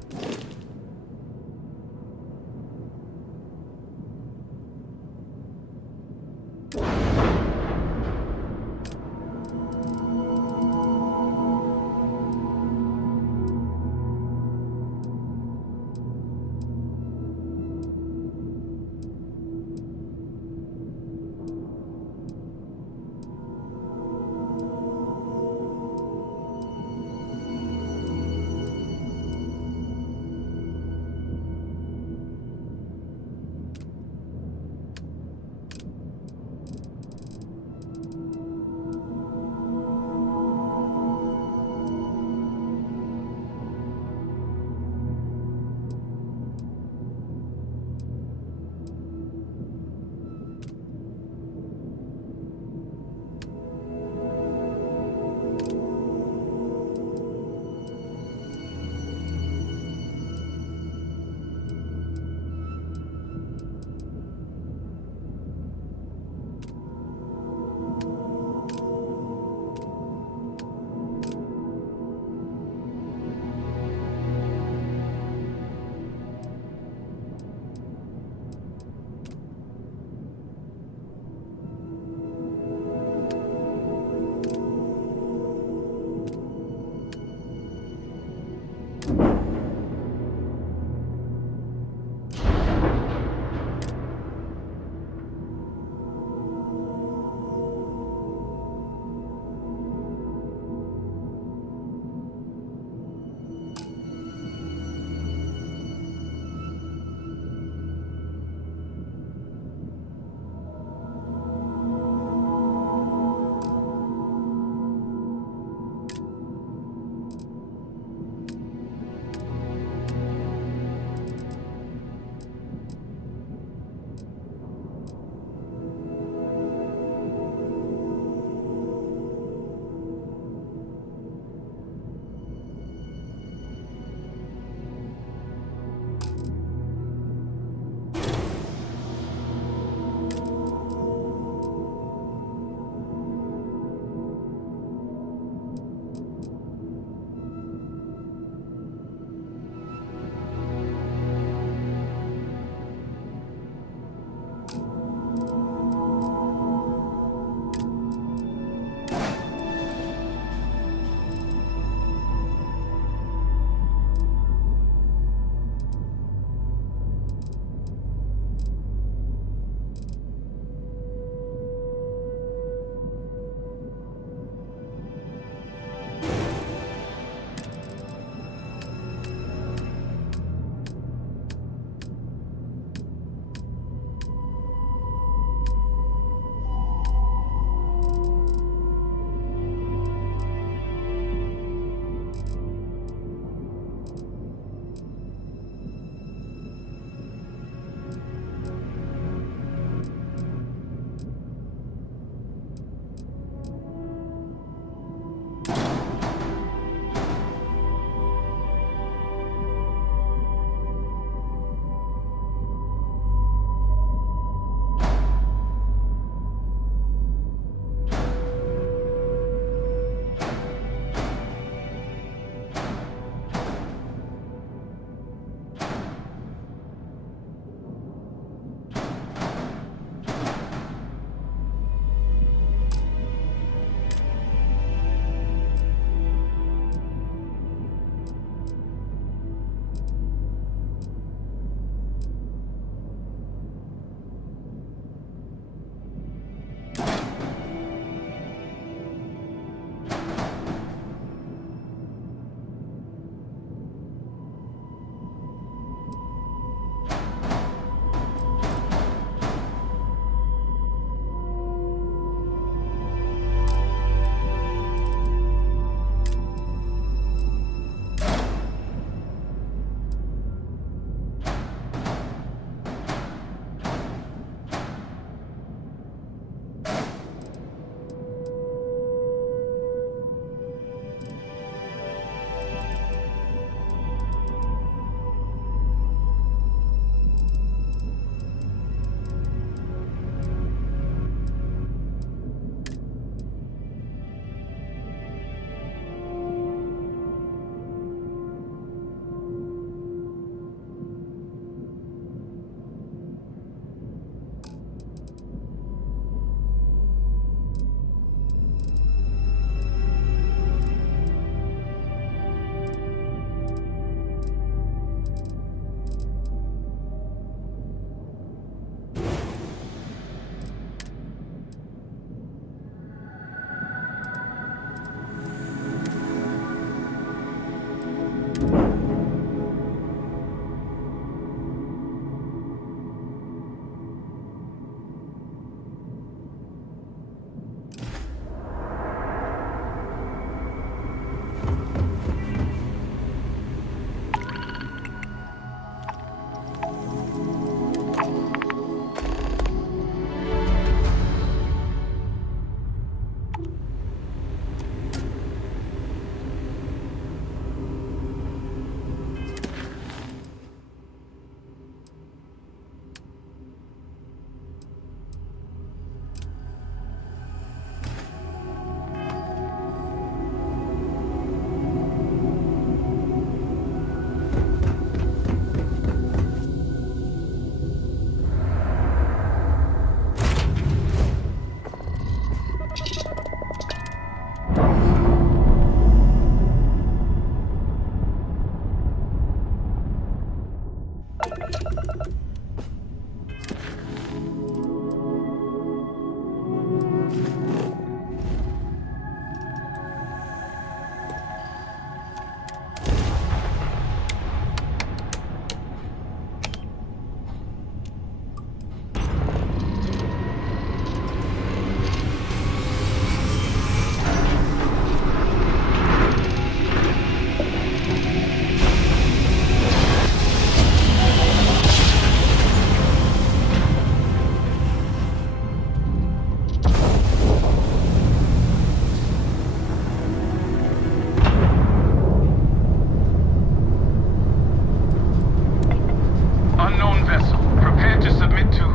Unknown vessel. Prepare to submit to...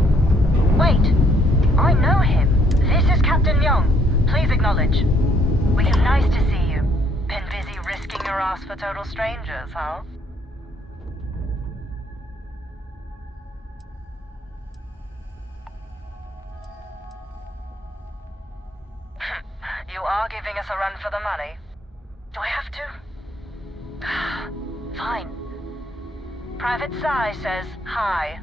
Wait. I know him. This is Captain Young. Please acknowledge. William, nice to see you. Been busy risking your ass for total strangers, huh? You are giving us a run for the money. Do I have to? Fine. Private Psy says hi.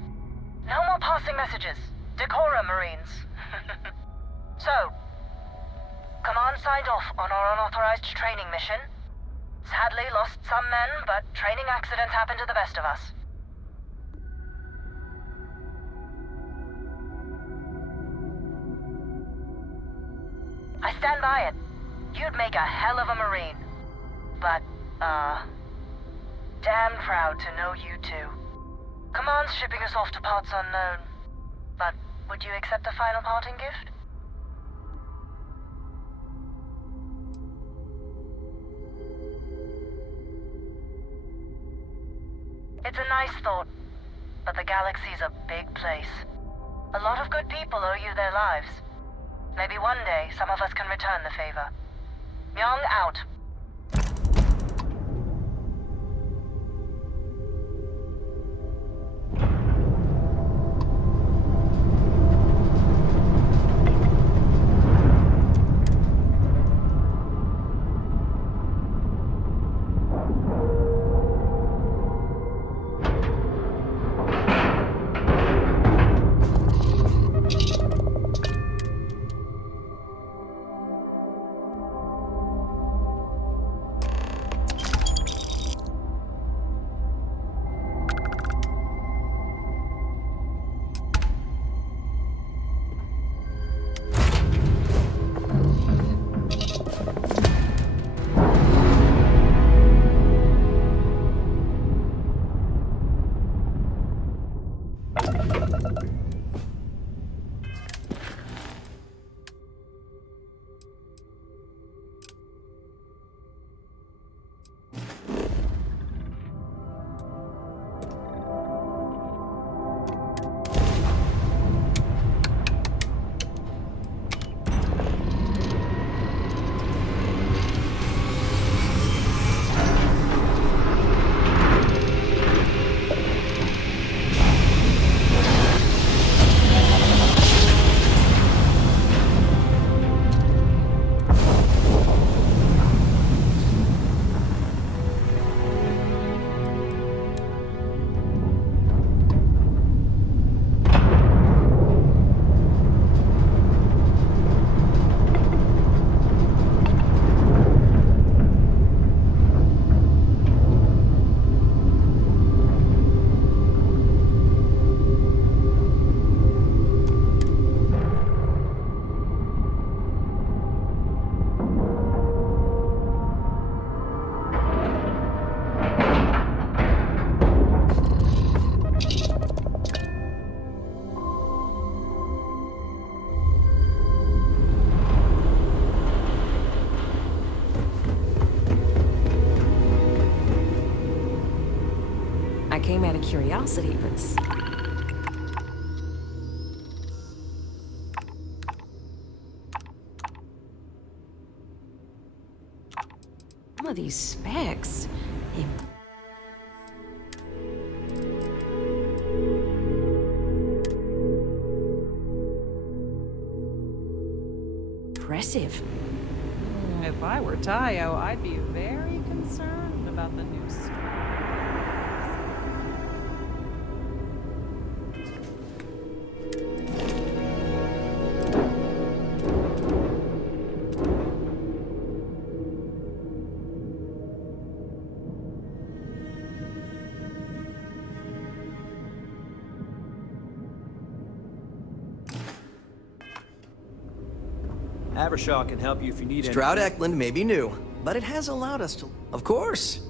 No more passing messages. Decorum, Marines. So, Command signed off on our unauthorized training mission. Sadly lost some men, but training accidents happen to the best of us. I stand by it. You'd make a hell of a Marine. But, damn proud to know you two. Command's shipping us off to parts unknown. But would you accept a final parting gift? It's a nice thought, but the galaxy's a big place. A lot of good people owe you their lives. Maybe one day some of us can return the favor. Young out. I came out of curiosity, but... Some of these specs... Impressive. If I were Tayo, I'd be very concerned about the new Avershaw can help you if you need Stroud anything. Eklund may be new, but it has allowed us to... Of course.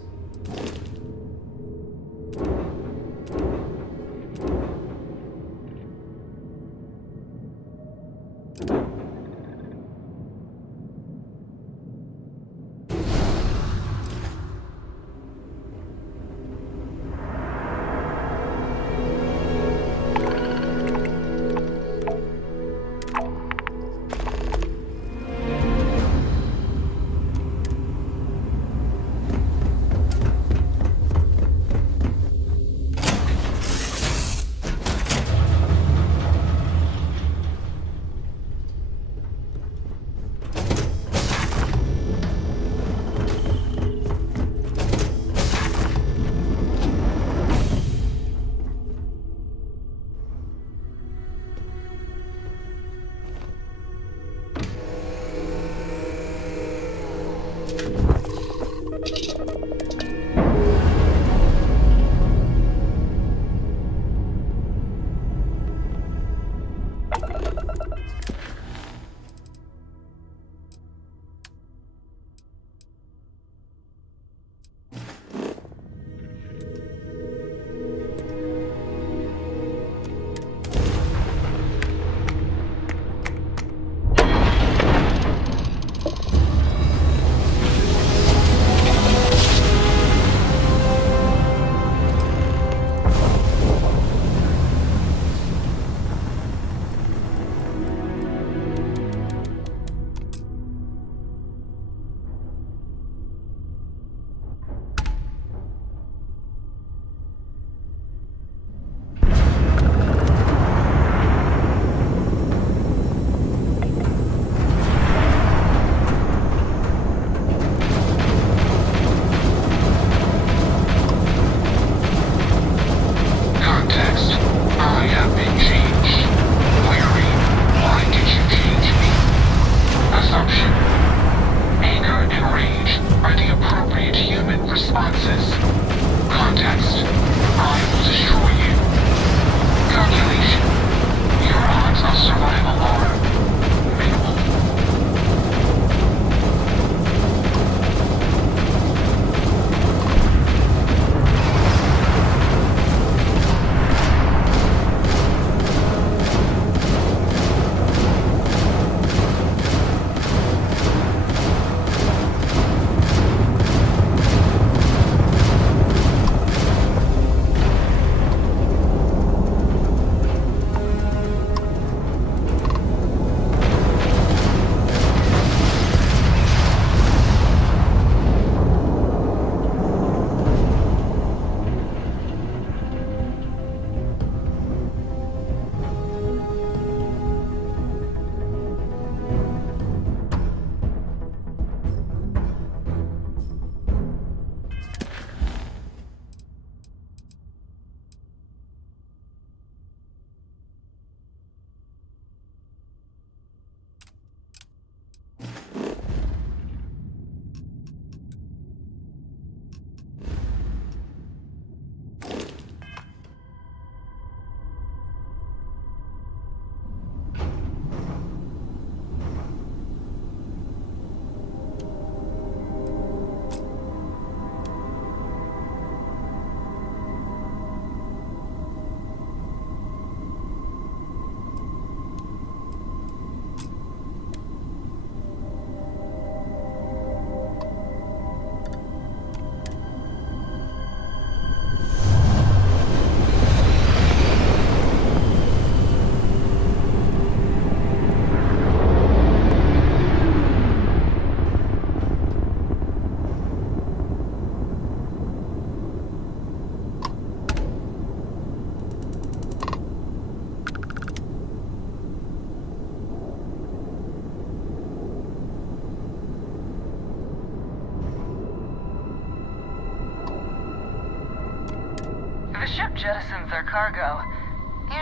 If a ship jettisons their cargo,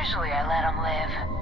usually I let them live.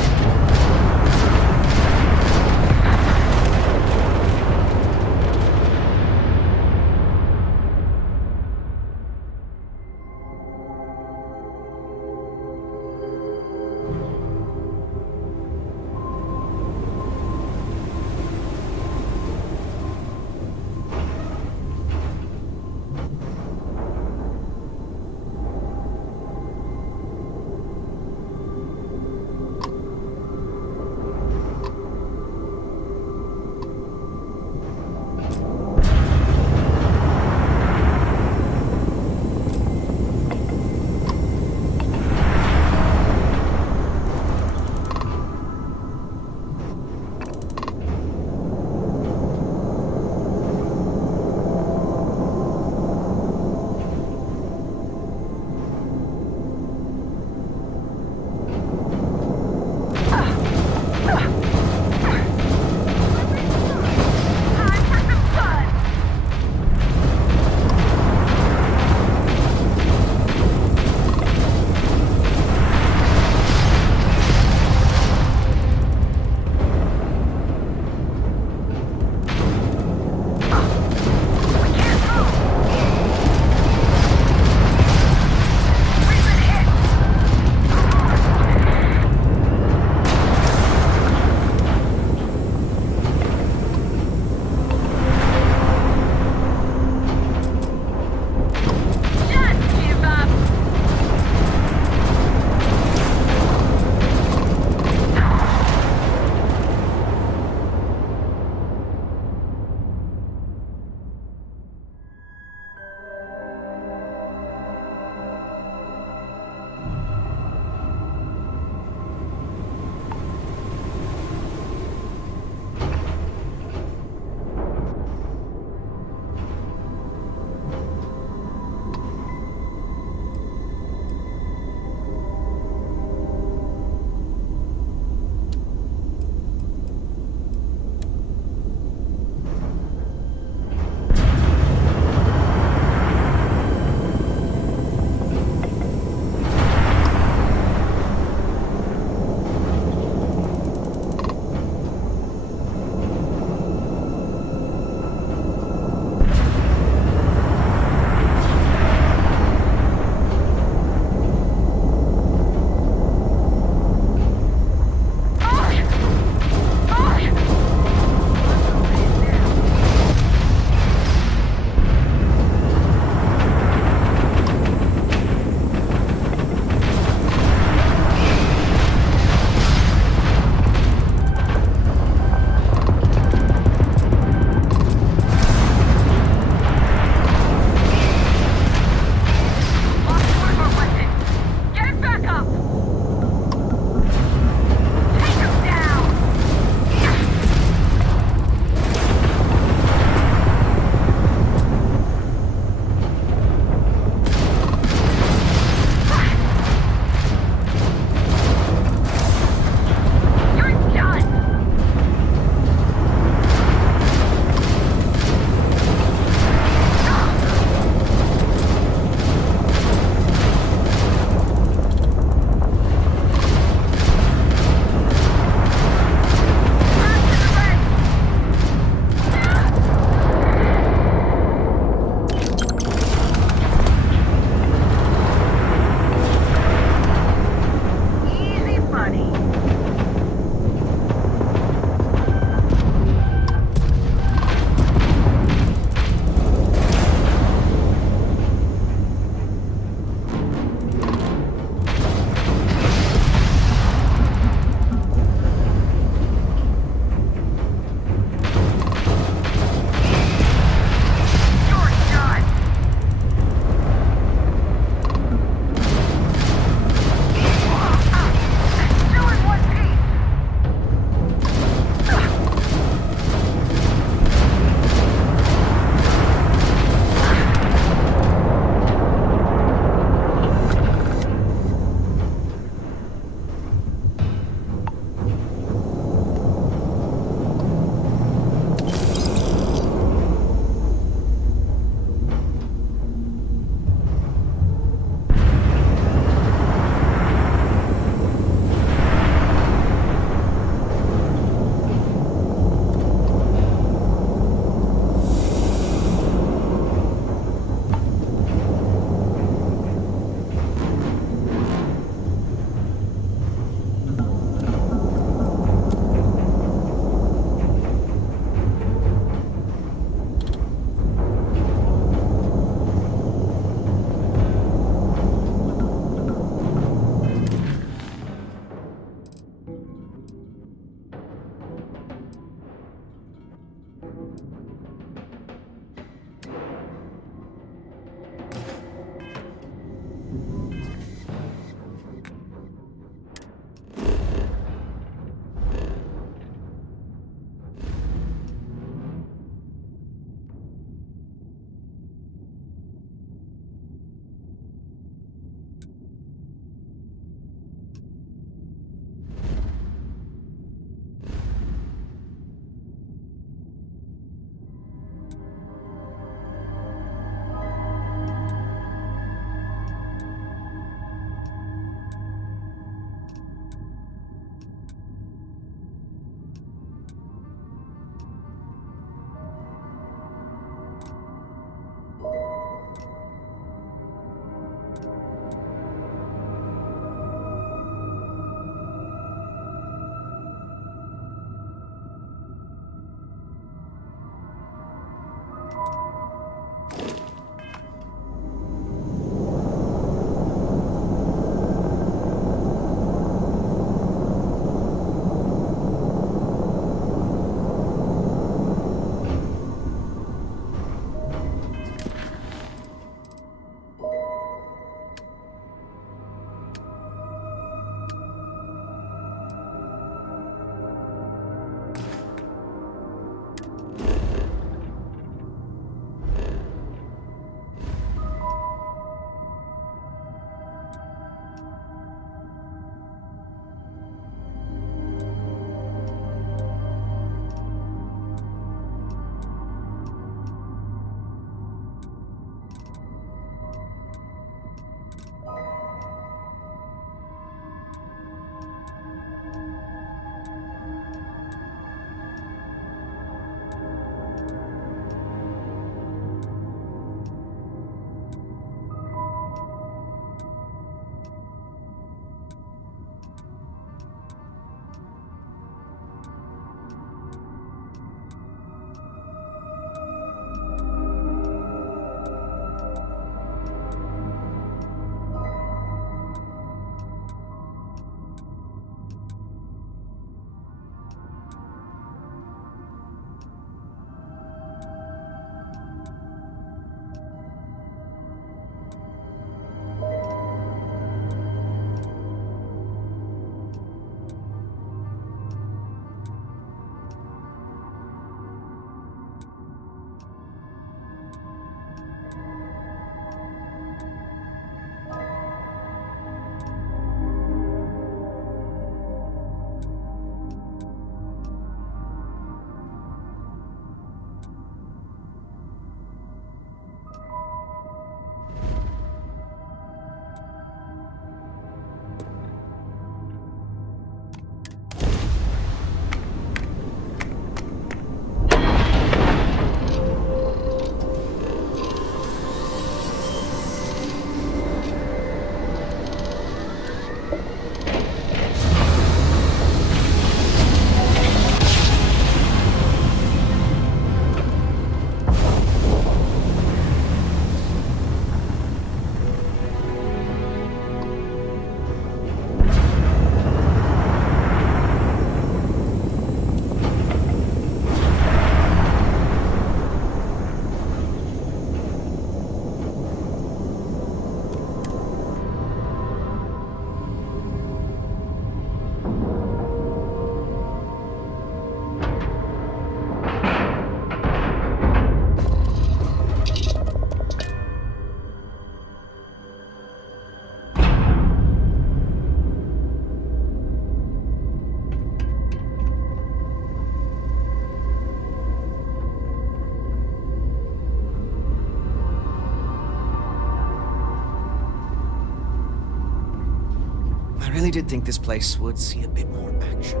really did think this place would see a bit more action.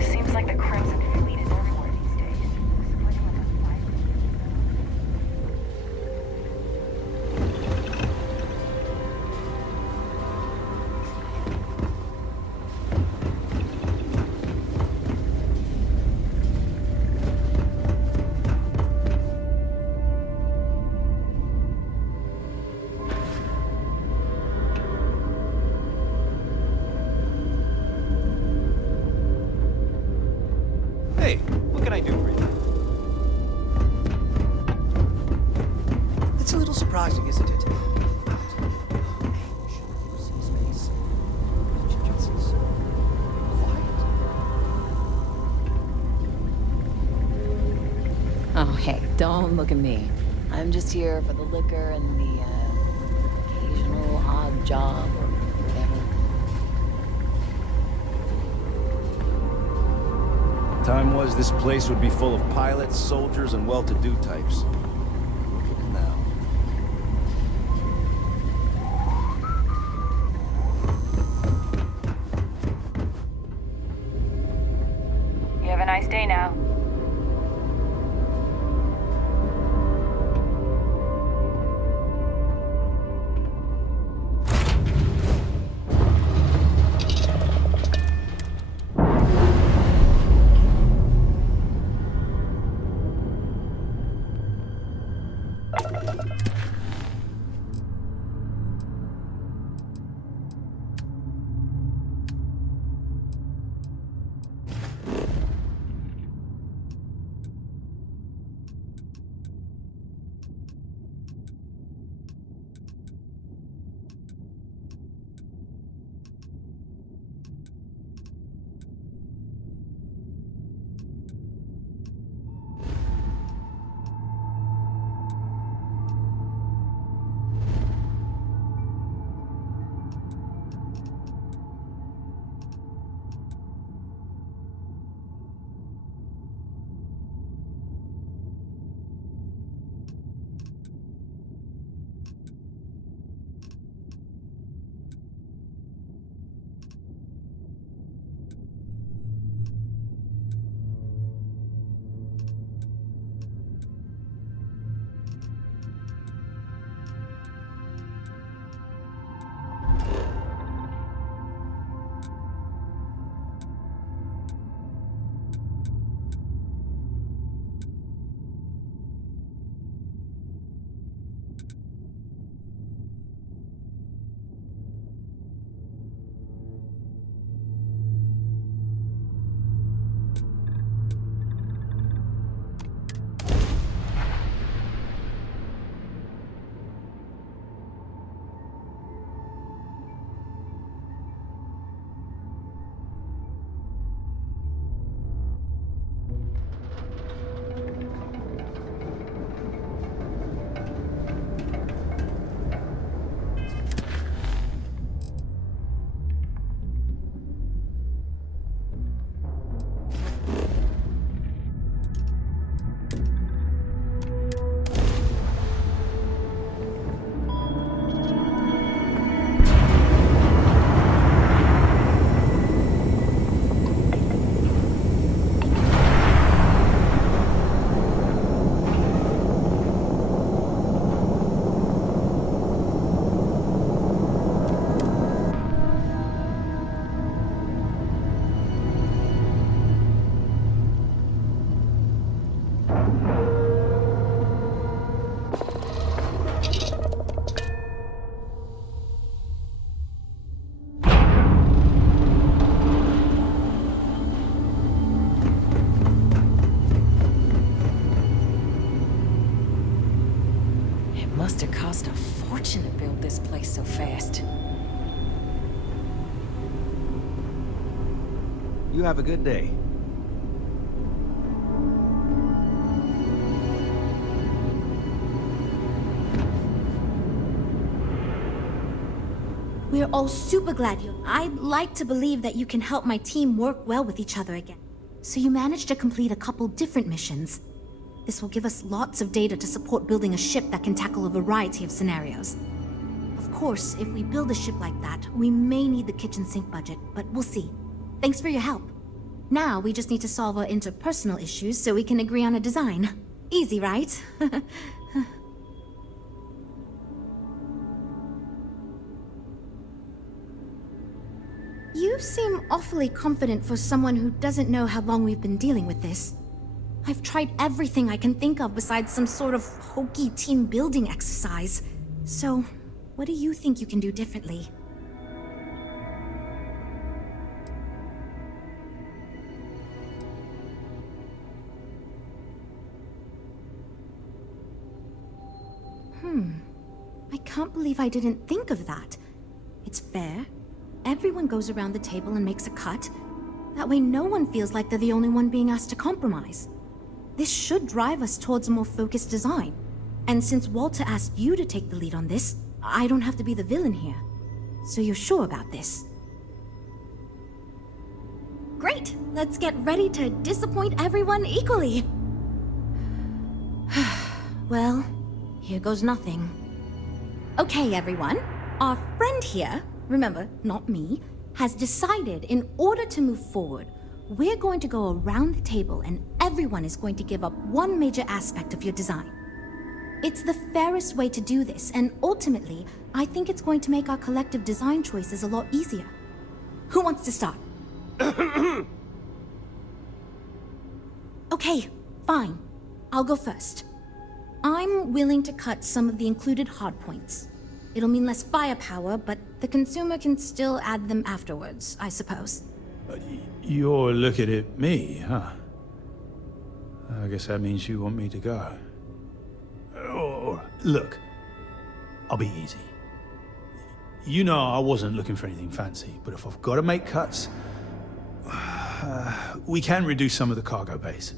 Seems like the Crimson Fleet is everywhere these days. Splitting like a fire. Hey, what can I do for you? It's a little surprising, isn't it? Oh, hey, don't look at me. I'm just here for the liquor and the, occasional odd job or whatever. Time was this place would be full of pilots, soldiers, and well-to-do types. Look at it now. You have a nice day now. Must have cost a fortune to build this place so fast. You have a good day. We're all super glad you... I'd like to believe that you can help my team work well with each other again. So you managed to complete a couple different missions. This will give us lots of data to support building a ship that can tackle a variety of scenarios. Of course, if we build a ship like that, we may need the kitchen sink budget, but we'll see. Thanks for your help. Now we just need to solve our interpersonal issues so we can agree on a design. Easy, right? You seem awfully confident for someone who doesn't know how long we've been dealing with this. I've tried everything I can think of besides some sort of hokey team building exercise. So, what do you think you can do differently? I can't believe I didn't think of that. It's fair. Everyone goes around the table and makes a cut. That way no one feels like they're the only one being asked to compromise. This should drive us towards a more focused design. And since Walter asked you to take the lead on this, I don't have to be the villain here. So you're sure about this? Great! Let's get ready to disappoint everyone equally! Well, here goes nothing. Okay, everyone. Our friend here, remember, not me, has decided in order to move forward, we're going to go around the table and everyone is going to give up one major aspect of your design. It's the fairest way to do this, and ultimately, I think it's going to make our collective design choices a lot easier. Who wants to start? Okay, fine. I'll go first. I'm willing to cut some of the included hardpoints. It'll mean less firepower, but the consumer can still add them afterwards, I suppose. You're looking at me, huh? I guess that means you want me to go. Oh, look, I'll be easy. You know I wasn't looking for anything fancy, but if I've got to make cuts, we can reduce some of the cargo base.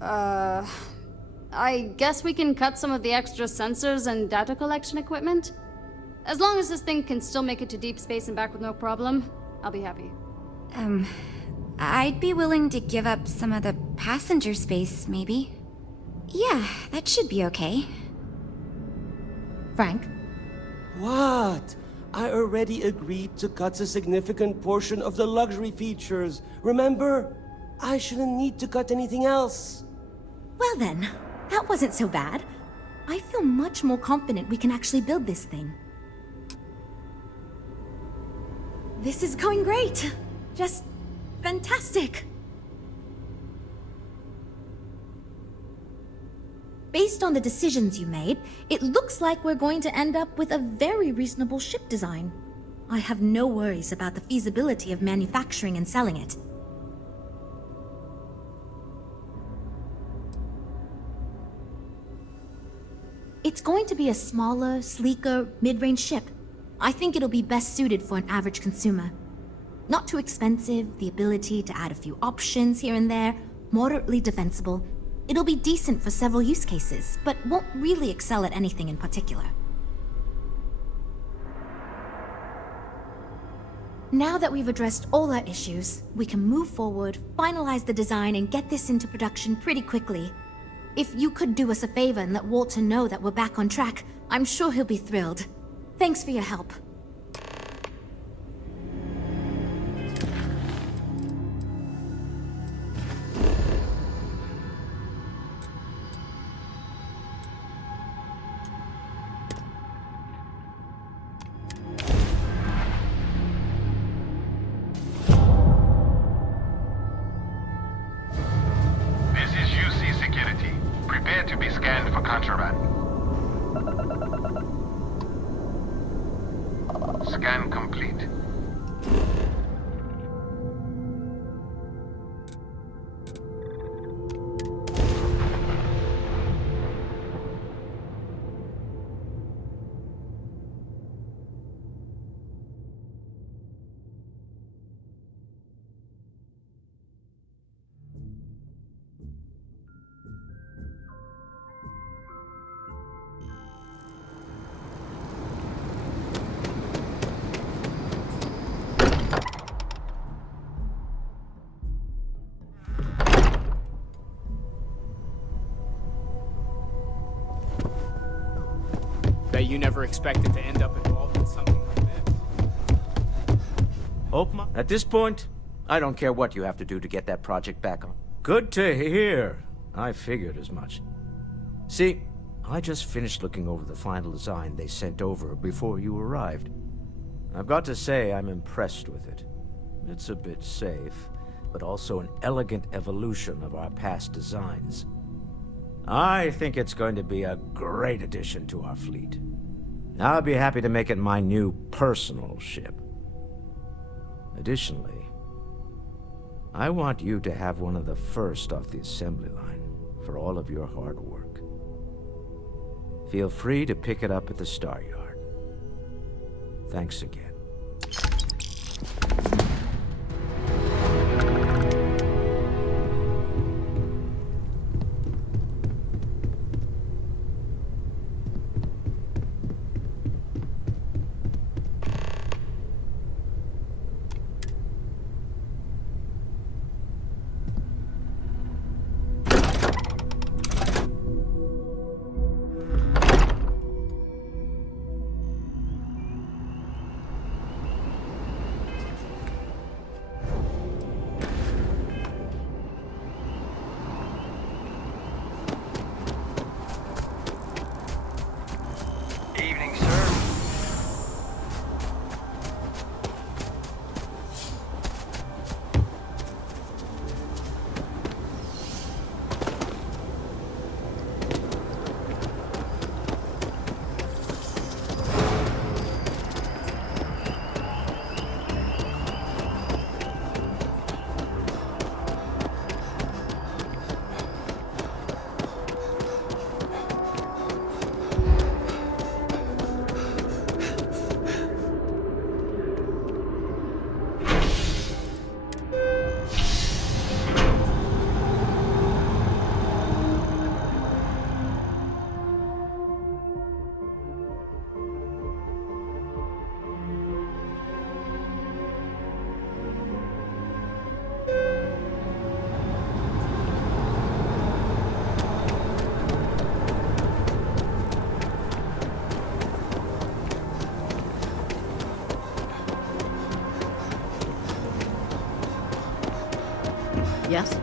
I guess we can cut some of the extra sensors and data collection equipment? As long as this thing can still make it to deep space and back with no problem, I'll be happy. I'd be willing to give up some of the passenger space, maybe. Yeah, that should be okay. Frank? What? I already agreed to cut a significant portion of the luxury features. Remember? I shouldn't need to cut anything else. Well then, that wasn't so bad. I feel much more confident we can actually build this thing. This is going great. Just fantastic. Based on the decisions you made, it looks like we're going to end up with a very reasonable ship design. I have no worries about the feasibility of manufacturing and selling it. It's going to be a smaller, sleeker, mid-range ship. I think it'll be best suited for an average consumer. Not too expensive, the ability to add a few options here and there, moderately defensible. It'll be decent for several use cases, but won't really excel at anything in particular. Now that we've addressed all our issues, we can move forward, finalize the design, and get this into production pretty quickly. If you could do us a favor and let Walter know that we're back on track, I'm sure he'll be thrilled. Thanks for your help. This is UC Security. Prepare to be scanned for contraband. Scan complete. Bet you never expected to end up involved in something. At this point, I don't care what you have to do to get that project back on. Good to hear. I figured as much. See, I just finished looking over the final design they sent over before you arrived. I've got to say I'm impressed with it. It's a bit safe, but also an elegant evolution of our past designs. I think it's going to be a great addition to our fleet. I'll be happy to make it my new personal ship. Additionally, I want you to have one of the first off the assembly line for all of your hard work. Feel free to pick it up at the Star Yard. Thanks again. Evening, sir. Yes?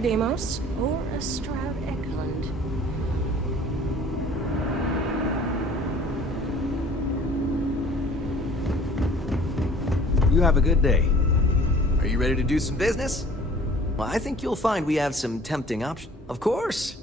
Deimos or a Stroud Eklund? You have a good day. Are you ready to do some business? Well, I think you'll find we have some tempting options. Of course.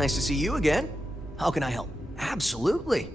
nice to see you again. How can I help? Absolutely.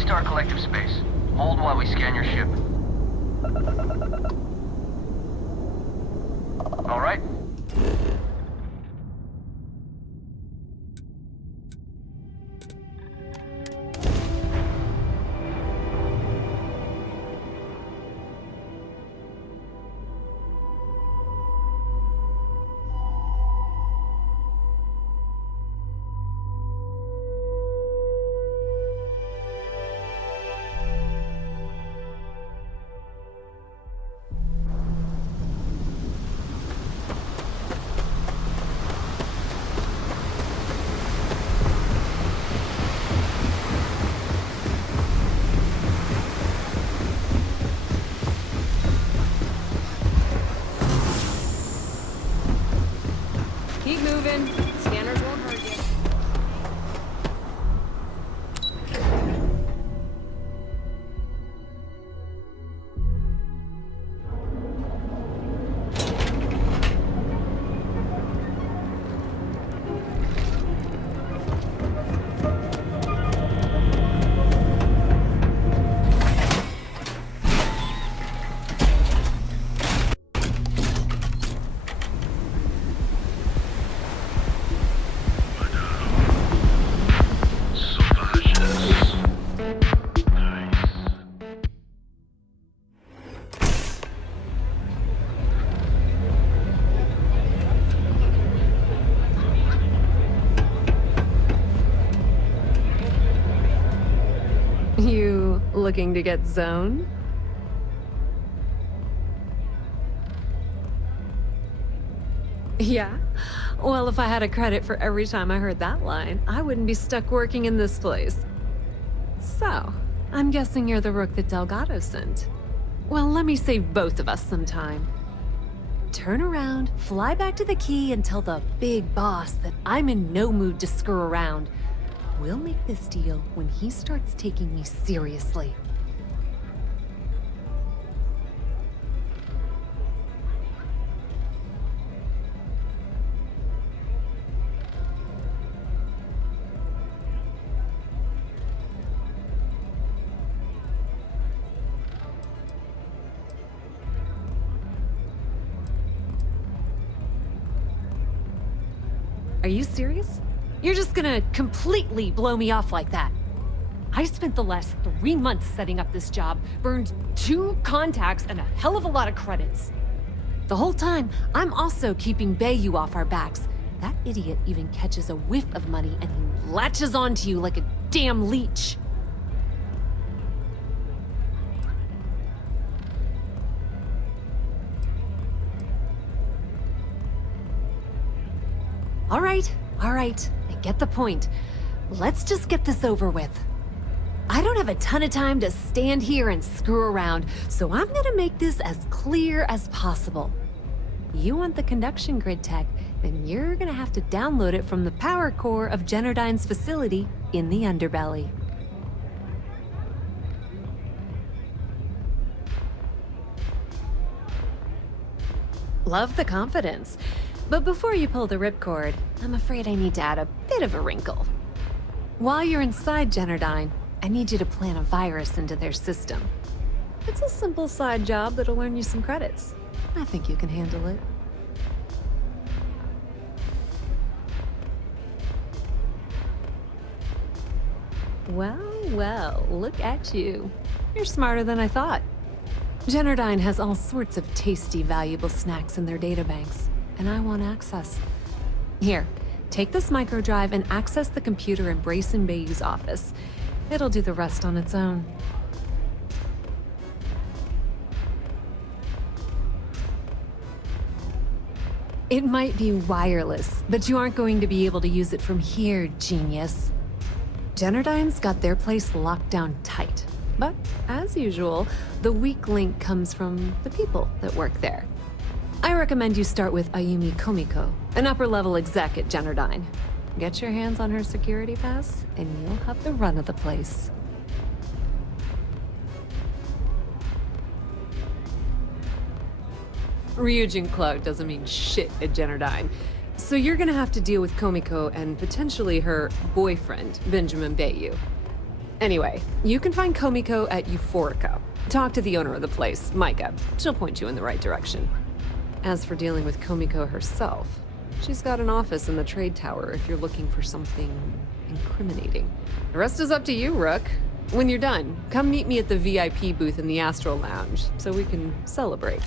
Star Collective Space. Hold while we scan your ship. All right? Keep moving. Scanners won't hurt you. You looking to get zoned? Yeah? Well, if I had a credit for every time I heard that line, I wouldn't be stuck working in this place. So, I'm guessing you're the rook that Delgado sent. Well, let me save both of us some time. Turn around, fly back to the key, and tell the big boss that I'm in no mood to screw around. We'll make this deal when he starts taking me seriously. Are you serious? You're just gonna completely blow me off like that? I spent the last 3 months setting up this job, burned 2 contacts and a hell of a lot of credits. The whole time, I'm also keeping Bayou off our backs. That idiot even catches a whiff of money and he latches onto you like a damn leech. All right. I get the point. Let's just get this over with. I don't have a ton of time to stand here and screw around, so I'm gonna make this as clear as possible. You want the conduction grid tech, then you're gonna have to download it from the power core of Generdyne's facility in the underbelly. Love the confidence. But before you pull the ripcord, I'm afraid I need to add a bit of a wrinkle. While you're inside Generdyne, I need you to plant a virus into their system. It's a simple side job that'll earn you some credits. I think you can handle it. Well, look at you. You're smarter than I thought. Generdyne has all sorts of tasty, valuable snacks in their databanks, and I want access. Here, take this microdrive and access the computer in Brayson Bayou's office. It'll do the rest on its own. It might be wireless, but you aren't going to be able to use it from here, genius. Generdyne's got their place locked down tight. But, as usual, the weak link comes from the people that work there. I recommend you start with Ayumi Komiko, an upper-level exec at Generdyne. Get your hands on her security pass, and you'll have the run of the place. Ryujin Cloud doesn't mean shit at Generdyne. So you're gonna have to deal with Komiko and potentially her boyfriend, Benjamin Bayou. Anyway, you can find Komiko at Euphorica. Talk to the owner of the place, Micah. She'll point you in the right direction. As for dealing with Komiko herself, she's got an office in the trade tower if you're looking for something incriminating. The rest is up to you, Rook. When you're done, come meet me at the VIP booth in the Astral Lounge so we can celebrate.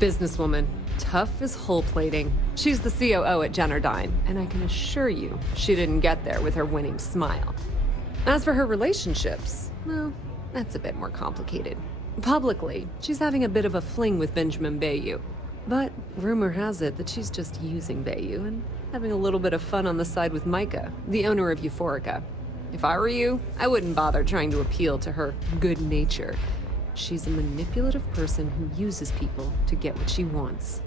Businesswoman, tough as hull plating. She's the COO at Generdyne, and I can assure you she didn't get there with her winning smile. As for her relationships, well, that's a bit more complicated. Publicly, she's having a bit of a fling with Benjamin Bayou. But rumor has it that she's just using Bayou and having a little bit of fun on the side with Micah, the owner of Euphorica. If I were you, I wouldn't bother trying to appeal to her good nature. She's a manipulative person who uses people to get what she wants.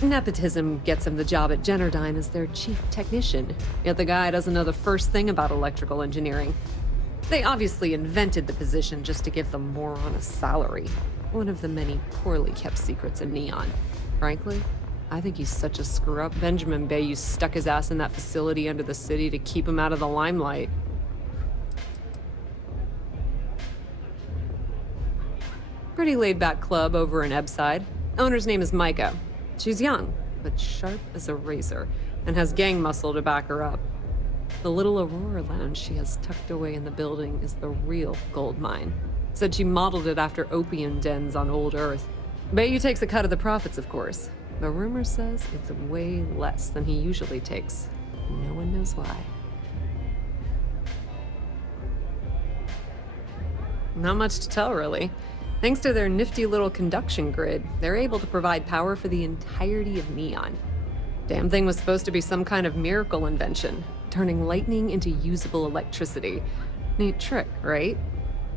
Nepotism gets him the job at Generdyne as their chief technician, yet the guy doesn't know the first thing about electrical engineering. They obviously invented the position just to give the moron a salary, one of the many poorly kept secrets in Neon. Frankly, I think he's such a screw-up. Benjamin Bayou stuck his ass in that facility under the city to keep him out of the limelight. Pretty laid-back club over in Ebbside. Owner's name is Micah. She's young, but sharp as a razor, and has gang muscle to back her up. The little Aurora lounge she has tucked away in the building is the real gold mine. Said she modeled it after opium dens on old Earth. Bayou takes a cut of the profits, of course, but rumor says it's way less than he usually takes. No one knows why. Not much to tell, really. Thanks to their nifty little conduction grid, they're able to provide power for the entirety of Neon. Damn thing was supposed to be some kind of miracle invention, turning lightning into usable electricity. Neat trick, right?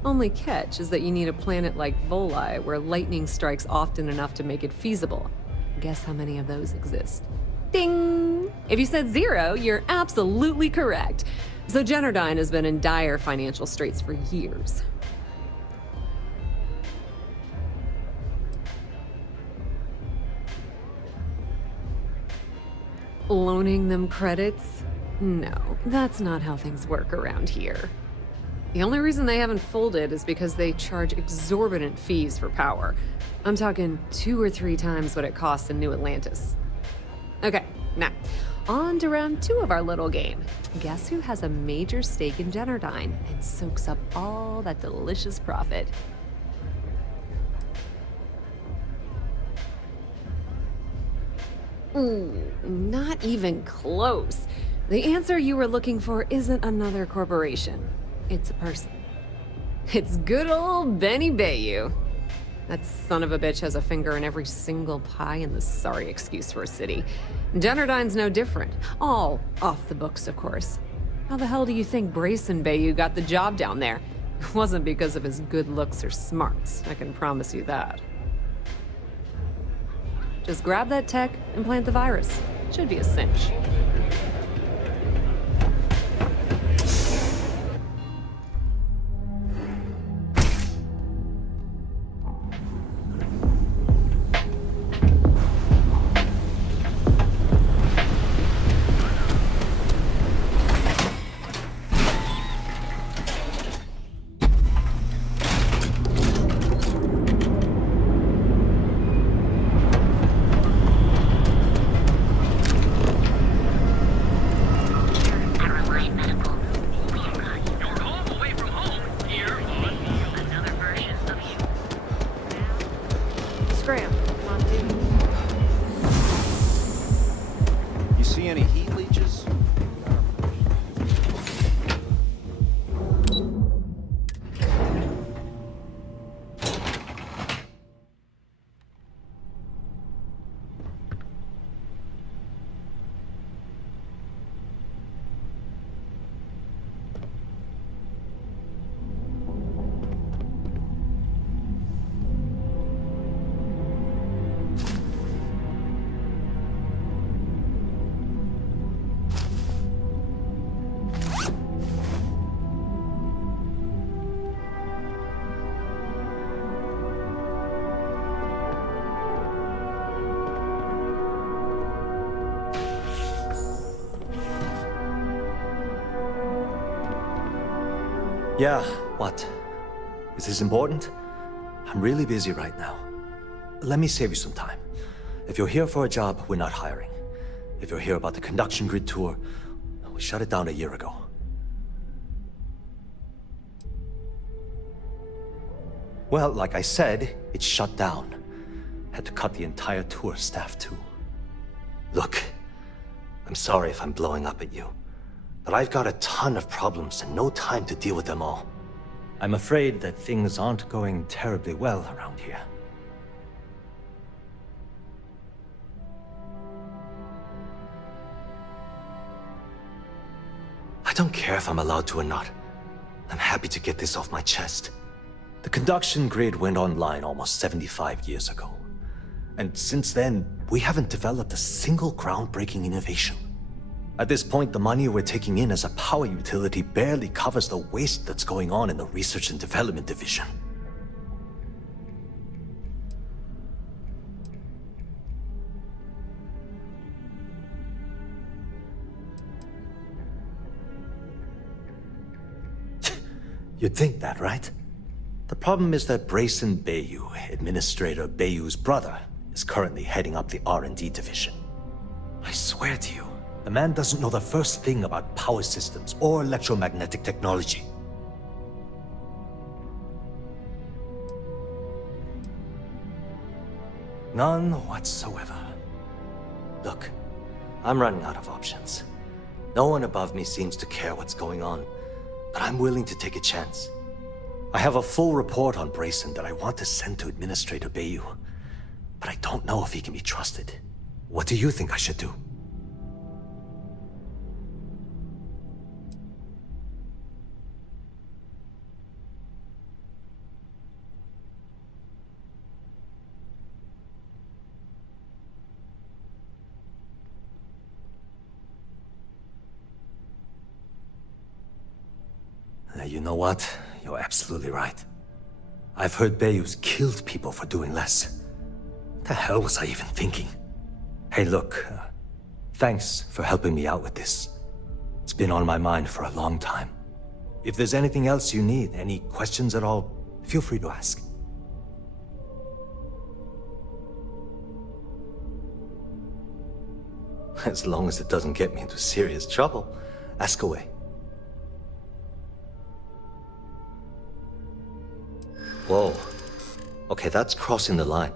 Only catch is that you need a planet like Voli, where lightning strikes often enough to make it feasible. Guess how many of those exist? Ding! If you said 0, you're absolutely correct. So Generdyne has been in dire financial straits for years. Loaning them credits? No, that's not how things work around here. The only reason they haven't folded is because they charge exorbitant fees for power. I'm talking 2 or 3 times what it costs in New Atlantis. Okay, now, on to round 2 of our little game. Guess who has a major stake in Generdyne and soaks up all that delicious profit? Ooh, not even close. The answer you were looking for isn't another corporation. It's a person. It's good old Benny Bayou. That son of a bitch has a finger in every single pie in the sorry excuse for a city. Generdyne's no different. All off the books, of course. How the hell do you think Brayson Bayou got the job down there? It wasn't because of his good looks or smarts, I can promise you that. Just grab that tech and plant the virus. Should be a cinch. see any heat leeches? Yeah, what? Is this important? I'm really busy right now. Let me save you some time. If you're here for a job, we're not hiring. If you're here about the conduction grid tour, we shut it down a year ago. Well, like I said, it's shut down. Had to cut the entire tour staff too. Look, I'm sorry if I'm blowing up at you. But I've got a ton of problems and no time to deal with them all. I'm afraid that things aren't going terribly well around here. I don't care if I'm allowed to or not. I'm happy to get this off my chest. The conduction grid went online almost 75 years ago. And since then, we haven't developed a single groundbreaking innovation. At this point, the money we're taking in as a power utility barely covers the waste that's going on in the research and development division. You'd think that, right? The problem is that Brayson Bayou, Administrator Bayou's brother, is currently heading up the R&D division. I swear to you, the man doesn't know the first thing about power systems or electromagnetic technology. None whatsoever. Look, I'm running out of options. No one above me seems to care what's going on, but I'm willing to take a chance. I have a full report on Brayson that I want to send to Administrator Bayou, but I don't know if he can be trusted. What do you think I should do? You know what? You're absolutely right. I've heard Bayou's killed people for doing less. What the hell was I even thinking? Hey, look, thanks for helping me out with this. It's been on my mind for a long time. If there's anything else you need, any questions at all, feel free to ask. As long as it doesn't get me into serious trouble, ask away. Whoa. Okay, that's crossing the line.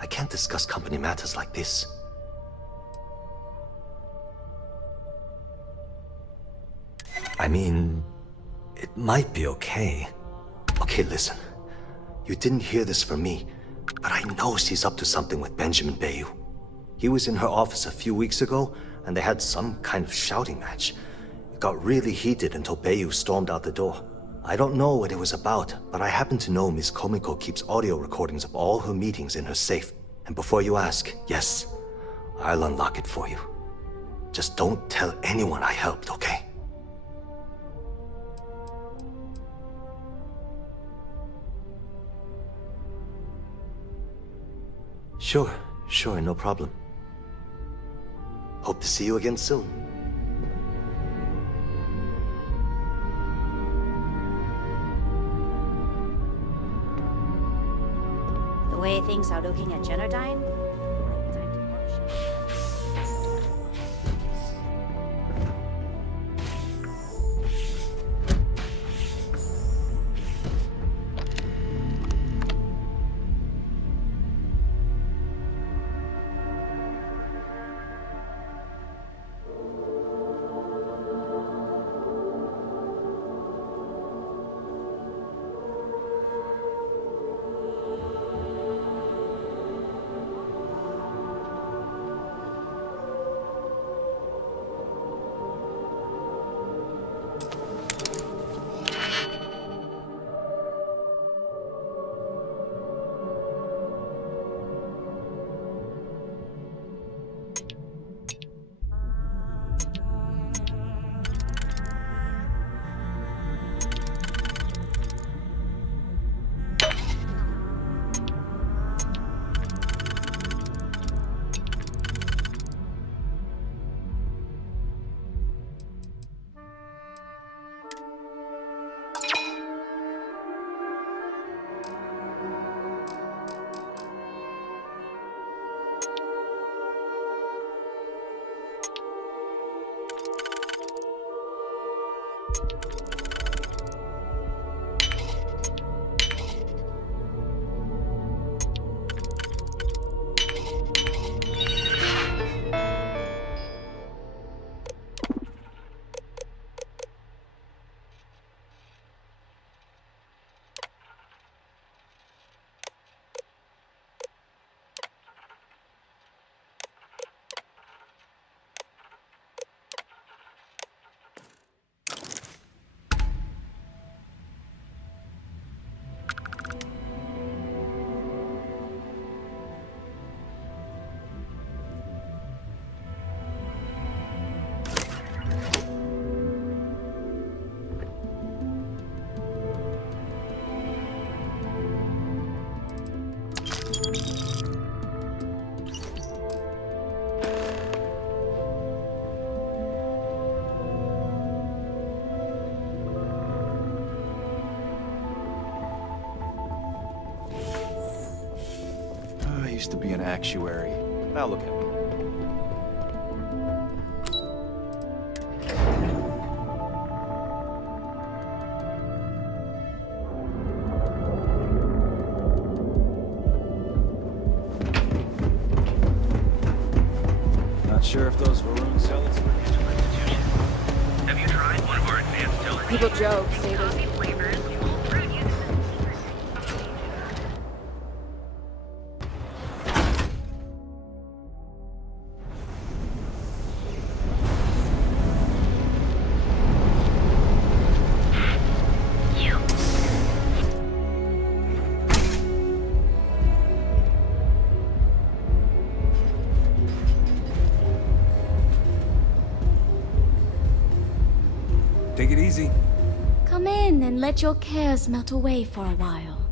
I can't discuss company matters like this. I mean, it might be okay. Okay, listen. You didn't hear this from me, but I know she's up to something with Benjamin Bayou. He was in her office a few weeks ago, and they had some kind of shouting match. It got really heated until Bayou stormed out the door. I don't know what it was about, but I happen to know Miss Komiko keeps audio recordings of all her meetings in her safe. And before you ask, yes, I'll unlock it for you. Just don't tell anyone I helped, okay? Sure, no problem. Hope to see you again soon. The way things are looking at Genodyne, I used to be an actuary. Now look at me. Not sure if those Varun zealots were... Have you tried one of our advanced television? People joke, say there's Take it easy. Come in and let your cares melt away for a while.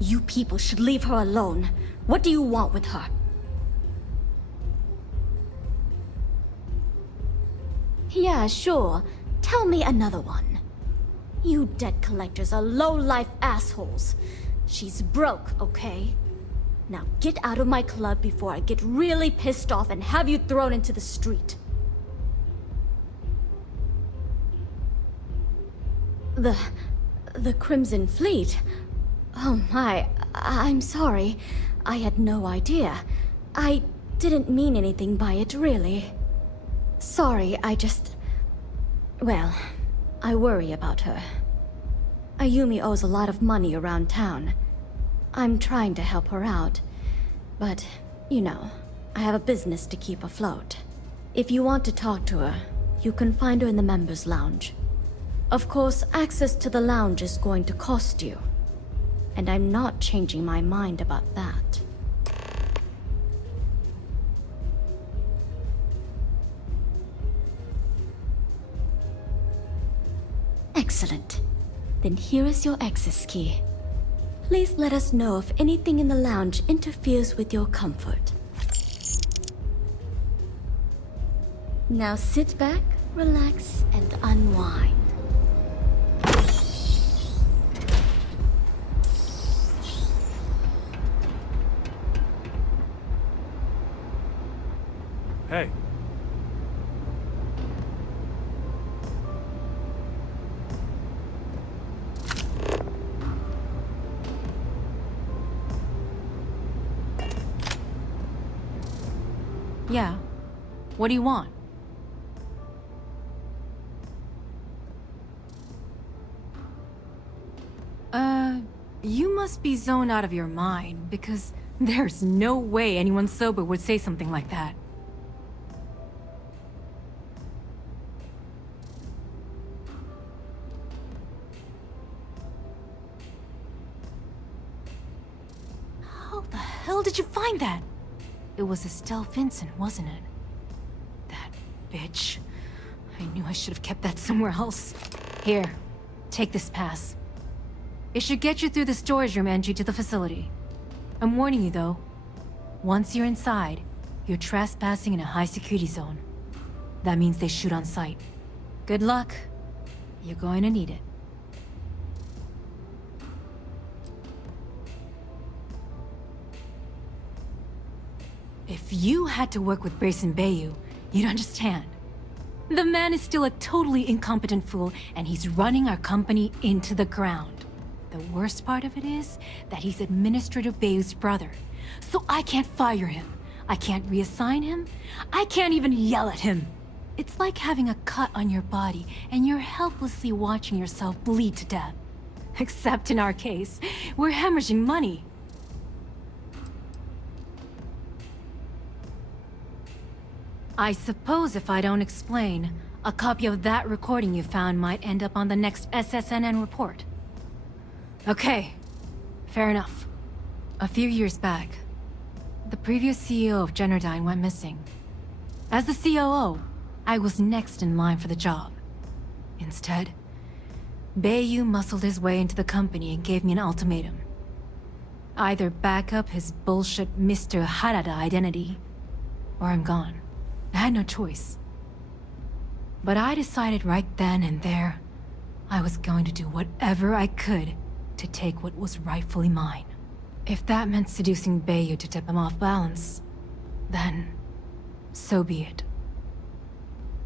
You people should leave her alone. What do you want with her? Yeah, sure. Tell me another one. You debt collectors are low-life assholes. She's broke, okay? Now get out of my club before I get really pissed off and have you thrown into the street. The Crimson Fleet? Oh my, I'm sorry. I had no idea. I didn't mean anything by it, really. Sorry, well, I worry about her. Ayumi owes a lot of money around town. I'm trying to help her out, but, you know, I have a business to keep afloat. If you want to talk to her, you can find her in the members' lounge. Of course, access to the lounge is going to cost you, and I'm not changing my mind about that. Excellent. Then here is your access key. Please let us know if anything in the lounge interferes with your comfort. Now sit back, relax, and unwind. Hey. Yeah. What do you want? You must be zoned out of your mind, because there's no way anyone sober would say something like that. How the hell did you find that? It was Estelle Vincent, wasn't it? That bitch. I knew I should have kept that somewhere else. Here, take this pass. It should get you through the storage room entry to the facility. I'm warning you though. Once you're inside, you're trespassing in a high-security zone. That means they shoot on sight. Good luck. You're going to need it. If you had to work with Grayson Bayou, You don't understand. The man is still a totally incompetent fool, and he's running our company into the ground. The worst part of it is that he's Administrator Bayou's brother, so I can't fire him. I can't reassign him. I can't even yell at him. It's like having a cut on your body, and you're helplessly watching yourself bleed to death. Except in our case, we're hemorrhaging money. I suppose if I don't explain, a copy of that recording you found might end up on the next SSNN report. Okay, fair enough. A few years back, the previous CEO of Generdyne went missing. As the COO, I was next in line for the job. Instead, Bayou muscled his way into the company and gave me an ultimatum. Either back up his bullshit Mr. Harada identity, or I'm gone. I had no choice. But I decided right then and there, I was going to do whatever I could to take what was rightfully mine. If that meant seducing Bayou to tip him off balance, then so be it.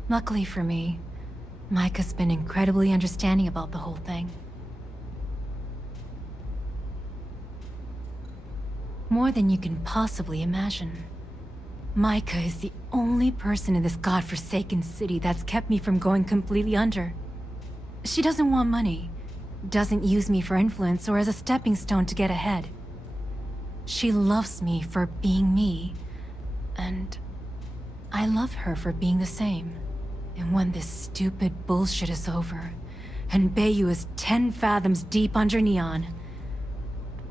Luckily for me, Mike has been incredibly understanding about the whole thing. More than you can possibly imagine. Micah is the only person in this godforsaken city that's kept me from going completely under. She doesn't want money, doesn't use me for influence or as a stepping stone to get ahead. She loves me for being me, and I love her for being the same. And when this stupid bullshit is over, and Bayou is 10 fathoms deep under Neon,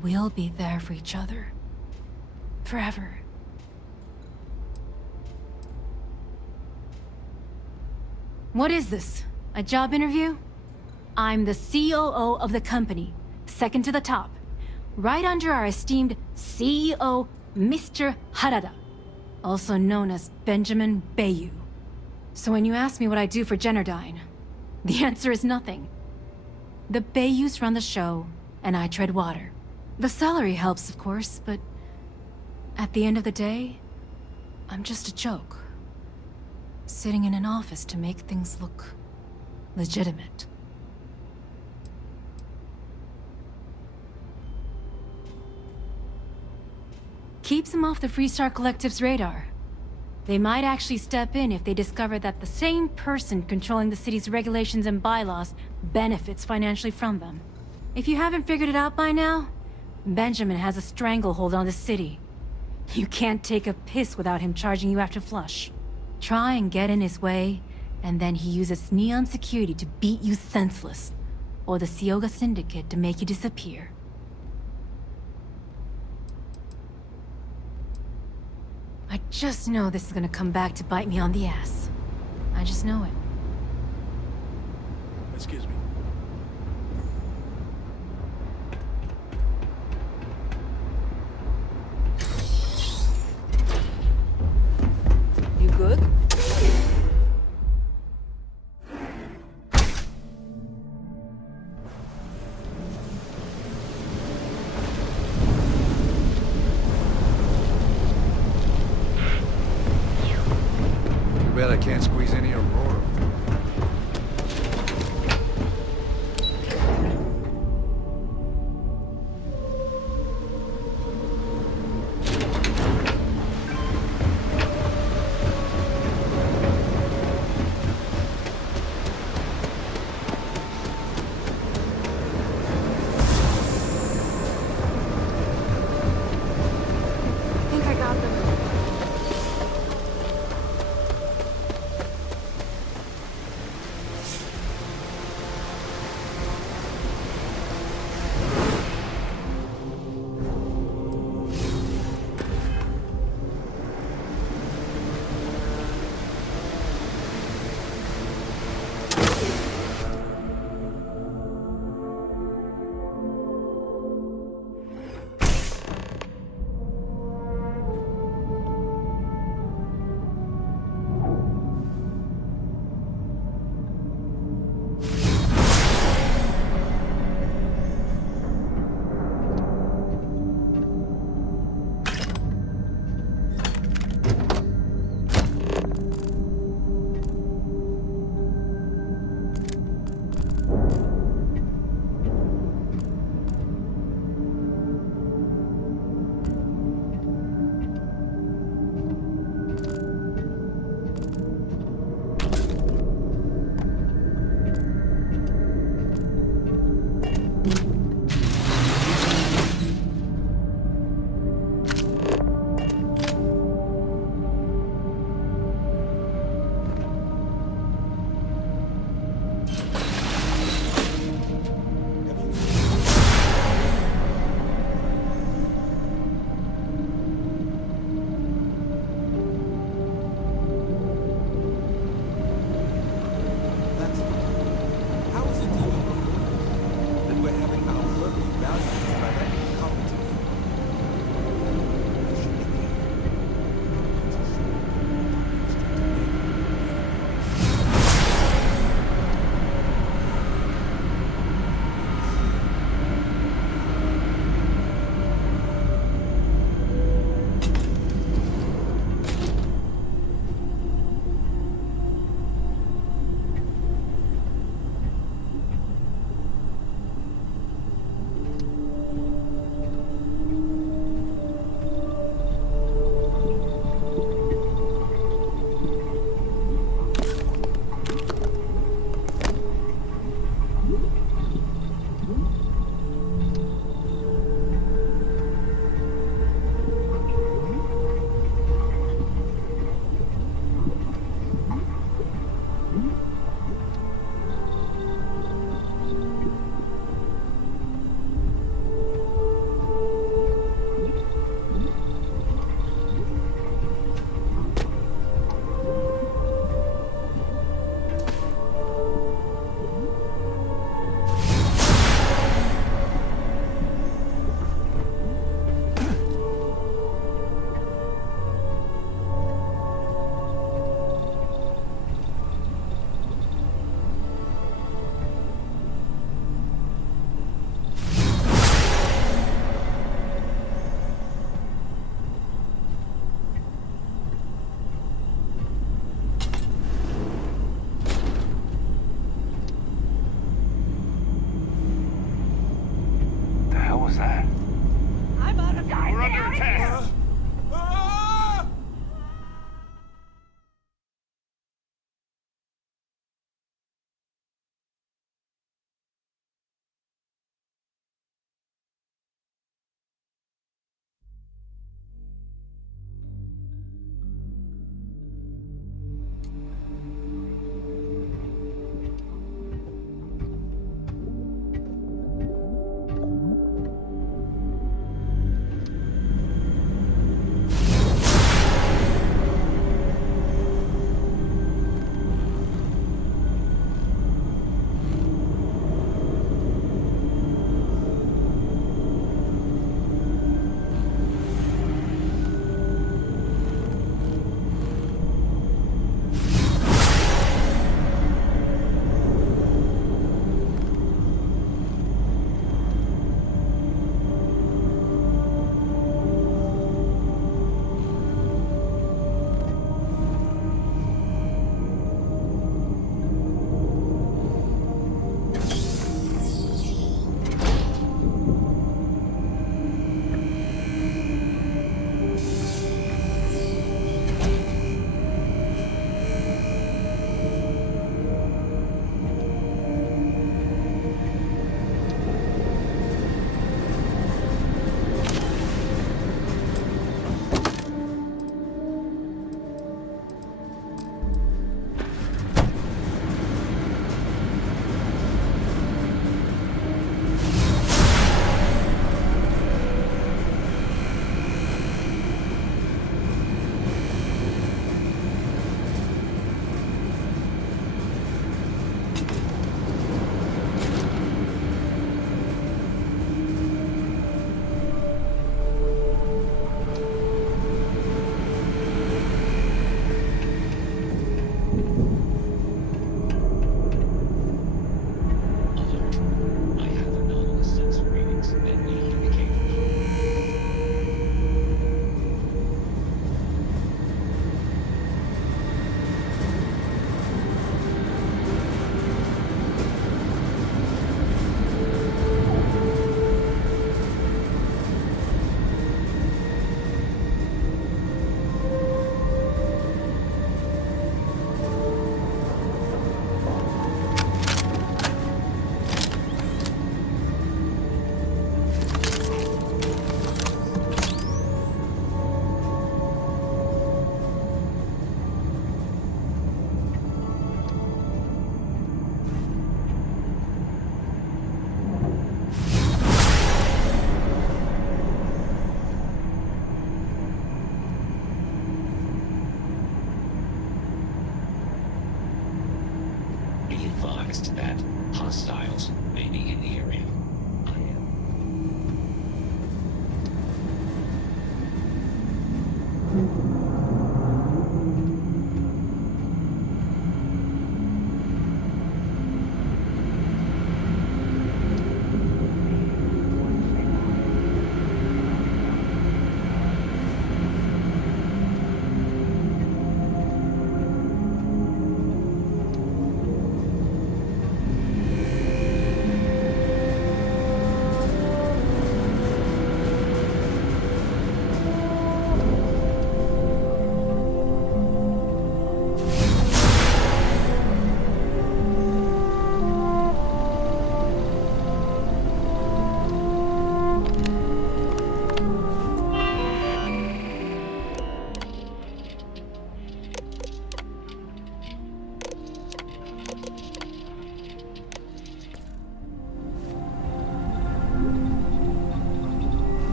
we'll be there for each other. Forever. What is this? A job interview? I'm the COO of the company, second to the top, right under our esteemed CEO, Mr. Harada, also known as Benjamin Bayou. So when you ask me what I do for Generdyne, the answer is nothing. The Bayous run the show, and I tread water. The salary helps, of course, but at the end of the day, I'm just a joke. Sitting in an office to make things look legitimate. Keeps him off the Freestar Collective's radar. They might actually step in if they discover that the same person controlling the city's regulations and bylaws benefits financially from them. If you haven't figured it out by now, Benjamin has a stranglehold on the city. You can't take a piss without him charging you after flush. Try and get in his way, and then he uses Neon security to beat you senseless, or the Sioga Syndicate to make you disappear. I just know this is gonna come back to bite me on the ass. I just know it. Excuse me. You good? Too bad I can't squeeze any Aurora. advised that hostiles may be in the area.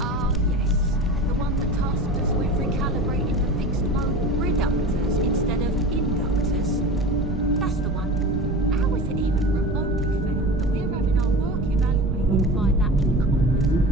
Ah, yes. The one that tasked us with recalibrating the fixed mode reductors instead of inductors. That's the one. How is it even remotely fair that we're having our work evaluated by that incompetent?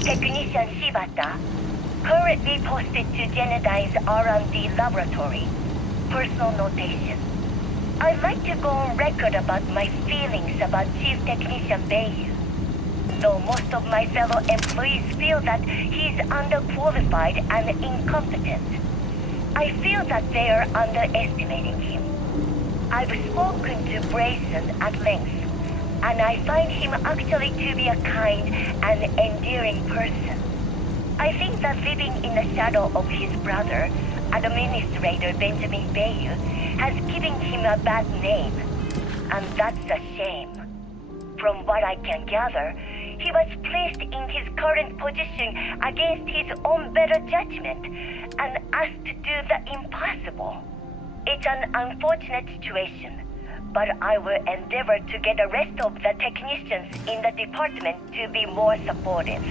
Technician Shibata, currently posted to Genodyne's R&D laboratory. Personal notation. I'd like to go on record about my feelings about Chief Technician Bayou. Though most of my fellow employees feel that he's underqualified and incompetent, I feel that they are underestimating him. I've spoken to Brayson at length, and I find him actually to be a kind and endearing person. I think that living in the shadow of his brother, Administrator Benjamin Bayou, has given him a bad name, and that's a shame. From what I can gather, he was placed in his current position against his own better judgment and asked to do the impossible. It's an unfortunate situation, but I will endeavor to get the rest of the technicians in the department to be more supportive.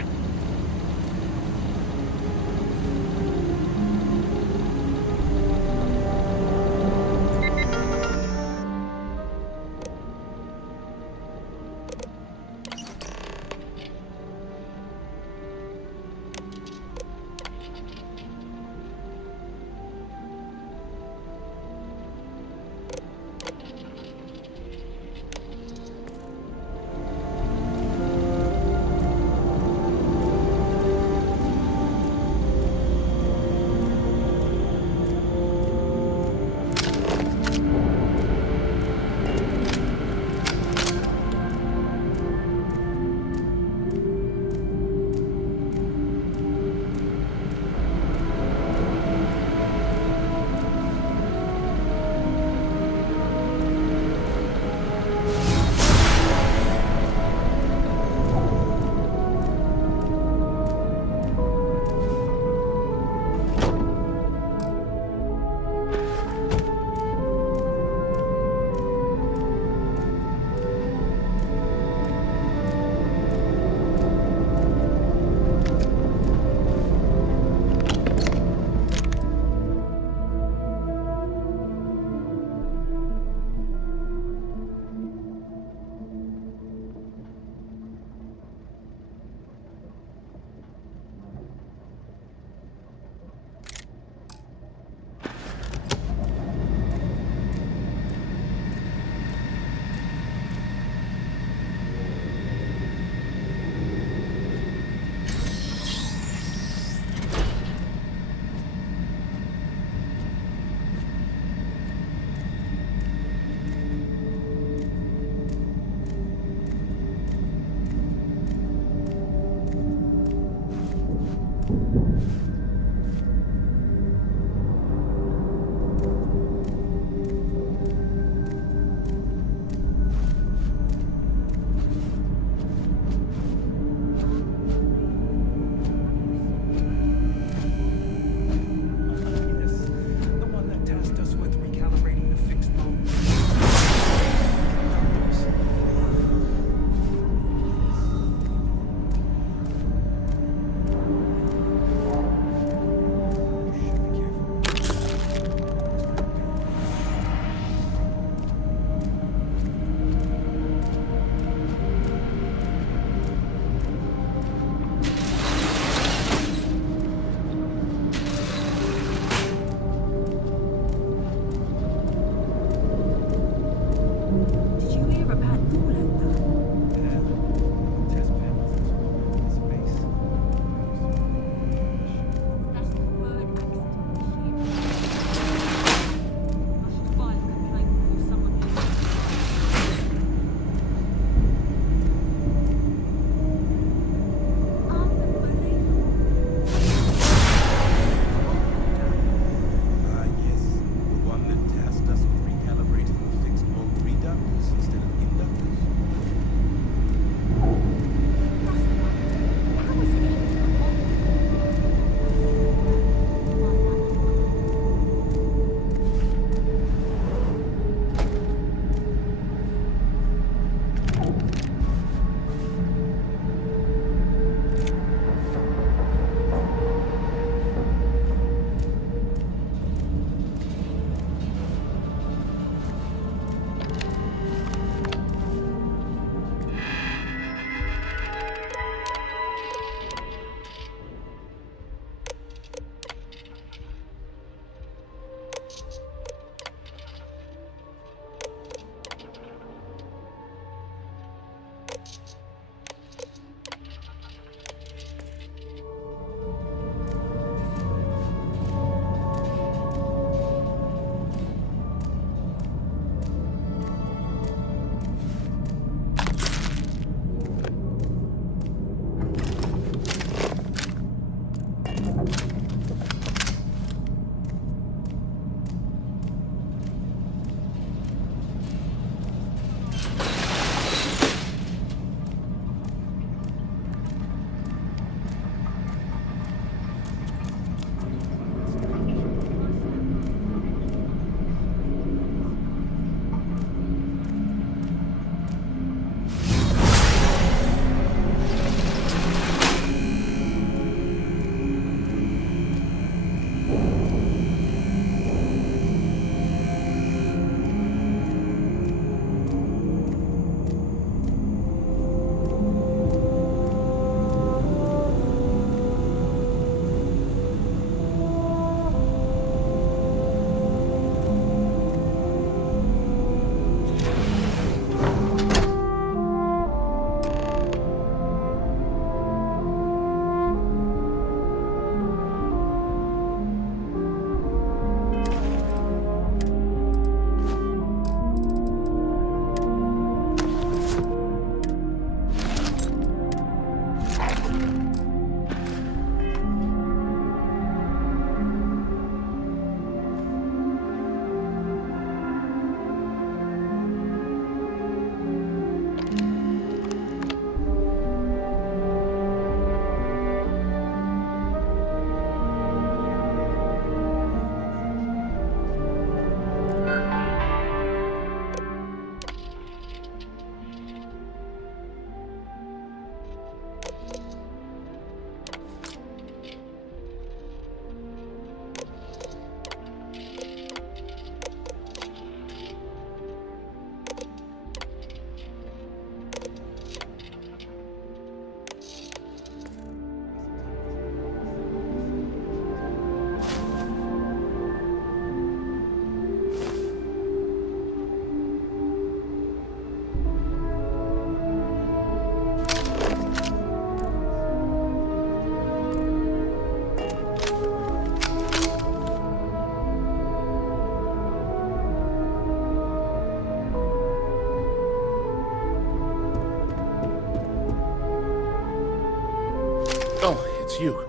it's you.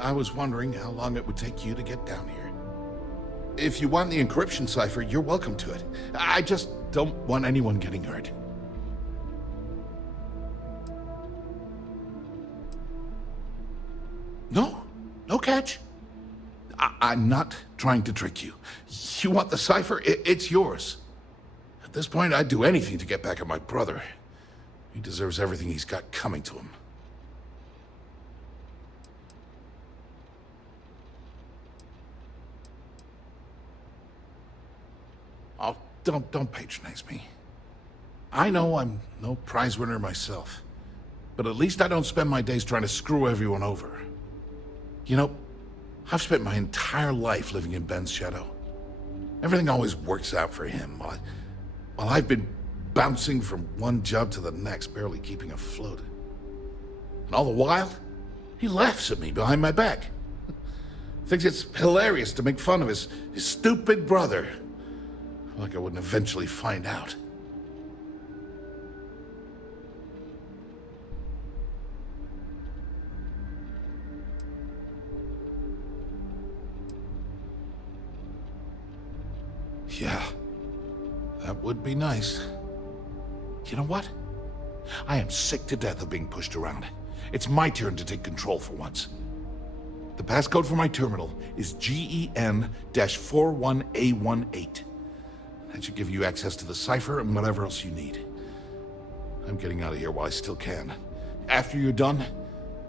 I was wondering how long it would take you to get down here. If you want the encryption cipher, you're welcome to it. I just don't want anyone getting hurt. No catch. I'm not trying to trick you. You want the cipher? It's yours. At this point, I'd do anything to get back at my brother. He deserves everything he's got coming to him. Oh, don't patronize me. I know I'm no prize winner myself, but at least I don't spend my days trying to screw everyone over. You know, I've spent my entire life living in Ben's shadow. Everything always works out for him, while I've been bouncing from one job to the next, barely keeping afloat. And all the while, he laughs at me behind my back. Thinks it's hilarious to make fun of his stupid brother. Like I wouldn't eventually find out. Yeah, that would be nice. You know what? I am sick to death of being pushed around. It's my turn to take control for once. The passcode for my terminal is GEN-41A18. That should give you access to the cipher and whatever else you need. I'm getting out of here while I still can. After you're done,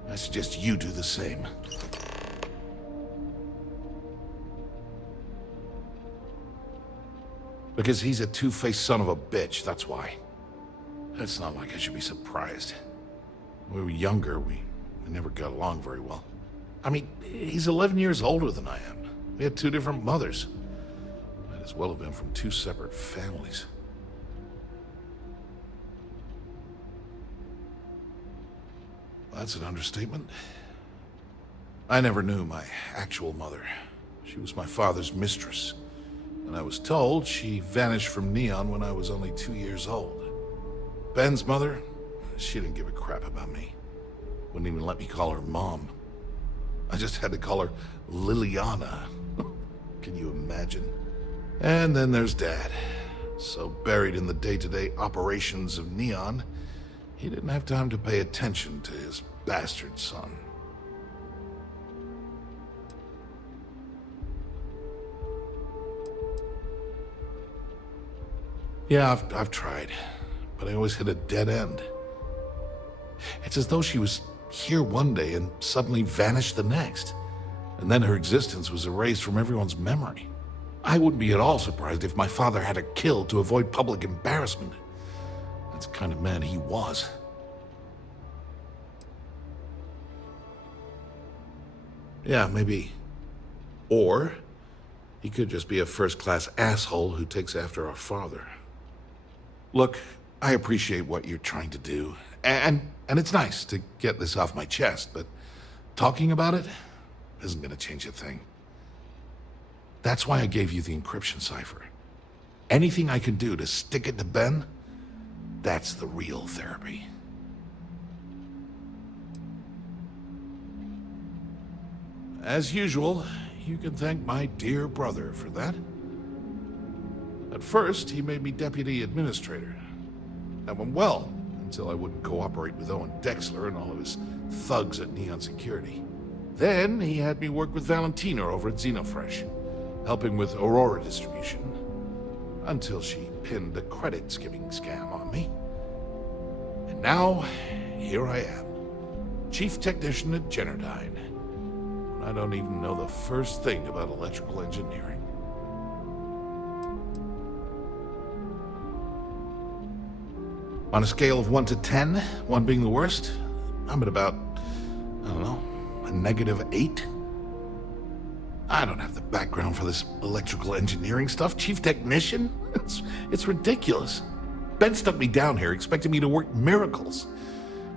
I suggest you do the same. Because he's a two-faced son of a bitch, that's why. It's not like I should be surprised. When we were younger, we never got along very well. I mean, he's 11 years older than I am. We had two different mothers. Might as well have been from two separate families. That's an understatement. I never knew my actual mother. She was my father's mistress. And I was told she vanished from Neon when I was only 2 years old. Ben's mother, she didn't give a crap about me. Wouldn't even let me call her Mom. I just had to call her Liliana. Can you imagine? And then there's Dad. So buried in the day-to-day operations of Neon, he didn't have time to pay attention to his bastard son. Yeah, I've tried, but I always hit a dead end. It's as though she was here one day and suddenly vanished the next, and then her existence was erased from everyone's memory. I wouldn't be at all surprised if my father had her killed to avoid public embarrassment. That's the kind of man he was. Yeah, maybe. Or he could just be a first-class asshole who takes after our father. Look, I appreciate what you're trying to do, and it's nice to get this off my chest, but talking about it isn't going to change a thing. That's why I gave you the encryption cipher. Anything I can do to stick it to Ben, that's the real therapy. As usual, you can thank my dear brother for that. At first, he made me deputy administrator. That went well, until I wouldn't cooperate with Owen Dexler and all of his thugs at Neon Security. Then, he had me work with Valentina over at Xenofresh, helping with Aurora distribution, until she pinned a credit skimming scam on me. And now, here I am, chief technician at Generdyne. I don't even know the first thing about electrical engineering. On a scale of 1 to 10, 1 being the worst, I'm at about, I don't know, a -8. I don't have the background for this electrical engineering stuff. Chief technician? It's ridiculous. Ben stuck me down here expecting me to work miracles.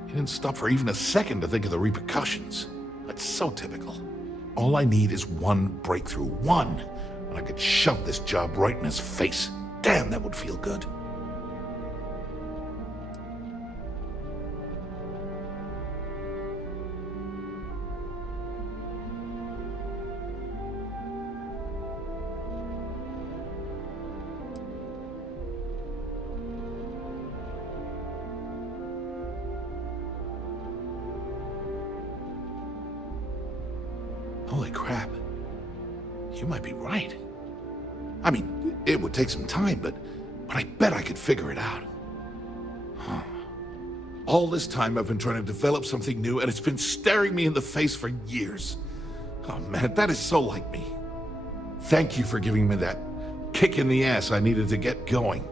He didn't stop for even a second to think of the repercussions. That's so typical. All I need is one breakthrough, one, and I could shove this job right in his face. Damn, that would feel good. Holy crap. You might be right. I mean, it would take some time, but I bet I could figure it out. Huh. All this time I've been trying to develop something new, and it's been staring me in the face for years. Oh man, that is so like me. Thank you for giving me that kick in the ass I needed to get going.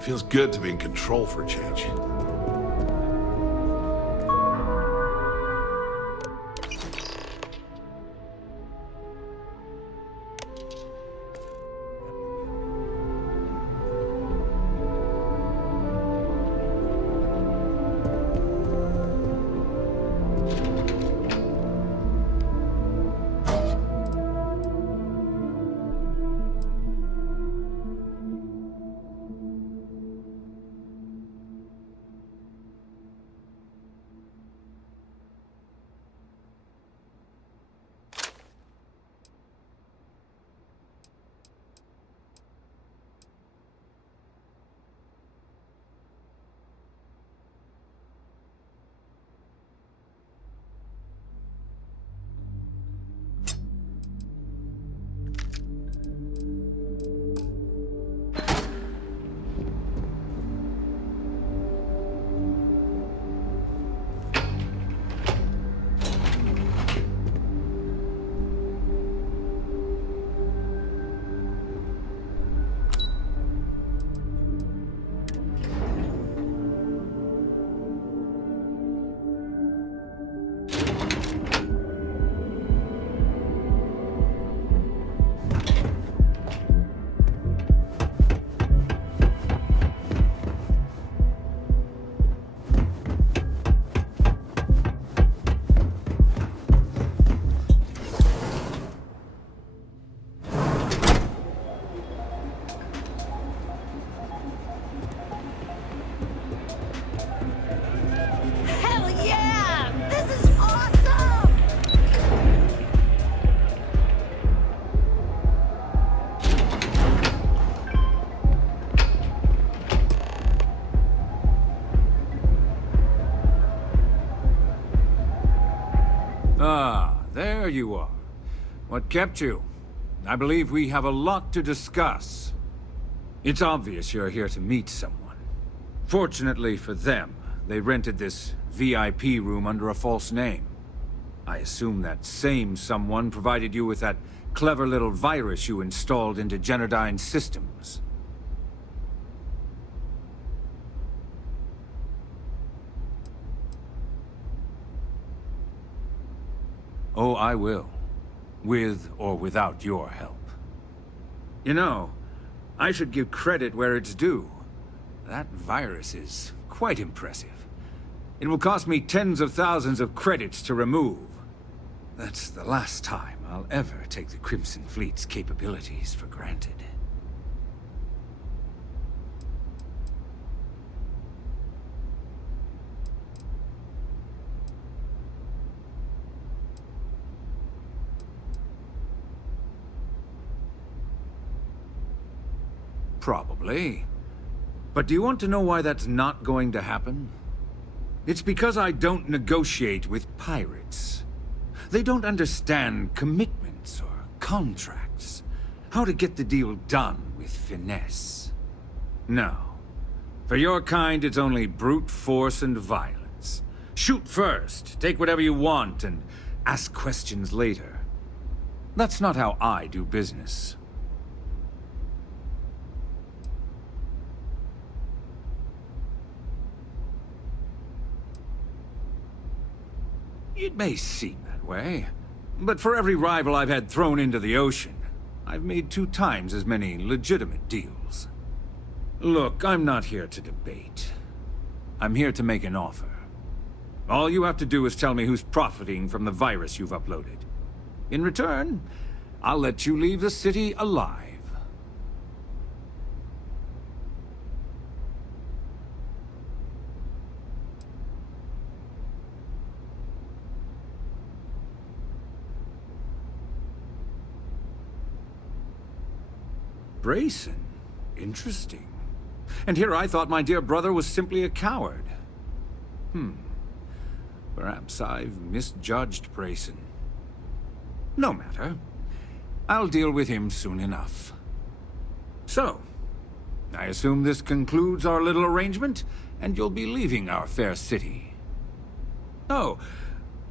Feels good to be in control for a change. There you are. What kept you? I believe we have a lot to discuss. It's obvious you're here to meet someone. Fortunately for them, they rented this VIP room under a false name. I assume that same someone provided you with that clever little virus you installed into Generdyne's systems. Oh, I will. With or without your help. You know, I should give credit where it's due. That virus is quite impressive. It will cost me tens of thousands of credits to remove. That's the last time I'll ever take the Crimson Fleet's capabilities for granted. Probably. But do you want to know why that's not going to happen? It's because I don't negotiate with pirates. They don't understand commitments or contracts. How to get the deal done with finesse. No. For your kind, it's only brute force and violence. Shoot first, take whatever you want, and ask questions later. That's not how I do business. It may seem that way, but for every rival I've had thrown into the ocean, I've made 2 times as many legitimate deals. Look, I'm not here to debate. I'm here to make an offer. All you have to do is tell me who's profiting from the virus you've uploaded. In return, I'll let you leave the city alive. Brayson? Interesting. And here I thought my dear brother was simply a coward. Perhaps I've misjudged Brayson. No matter. I'll deal with him soon enough. So, I assume this concludes our little arrangement, and you'll be leaving our fair city. Oh,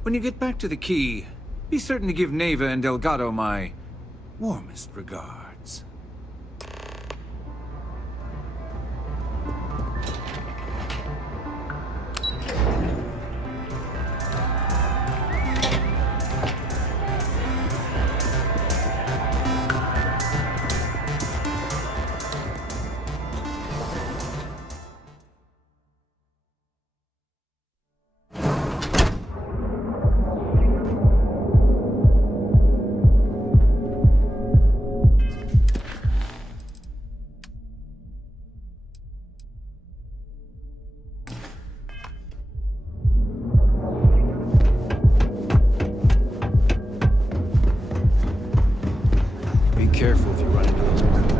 when you get back to the Key, be certain to give Neva and Delgado my warmest regards. Be careful if you run into those weapons.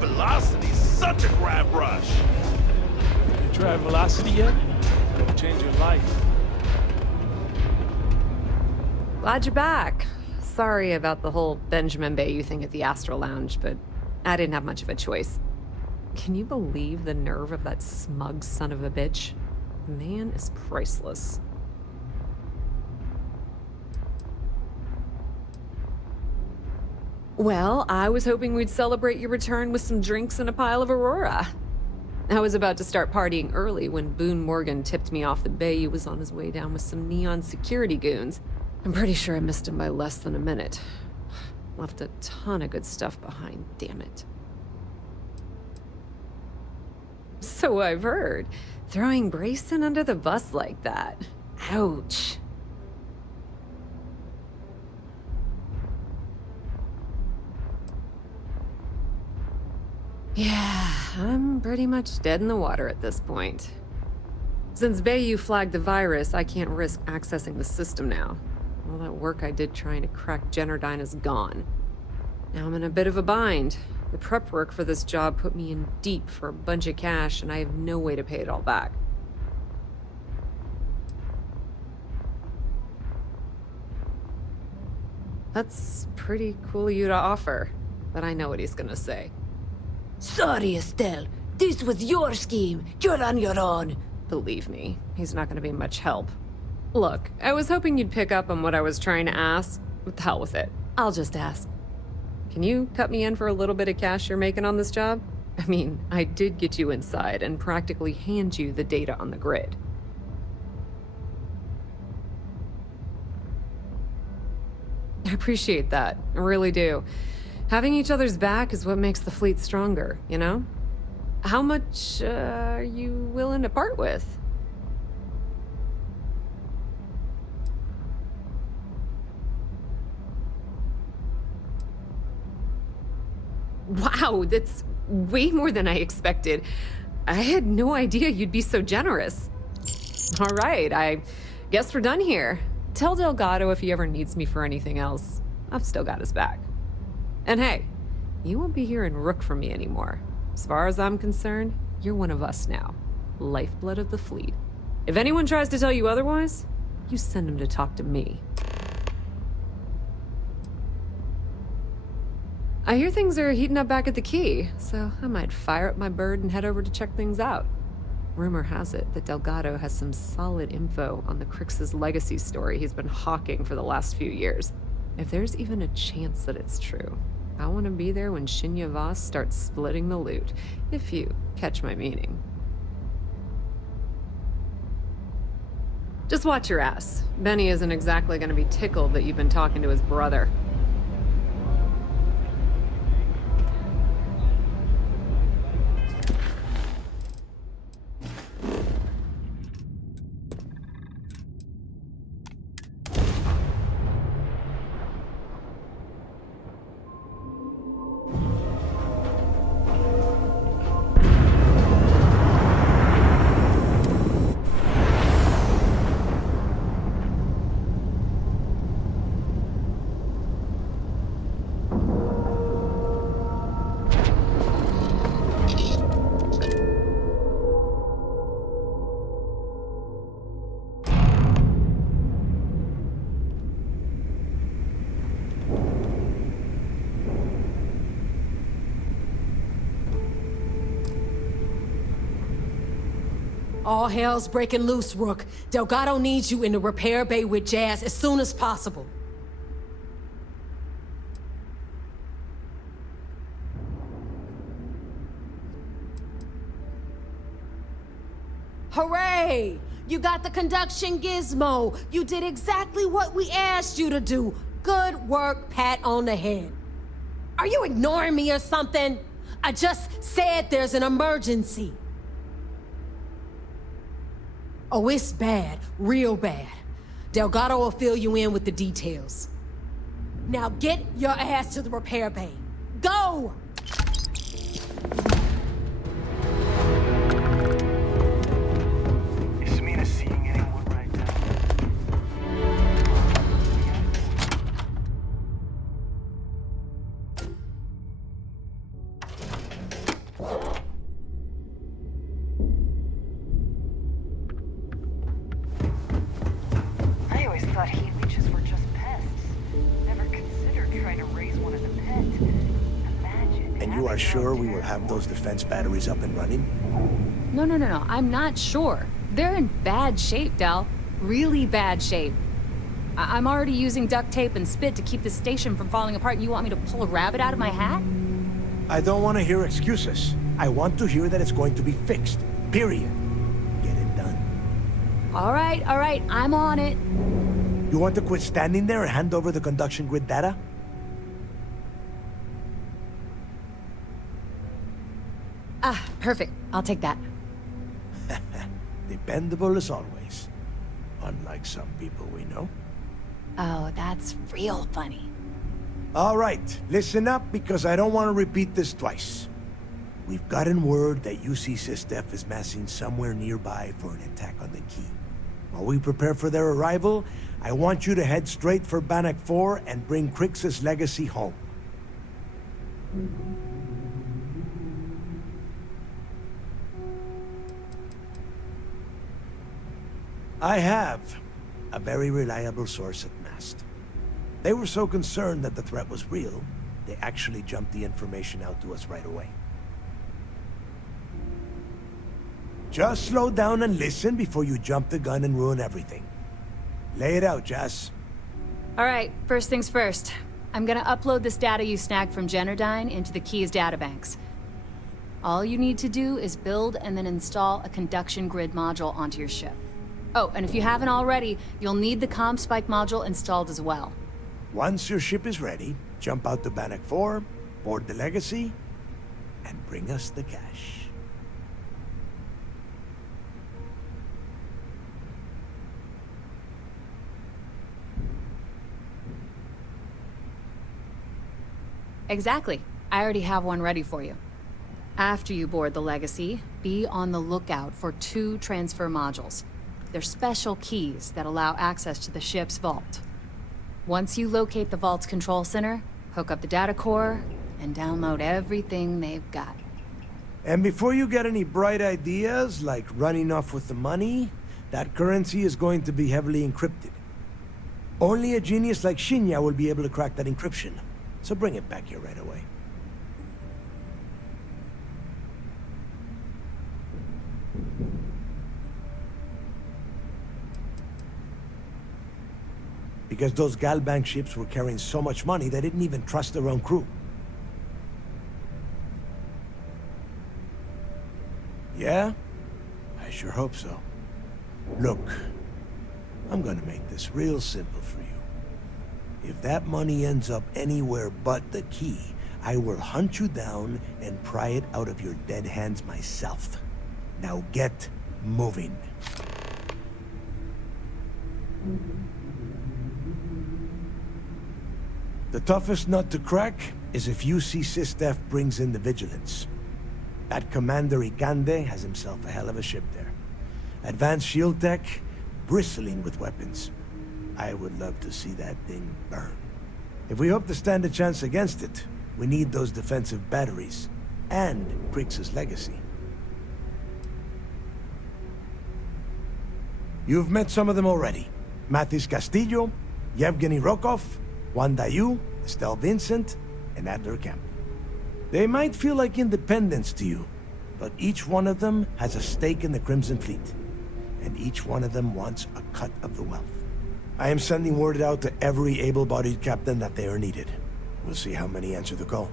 Velocity's such a grab rush. You tried Velocity yet? It'll change your life. Glad you're back. Sorry about the whole Benjamin Bayou thing at the Astral Lounge, but I didn't have much of a choice. Can you believe the nerve of that smug son of a bitch? The man is priceless. Well, I was hoping we'd celebrate your return with some drinks and a pile of Aurora. I was about to start partying early when Boone Morgan tipped me off that Bayou was on his way down with some neon security goons. I'm pretty sure I missed him by less than a minute. Left a ton of good stuff behind, damn it. So I've heard. Throwing Brayson under the bus like that. Ouch. Yeah, I'm pretty much dead in the water at this point. Since Bayou flagged the virus, I can't risk accessing the system now. All that work I did trying to crack Generdyne is gone. Now I'm in a bit of a bind. The prep work for this job put me in deep for a bunch of cash, and I have no way to pay it all back. That's pretty cool of you to offer, but I know what he's gonna say. Sorry, Estelle. This was your scheme. You're on your own. Believe me, he's not gonna be much help. Look, I was hoping you'd pick up on what I was trying to ask. What the hell with it? I'll just ask. Can you cut me in for a little bit of cash you're making on this job? I mean, I did get you inside and practically hand you the data on the grid. I appreciate that. I really do. Having each other's back is what makes the fleet stronger, you know? How much are you willing to part with? Wow, that's way more than I expected. I had no idea you'd be so generous. All right, I guess we're done here. Tell Delgado if he ever needs me for anything else. I've still got his back. And hey, you won't be hearing Rook from me anymore. As far as I'm concerned, you're one of us now. Lifeblood of the fleet. If anyone tries to tell you otherwise, you send them to talk to me. I hear things are heating up back at the Key, so I might fire up my bird and head over to check things out. Rumor has it that Delgado has some solid info on the Crix's legacy story he's been hawking for the last few years. If there's even a chance that it's true, I want to be there when Shinya Voss starts splitting the loot, if you catch my meaning. Just watch your ass. Benny isn't exactly going to be tickled that you've been talking to his brother. All hell's breaking loose, Rook. Delgado needs you in the repair bay with Jazz as soon as possible. Hooray! You got the conduction gizmo. You did exactly what we asked you to do. Good work, pat on the head. Are you ignoring me or something? I just said there's an emergency. Oh, it's bad. Real bad. Delgado will fill you in with the details. Now get your ass to the repair bay. Go! Is Mina seeing anyone right now? I always thought heat leeches were just pests. Never considered trying to raise one as a pet. Imagine. And you are sure we will have those defense batteries up and running? No. I'm not sure. They're in bad shape, Del. Really bad shape. I'm already using duct tape and spit to keep the station from falling apart, and you want me to pull a rabbit out of my hat? I don't want to hear excuses. I want to hear that it's going to be fixed. Period. Get it done. All right. I'm on it. You want to quit standing there and hand over the conduction grid data? Ah, perfect. I'll take that. Dependable as always. Unlike some people we know. Oh, that's real funny. All right, listen up because I don't want to repeat this twice. We've gotten word that UC Systef is massing somewhere nearby for an attack on the key. While we prepare for their arrival, I want you to head straight for Bannock 4 and bring Crix's legacy home. I have a very reliable source at Mast. They were so concerned that the threat was real, they actually jumped the information out to us right away. Just slow down and listen before you jump the gun and ruin everything. Lay it out, Jess. All right, first things first. I'm gonna upload this data you snagged from Generdyne into the Key's databanks. All you need to do is build and then install a conduction grid module onto your ship. Oh, and if you haven't already, you'll need the comm spike module installed as well. Once your ship is ready, jump out to Bannock 4, board the Legacy, and bring us the cash. Exactly. I already have one ready for you. After you board the Legacy, be on the lookout for 2 transfer modules. They're special keys that allow access to the ship's vault. Once you locate the vault's control center, hook up the data core, and download everything they've got. And before you get any bright ideas, like running off with the money, that currency is going to be heavily encrypted. Only a genius like Shinya will be able to crack that encryption, so bring it back here right away. Because those Galbank ships were carrying so much money, they didn't even trust their own crew. Yeah? I sure hope so. Look, I'm gonna make this real simple for you. If that money ends up anywhere but the key, I will hunt you down and pry it out of your dead hands myself. Now get moving. The toughest nut to crack is if UC Sistef brings in the Vigilance. That Commander Ikande has himself a hell of a ship there. Advanced shield tech, bristling with weapons. I would love to see that thing burn. If we hope to stand a chance against it, we need those defensive batteries, and Krix's legacy. You've met some of them already. Mathis Castillo, Yevgeny Rokov, Juan Dayu, Estelle Vincent, and Adler Kemp. They might feel like independents to you, but each one of them has a stake in the Crimson Fleet, and each one of them wants a cut of the wealth. I am sending word out to every able-bodied captain that they are needed. We'll see how many answer the call.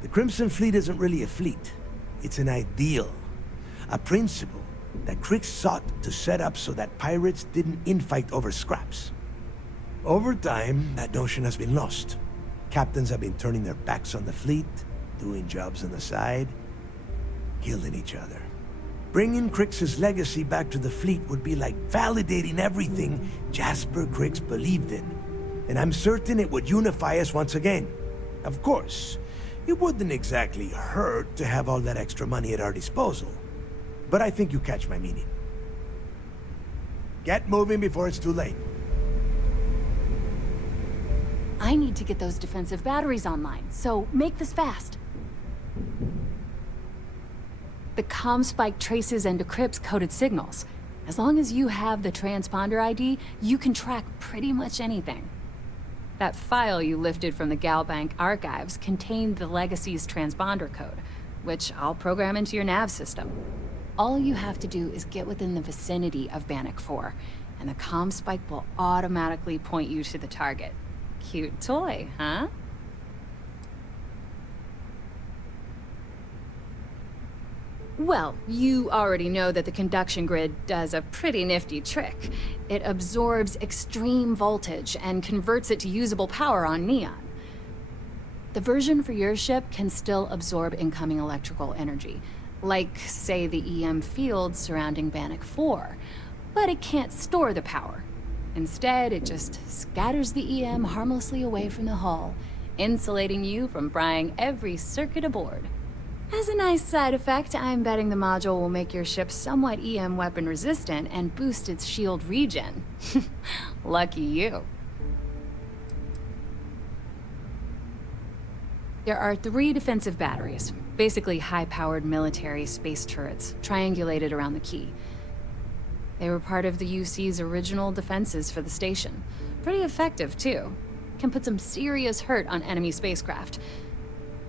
The Crimson Fleet isn't really a fleet. It's an ideal. A principle that Krix sought to set up so that pirates didn't infight over scraps. Over time, that notion has been lost. Captains have been turning their backs on the fleet, doing jobs on the side, killing each other. Bringing Krix's legacy back to the fleet would be like validating everything Jasper Krix believed in. And I'm certain it would unify us once again. Of course, it wouldn't exactly hurt to have all that extra money at our disposal. But I think you catch my meaning. Get moving before it's too late. I need to get those defensive batteries online, so make this fast. The comm spike traces and decrypts coded signals. As long as you have the transponder ID, you can track pretty much anything. That file you lifted from the Galbank archives contained the Legacy's transponder code, which I'll program into your nav system. All you have to do is get within the vicinity of Bannock 4, and the comm spike will automatically point you to the target. Cute toy, huh? Well, you already know that the conduction grid does a pretty nifty trick. It absorbs extreme voltage and converts it to usable power on Neon. The version for your ship can still absorb incoming electrical energy, like, say, the EM field surrounding Bannock 4, but it can't store the power. Instead, it just scatters the EM harmlessly away from the hull, insulating you from frying every circuit aboard. As a nice side effect, I'm betting the module will make your ship somewhat EM weapon resistant and boost its shield regen. Lucky you. There are 3 defensive batteries, basically high-powered military space turrets, triangulated around the key. They were part of the UC's original defenses for the station. Pretty effective, too. Can put some serious hurt on enemy spacecraft.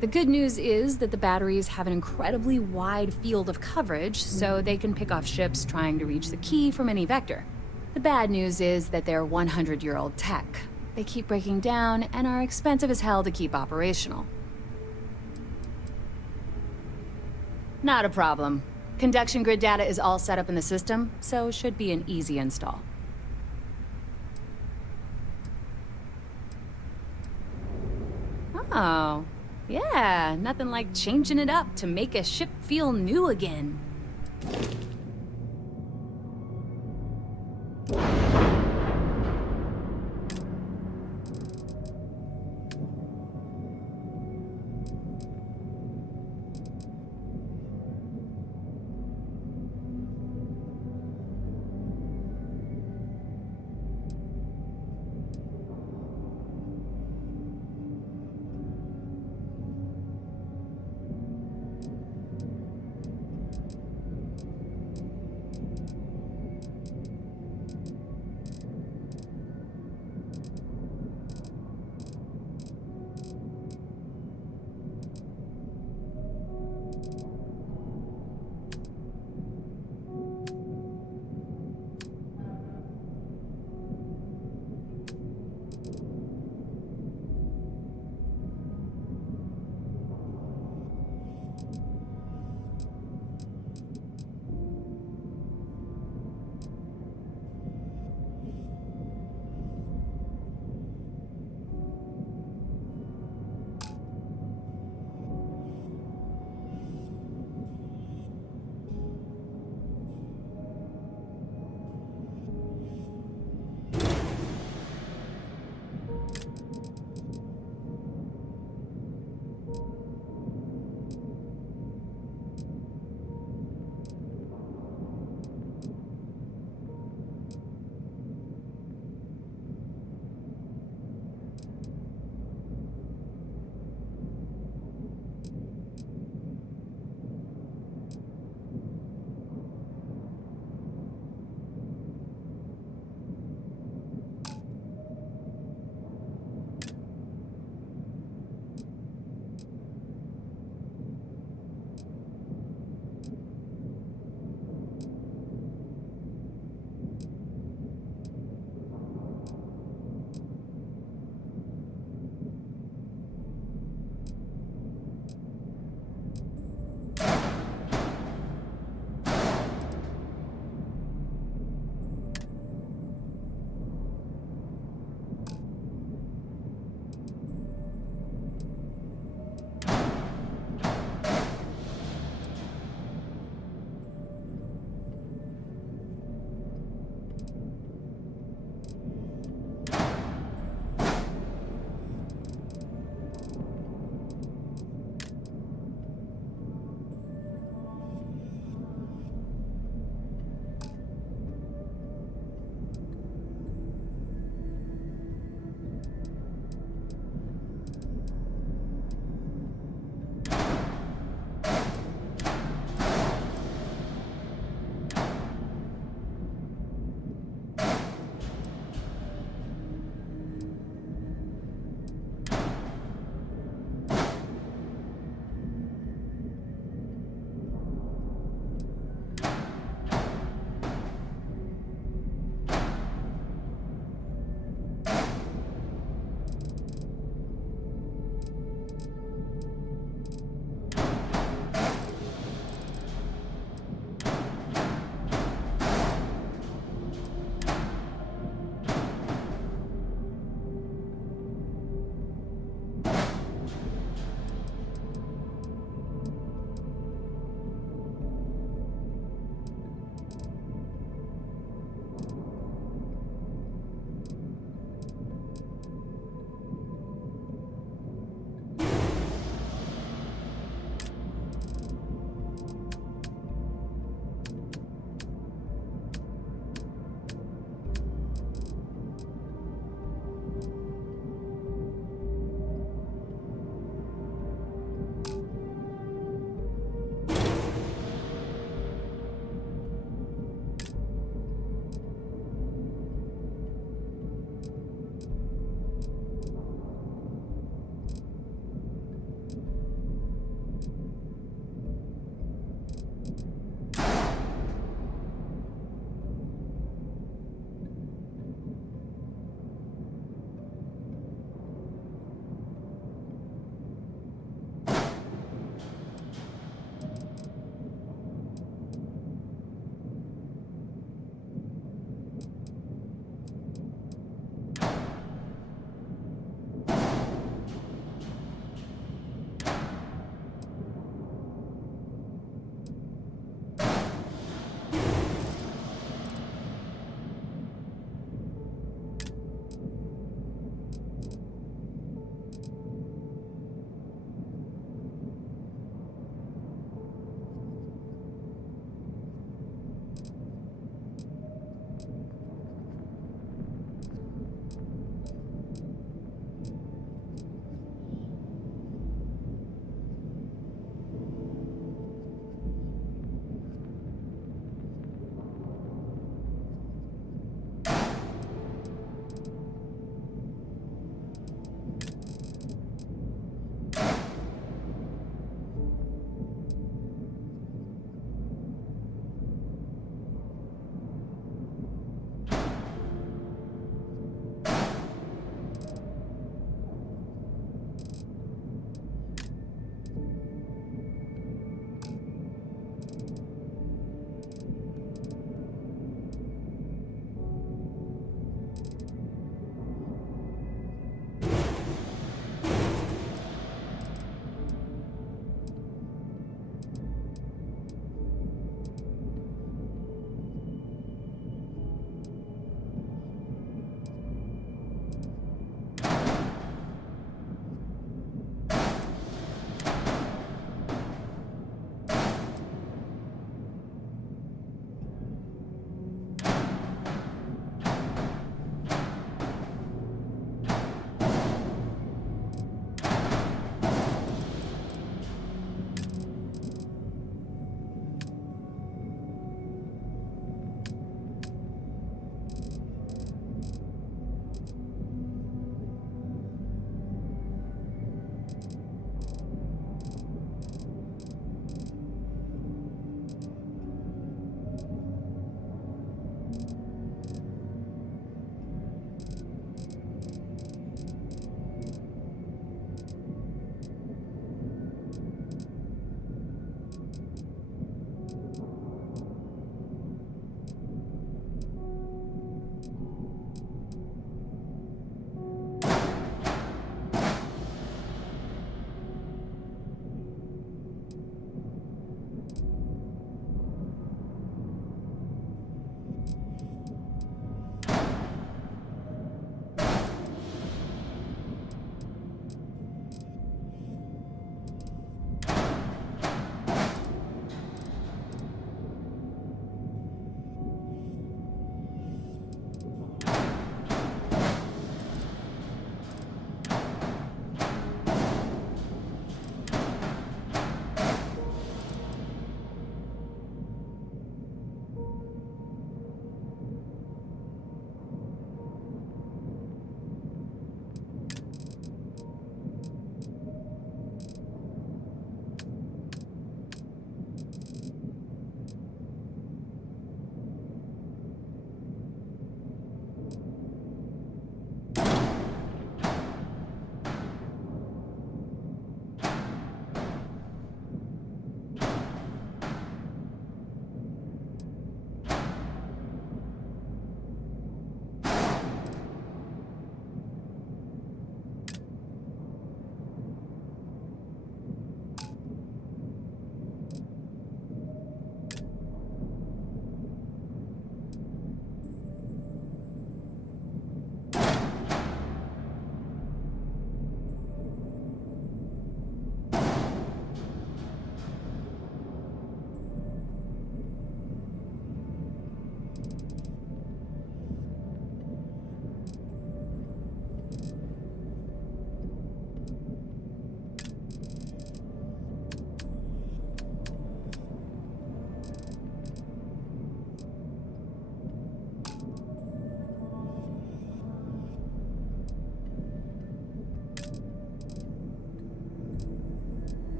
The good news is that the batteries have an incredibly wide field of coverage, so they can pick off ships trying to reach the key from any vector. The bad news is that they're 100-year-old tech. They keep breaking down and are expensive as hell to keep operational. Not a problem. Conduction grid data is all set up in the system, so should be an easy install. Oh, yeah, nothing like changing it up to make a ship feel new again.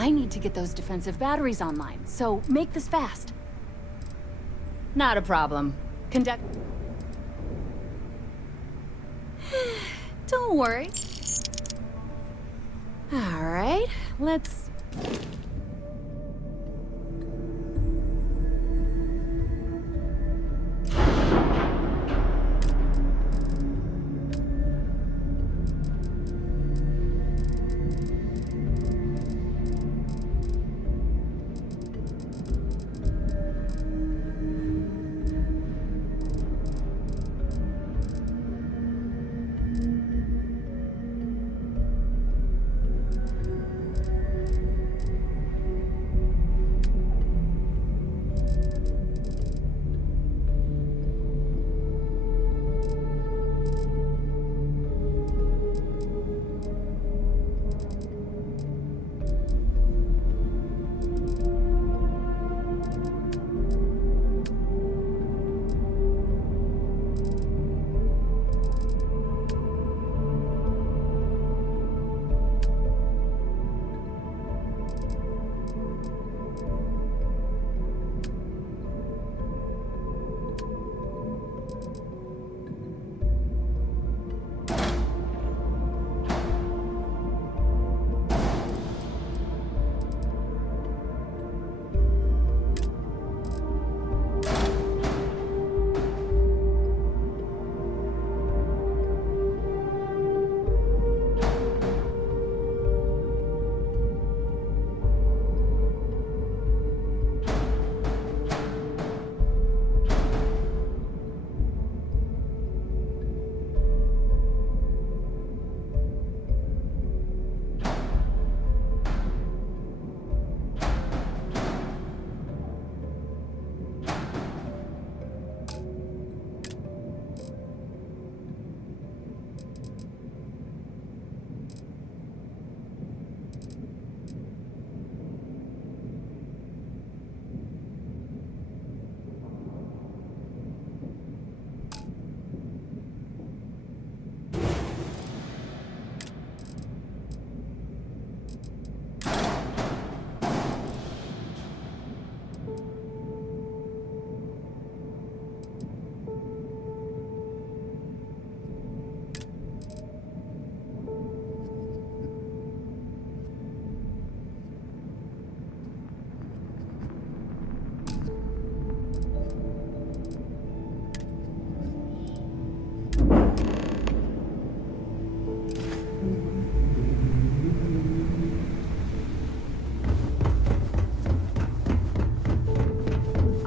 I need to get those defensive batteries online, so make this fast. Not a problem. Conduct... Don't worry. Alright, let's...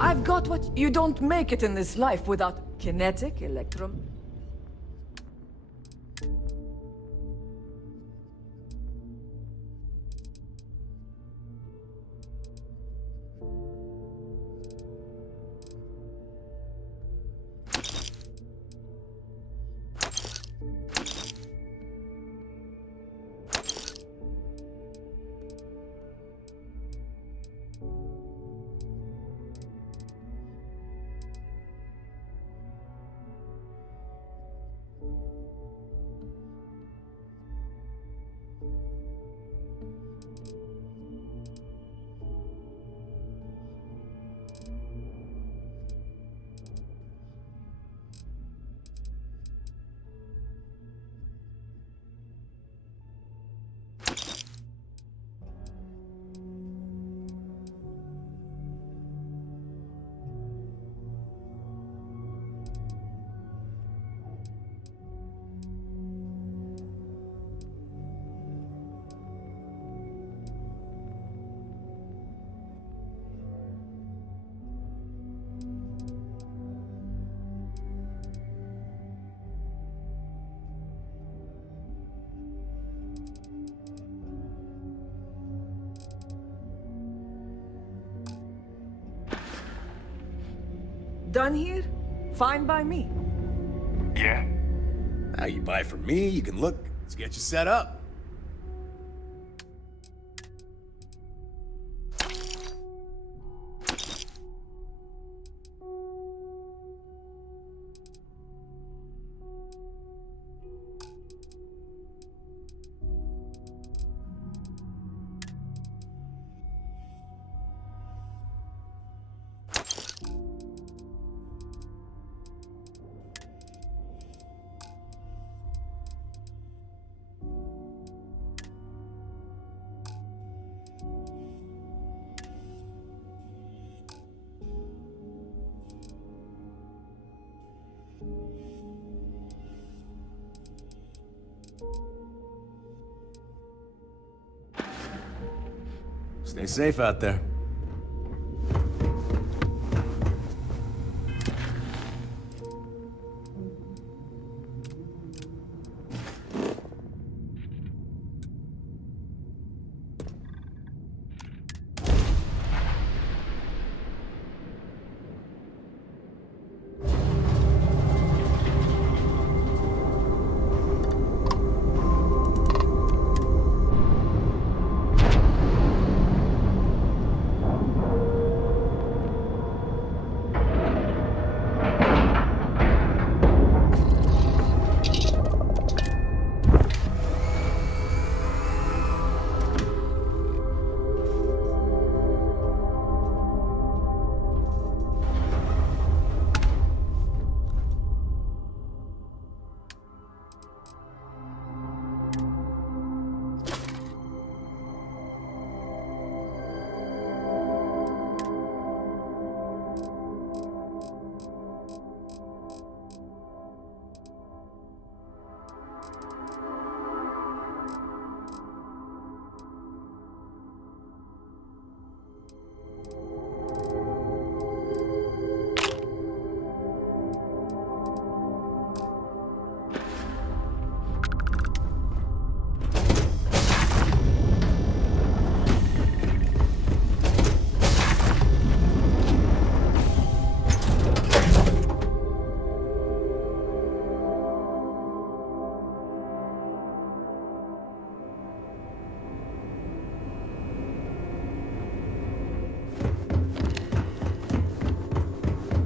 I've got what... You don't make it in this life without kinetic, electrum... Done here? Fine by me. Yeah? Now you buy from me, you can look. Let's get you set up. Stay safe out there.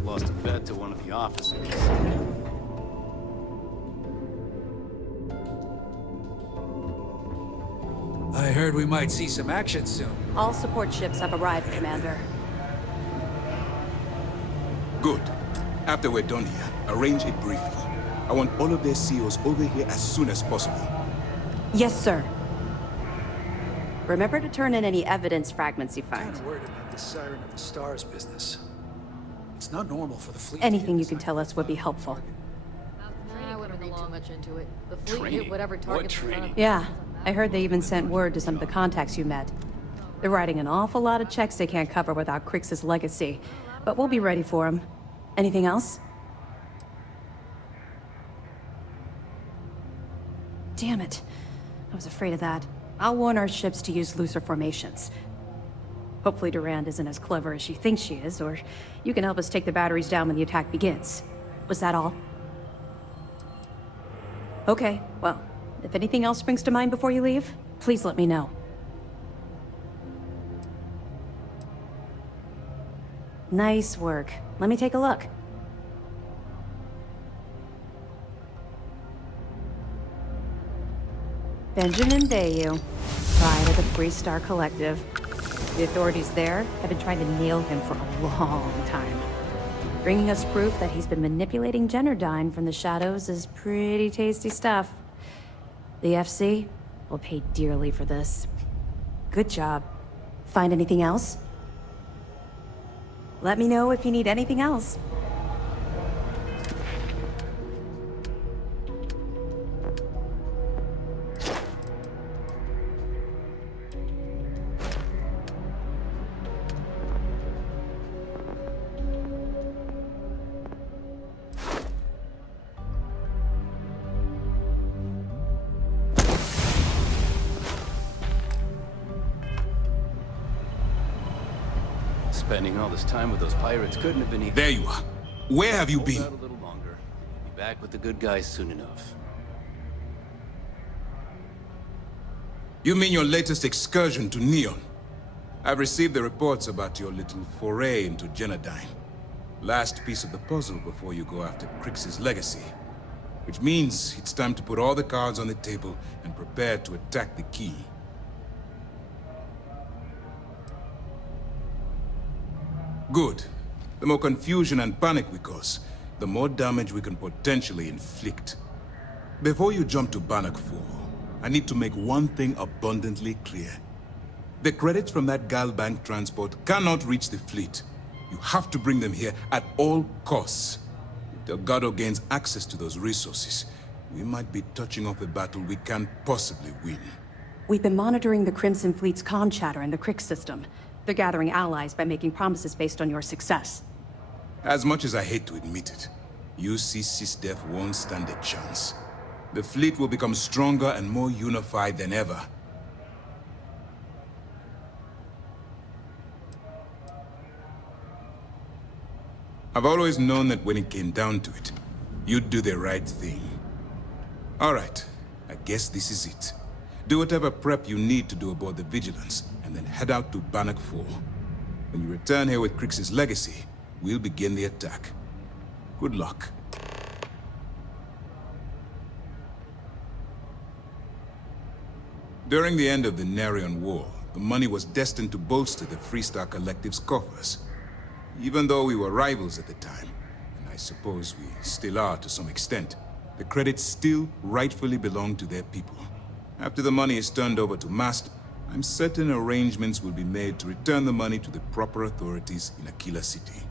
Lost a bet to one of the officers. I heard we might see some action soon. All support ships have arrived, Commander. Good. After we're done here, arrange it briefly. I want all of their CEOs over here as soon as possible. Yes, sir. Remember to turn in any evidence fragments you I'm find. kind of worried about this Siren of the Stars business. It's not normal for the fleet. Anything you can tell us would be helpful. I wouldn't read too much into it. The fleet Training? hit whatever What targets in front training? of Yeah, I heard they even sent word to some of the contacts you met. They're writing an awful lot of checks they can't cover without Crix's legacy, but we'll be ready for them. Anything else? Damn it. I was afraid of that. I'll warn our ships to use looser formations. Hopefully Durand isn't as clever as she thinks she is, or you can help us take the batteries down when the attack begins. Was that all? Okay, well, if anything else springs to mind before you leave, please let me know. Nice work. Let me take a look. Benjamin Bayou, pride of the Free Star Collective. The authorities there have been trying to nail him for a long time. Bringing us proof that he's been manipulating Generdyne from the shadows is pretty tasty stuff. The FC will pay dearly for this. Good job. Find anything else? Let me know if you need anything else. Spending all this time with those pirates couldn't have been easy. There you are. Where have you been? Hold out a little longer. We'll be back with the good guys soon enough. You mean your latest excursion to Neon? I've received the reports about your little foray into Generdyne. Last piece of the puzzle before you go after Crix's legacy. Which means it's time to put all the cards on the table and prepare to attack the key. Good. The more confusion and panic we cause, the more damage we can potentially inflict. Before you jump to Bannock 4, I need to make one thing abundantly clear. The credits from that Galbank transport cannot reach the fleet. You have to bring them here at all costs. If Delgado gains access to those resources, we might be touching off a battle we can't possibly win. We've been monitoring the Crimson Fleet's comm chatter in the Crick system. They're gathering allies by making promises based on your success. As much as I hate to admit it, UC SysDef won't stand a chance. The fleet will become stronger and more unified than ever. I've always known that when it came down to it, you'd do the right thing. All right, I guess this is it. Do whatever prep you need to do aboard the Vigilance, and then head out to Bannock 4. When you return here with Crix's legacy, we'll begin the attack. Good luck. During the end of the Narion War, the money was destined to bolster the Freestar Collective's coffers. Even though we were rivals at the time, and I suppose we still are to some extent, the credit still rightfully belonged to their people. After the money is turned over to Master, I'm certain arrangements will be made to return the money to the proper authorities in Aquila City.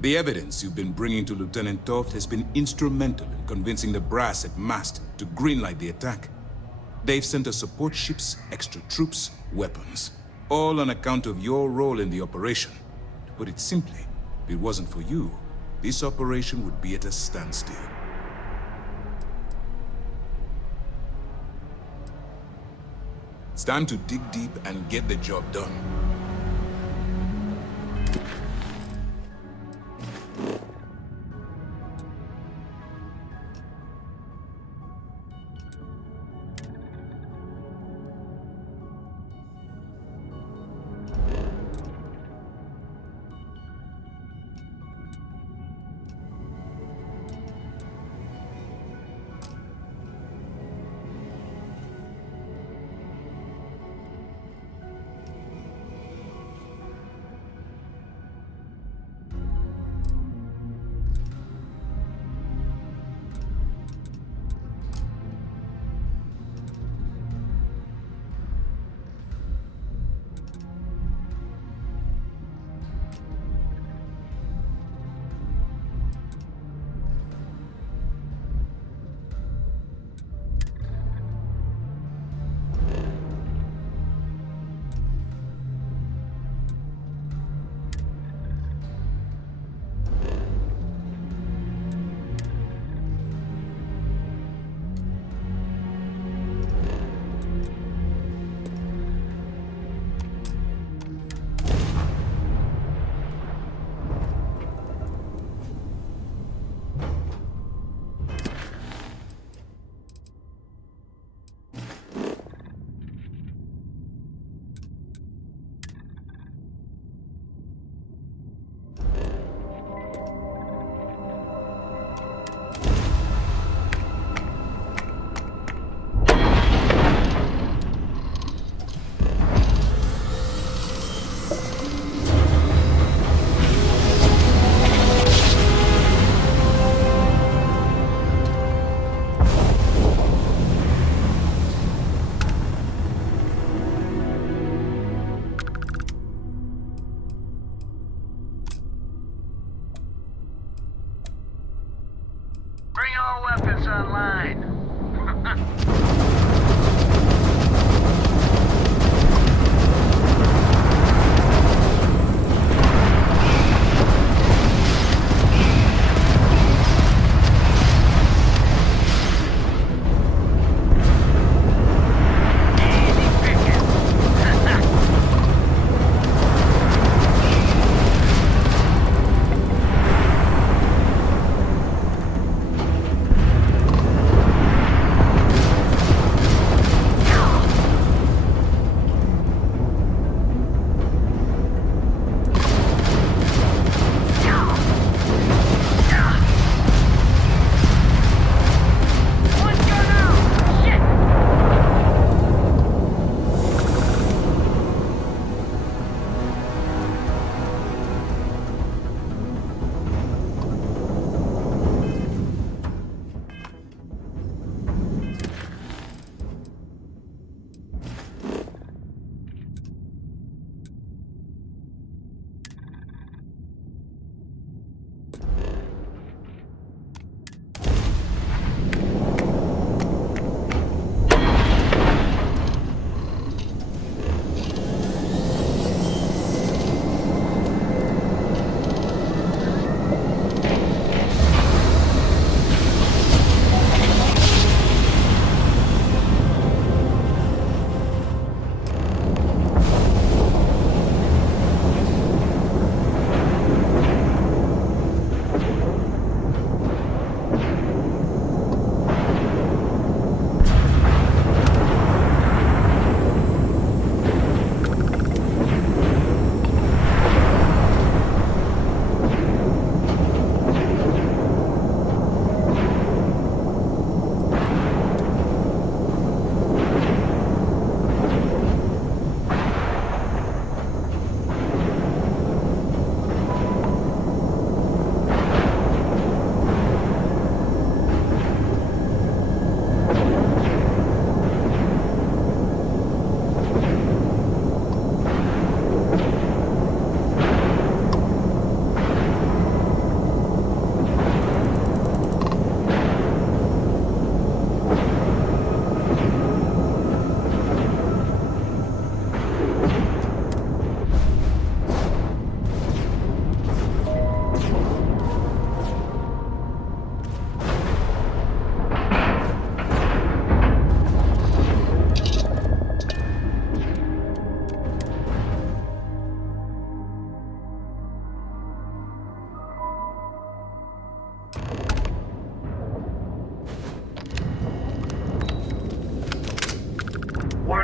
The evidence you've been bringing to Lieutenant Toft has been instrumental in convincing the brass at Mast to greenlight the attack. They've sent us support ships, extra troops, weapons, all on account of your role in the operation. To put it simply, if it wasn't for you, this operation would be at a standstill. It's time to dig deep and get the job done.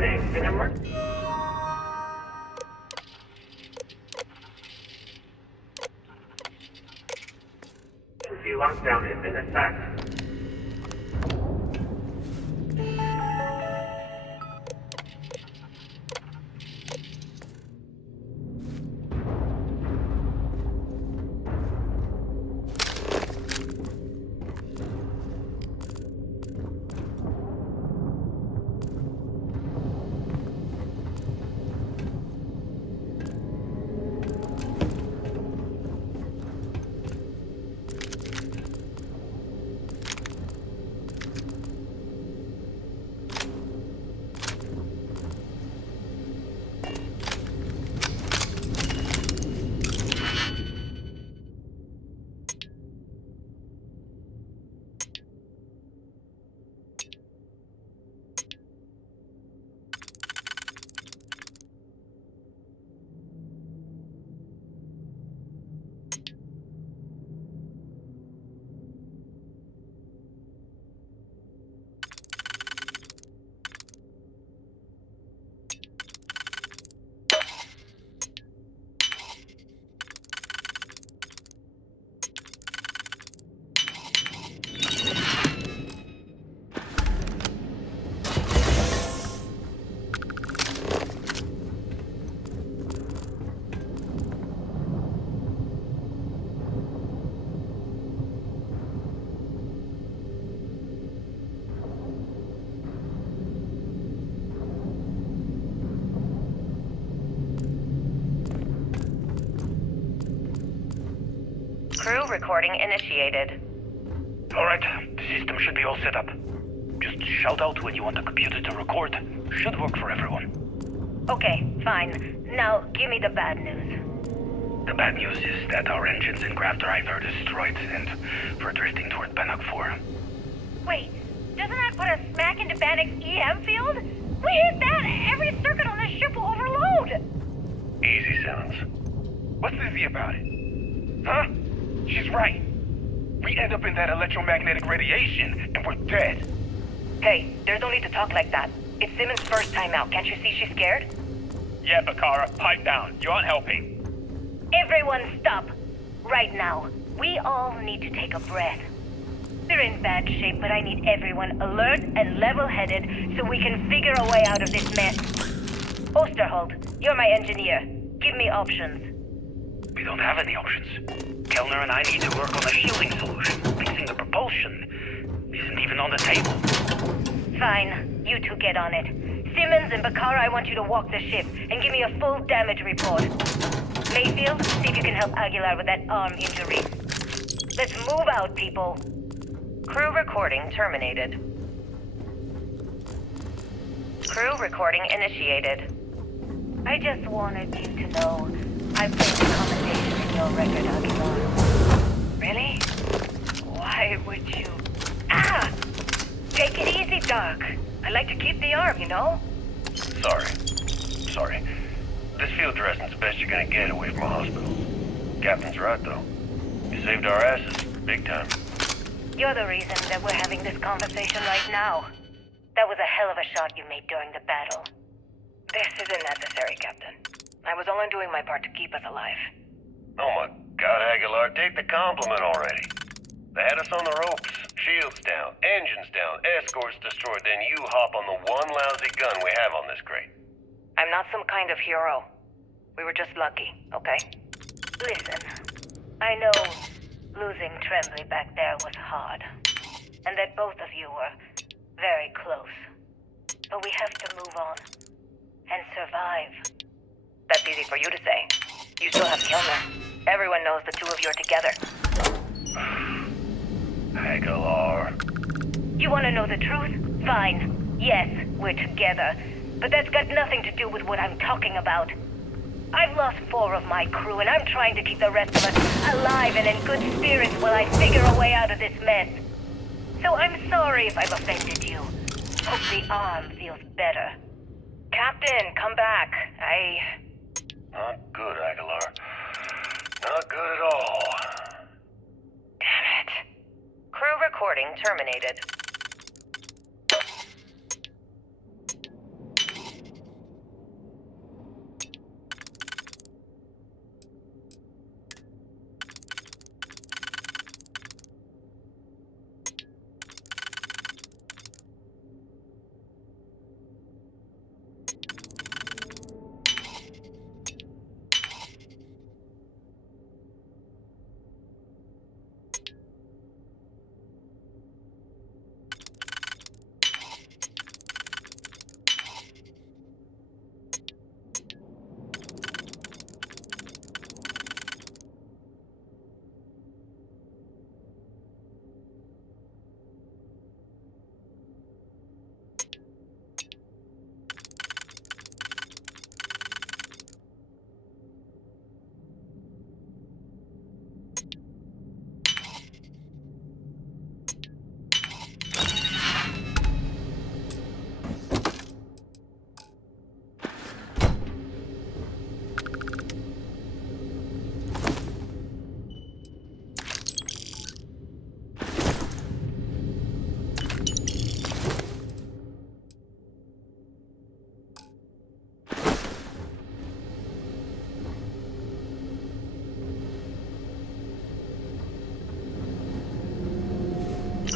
Reporting an emergency. Lockdown has been attacked. Crew recording initiated. Alright, the system should be all set up. Just shout out when you want the computer to record. Should work for everyone. Okay, fine. Now, give me the bad news. The bad news is that our engines and grav drive are destroyed, and we're drifting toward Bannock 4. Wait, doesn't that put us smack into Bannock's EM field? We hit that, every circuit on this ship will overload! Easy, Simmons. What's easy about it? Huh? She's right. We end up in that electromagnetic radiation, and we're dead. Hey, there's no need to talk like that. It's Simmons' first time out. Can't you see she's scared? Yeah, Bakara, pipe down. You aren't helping. Everyone stop. Right now. We all need to take a breath. We're in bad shape, but I need everyone alert and level-headed so we can figure a way out of this mess. Osterholt, you're my engineer. Give me options. We don't have any options. Kellner and I need to work on a shielding solution. Fixing the propulsion isn't even on the table. Fine. You two get on it. Simmons and Bakara, I want you to walk the ship and give me a full damage report. Mayfield, see if you can help Aguilar with that arm injury. Let's move out, people. Crew recording terminated. Crew recording initiated. I just wanted you to know I played the conversation in your record, Aguilar. Really? Why would you? Ah! Take it easy, Doc. I like to keep the arm, you know? Sorry. This field dressing's the best you're gonna get away from a hospital. Captain's right, though. You saved our asses, big time. You're the reason that we're having this conversation right now. That was a hell of a shot you made during the battle. This isn't necessary, Captain. I was only doing my part to keep us alive. Oh my God, Aguilar, take the compliment already. They had us on the ropes. Shields down, engines down, escorts destroyed, then you hop on the one lousy gun we have on this crate. I'm not some kind of hero. We were just lucky, okay? Listen, I know losing Tremblay back there was hard, and that both of you were very close. But we have to move on and survive. That's easy for you to say. You still have Kilmer. Everyone knows the two of you are together. Aguilar. You want to know the truth? Fine. Yes, we're together. But that's got nothing to do with what I'm talking about. I've lost 4 of my crew, and I'm trying to keep the rest of us alive and in good spirits while I figure a way out of this mess. So I'm sorry if I've offended you. Hope the arm feels better. Captain, come back. Not good, Aguilar. Not good at all. Damn it. Crew recording terminated.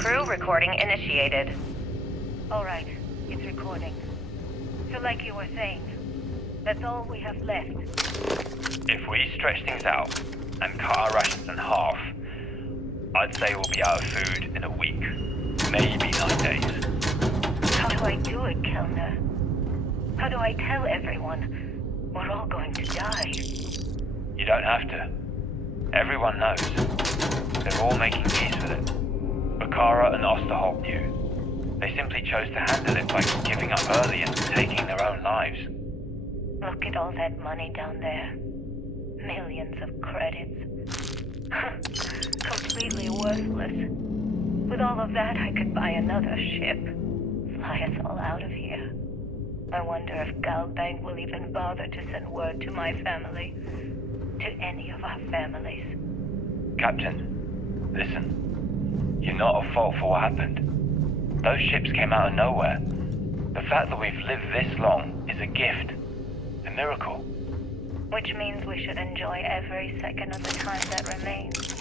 Crew recording initiated. Alright, it's recording. So like you were saying, that's all we have left. If we stretch things out and cut our rations in half, I'd say we'll be out of food in a week, maybe 9 days. How do I do it, Kellner? How do I tell everyone we're all going to die? You don't have to. Everyone knows. They're all making peace with it. Bakara and Osterholt knew. They simply chose to handle it by giving up early and taking their own lives. Look at all that money down there. Millions of credits. Completely worthless. With all of that, I could buy another ship. Fly us all out of here. I wonder if Galbank will even bother to send word to my family. To any of our families. Captain, listen. You're not at fault for what happened. Those ships came out of nowhere. The fact that we've lived this long is a gift. A miracle. Which means we should enjoy every second of the time that remains.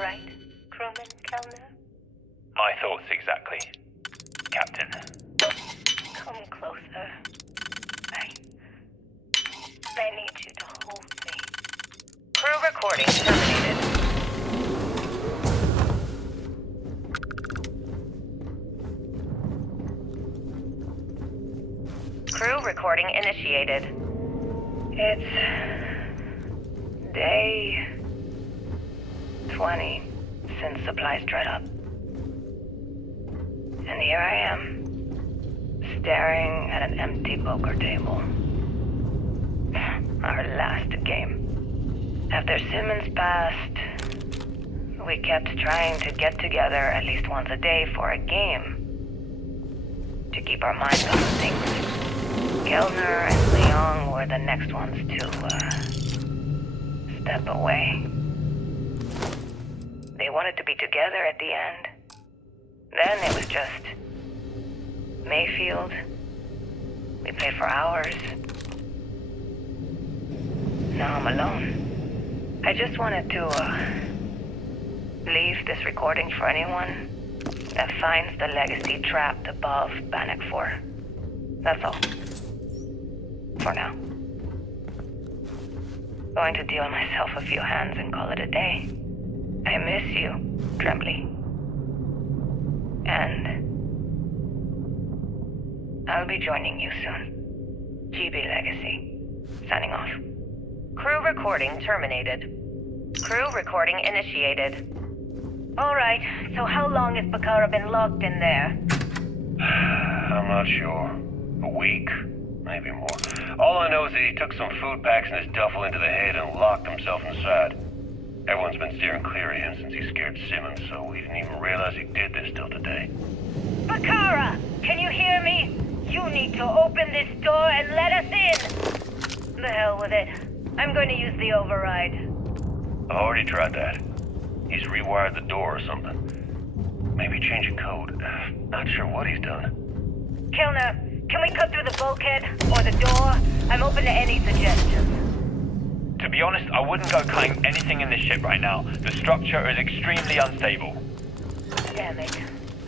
Right, crewman Kellner? My thoughts exactly, Captain. Come closer. I need you to hold me. Crew recording terminated. Crew recording initiated. It's day 20 since supplies dried up. And here I am, staring at an empty poker table. Our last game. After Simmons passed, we kept trying to get together at least once a day for a game. To keep our minds on things. Kellner and Leong were the next ones to, step away. They wanted to be together at the end. Then it was just Mayfield. We played for hours. Now I'm alone. I just wanted to, leave this recording for anyone that finds the legacy trapped above Bannock 4. That's all. For now. Going to deal myself a few hands and call it a day. I miss you, Trembly. And I'll be joining you soon. GB Legacy. Signing off. Crew recording terminated. Crew recording initiated. Alright, so how long has Bakara been locked in there? I'm not sure. A week? Maybe more. All I know is that he took some food packs in his duffel into the head and locked himself inside. Everyone's been steering clear of him since he scared Simmons, so we didn't even realize he did this till today. Bakara! Can you hear me? You need to open this door and let us in! The hell with it. I'm going to use the override. I've already tried that. He's rewired the door or something. Maybe change a code. Not sure what he's done. Kellner, can we cut through the bulkhead or the door? I'm open to any suggestions. To be honest, I wouldn't go cutting anything in this ship right now. The structure is extremely unstable. Damn it.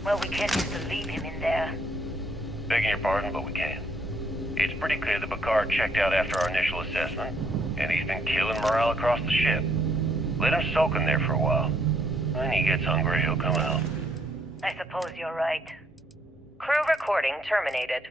Well, we can't just leave him in there. Begging your pardon, but we can. It's pretty clear that Bakar checked out after our initial assessment, and he's been killing morale across the ship. Let him soak in there for a while. When he gets hungry, he'll come out. I suppose you're right. Crew recording terminated.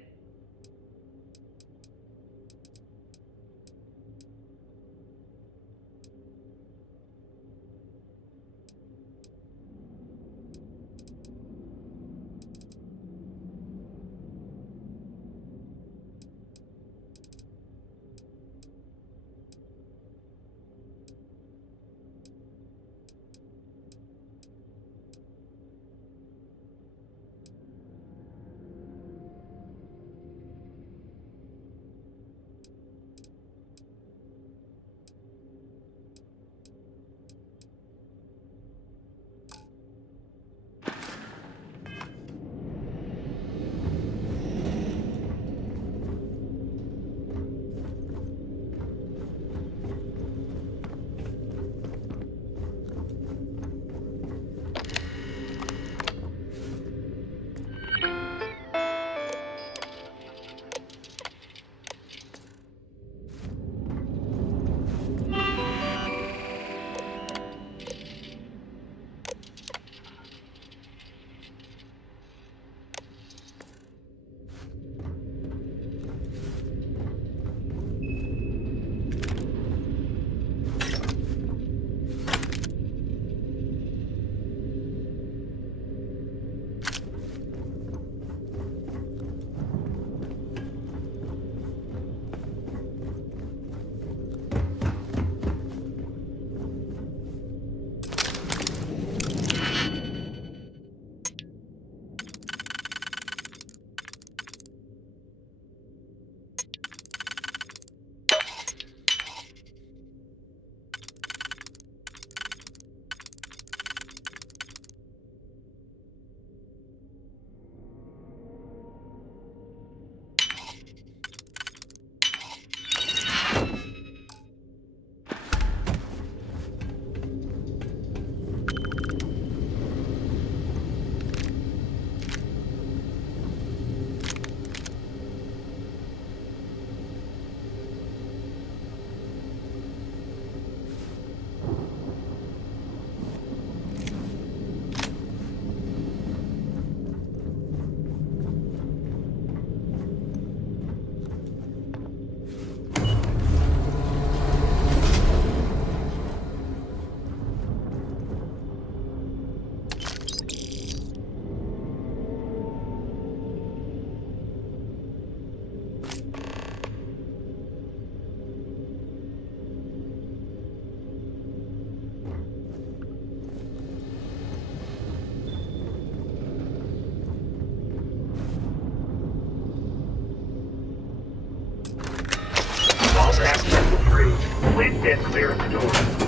Flint and clear the door.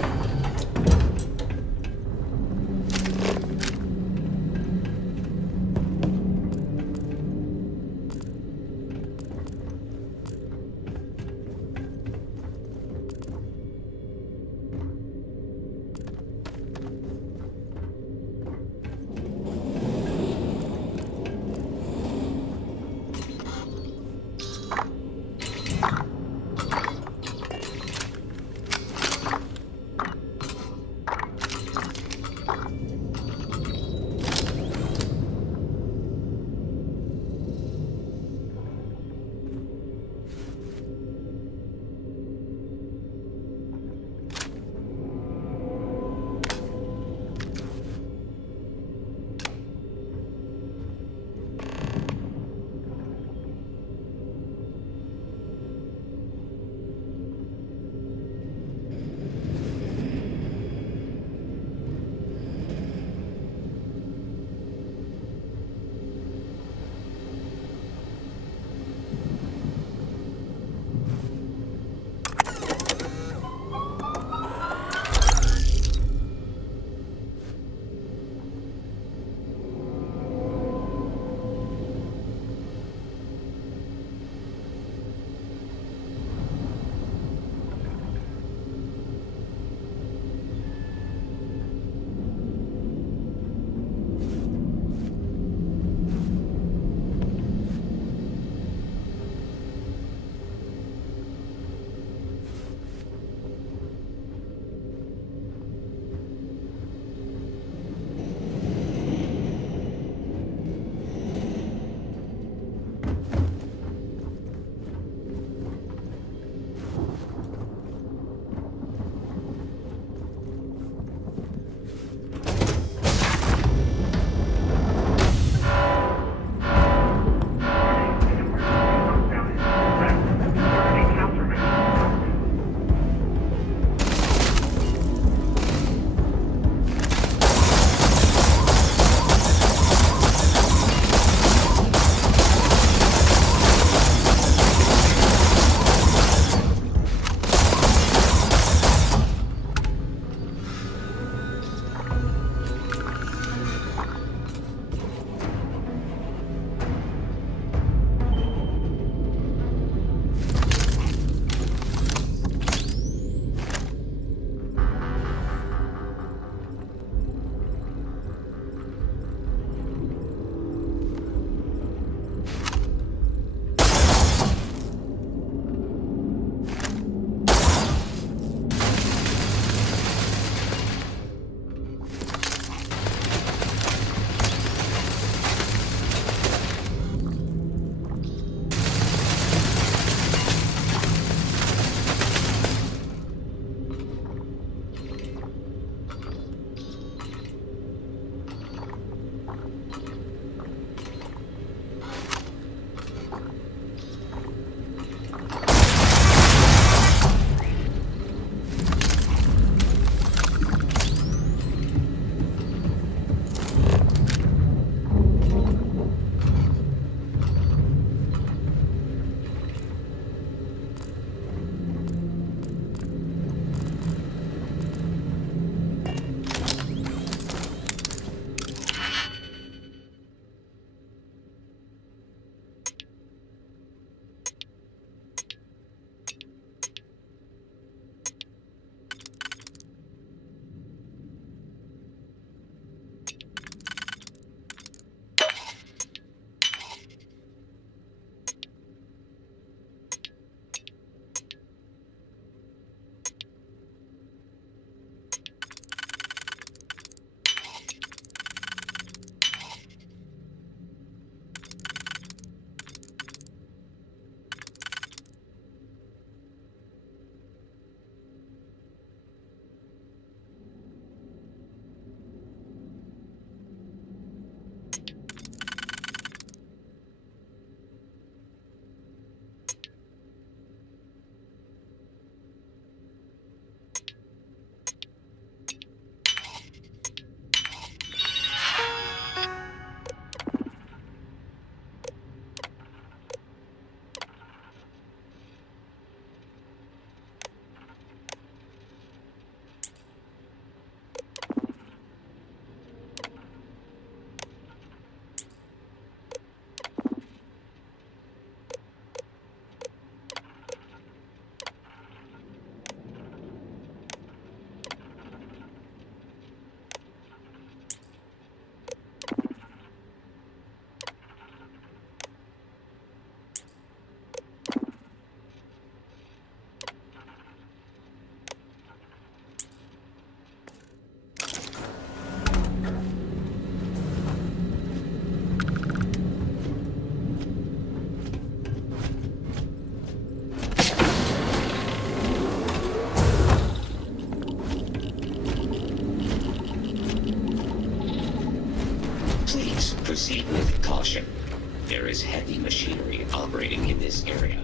is heavy machinery operating in this area.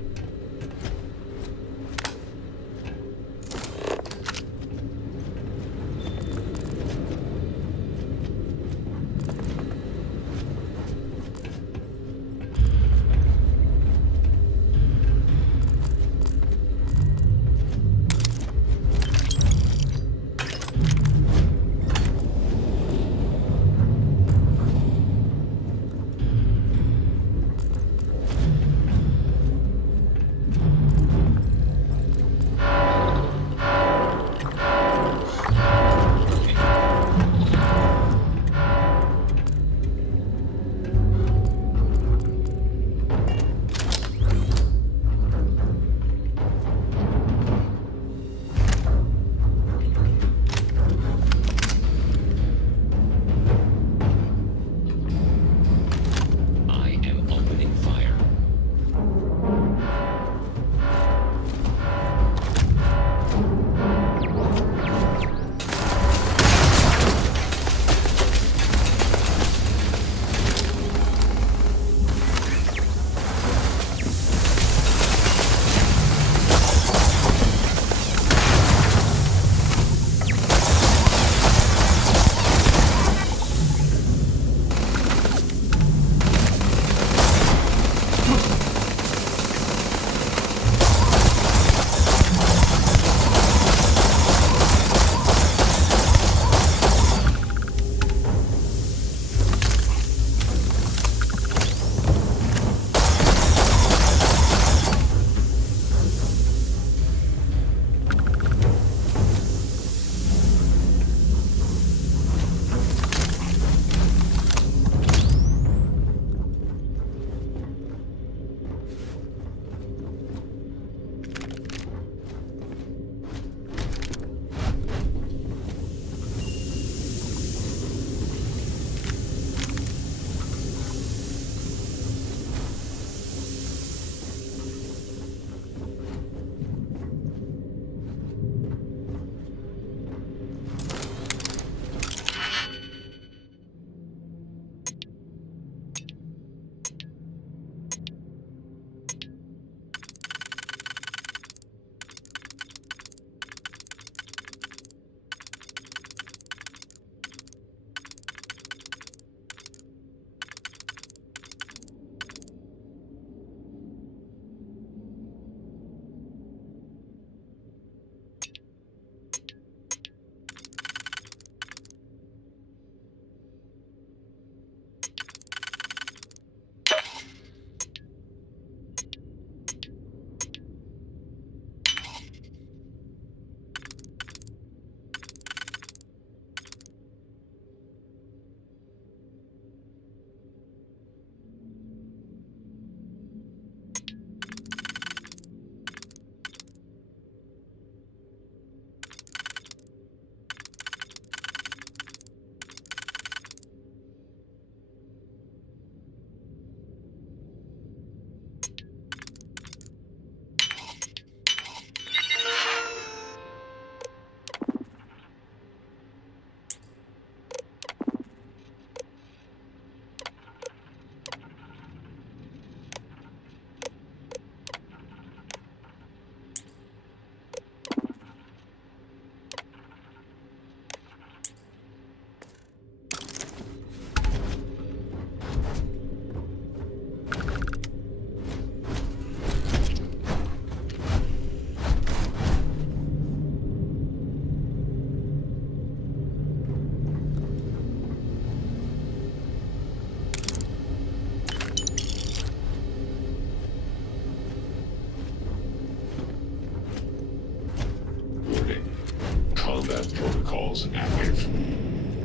Combat protocols active.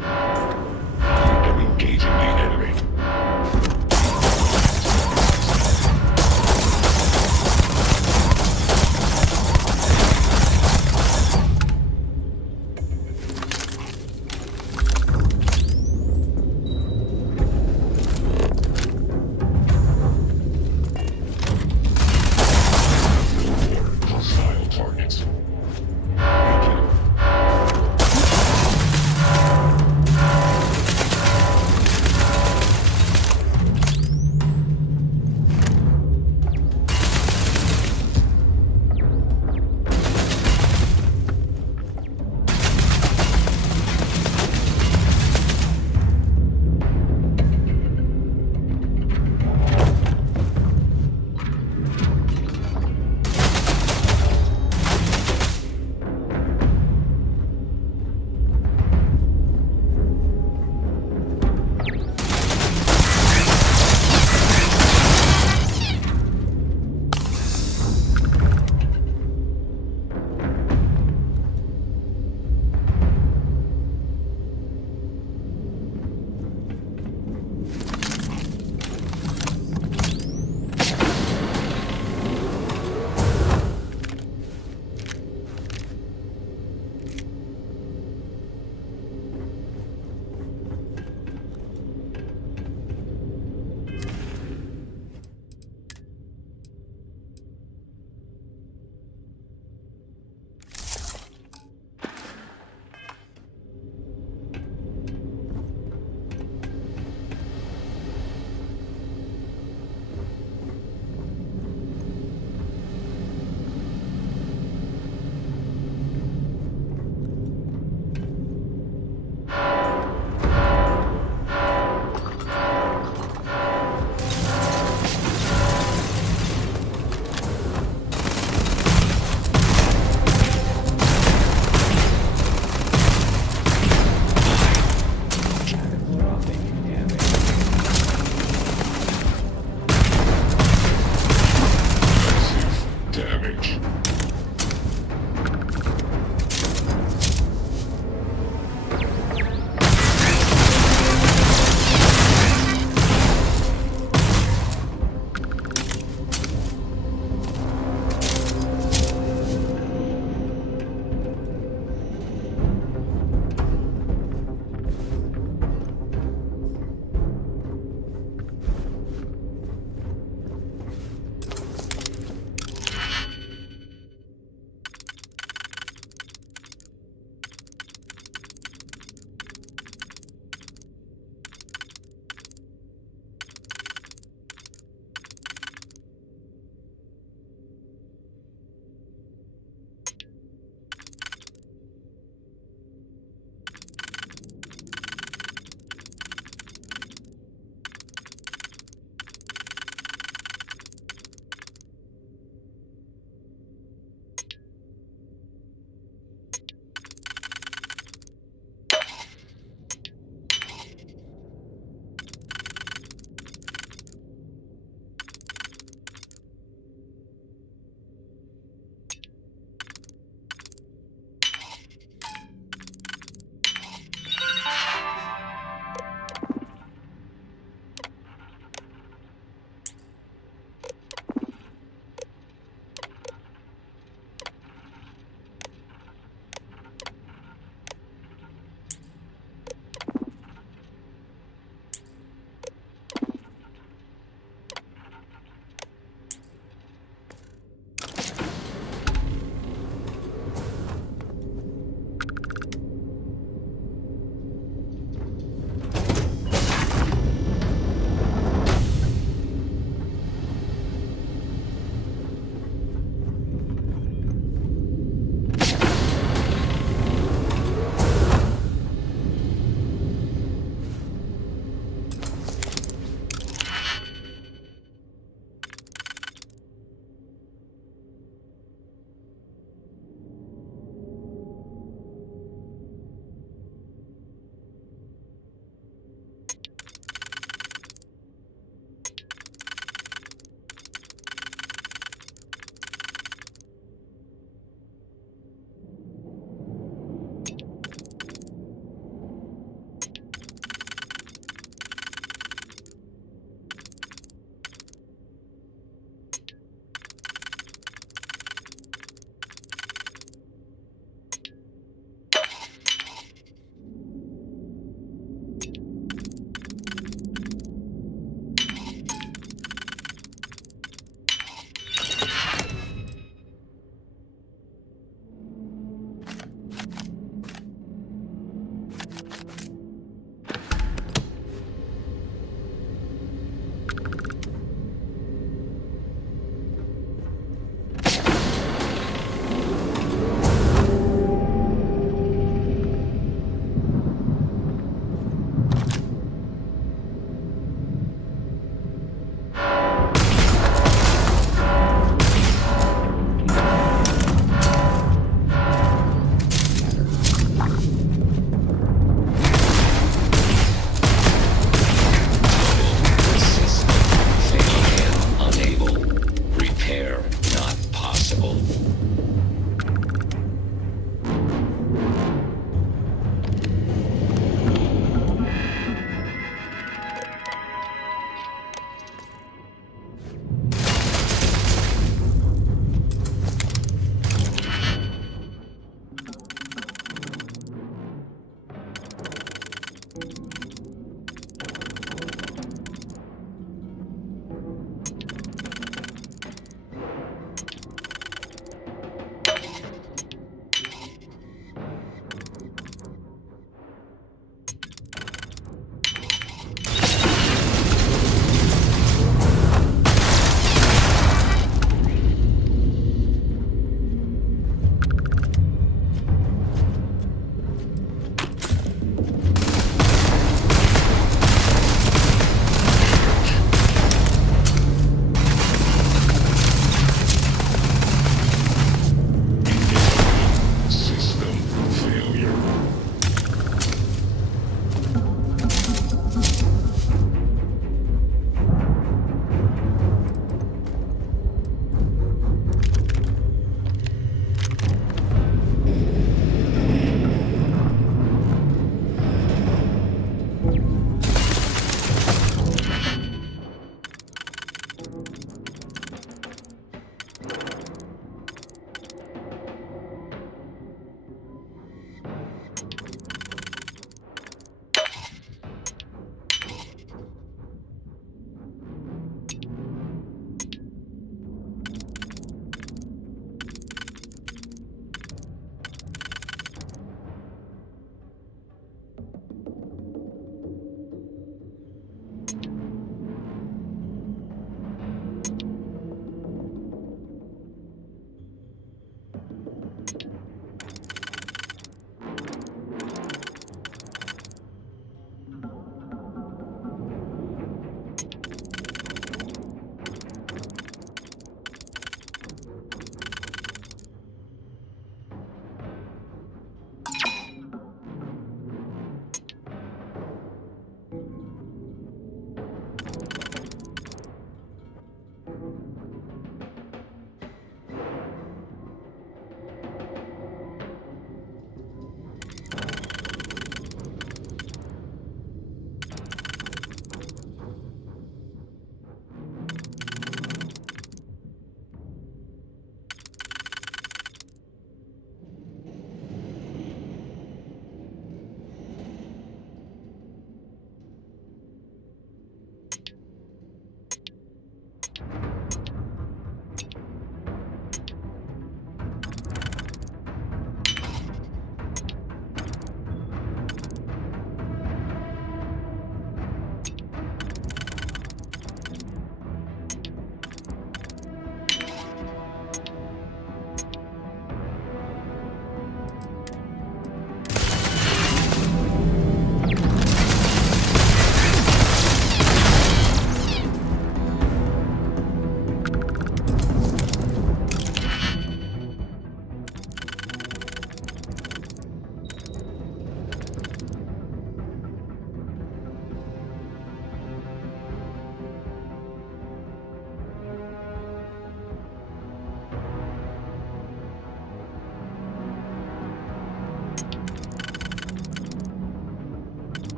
I am engaging the enemy. Hostile targets.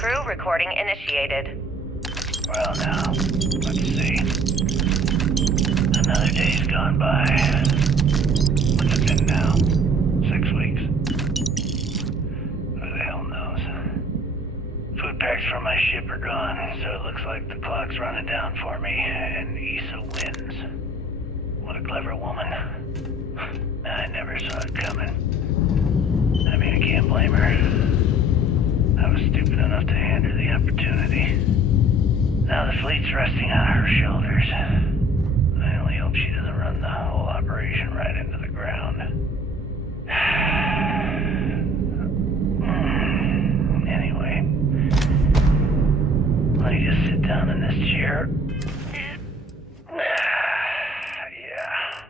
Crew recording initiated. Well now, let's see. Another day's gone by. What's it been now? 6 weeks? Who the hell knows? Food packs from my ship are gone, so it looks like the clock's running down for me, and Issa wins. What a clever woman. I never saw it coming. I mean, I can't blame her. I was stupid enough to hand her the opportunity. Now the fleet's resting on her shoulders. I only hope she doesn't run the whole operation right into the ground. Anyway, let me just sit down in this chair. Yeah.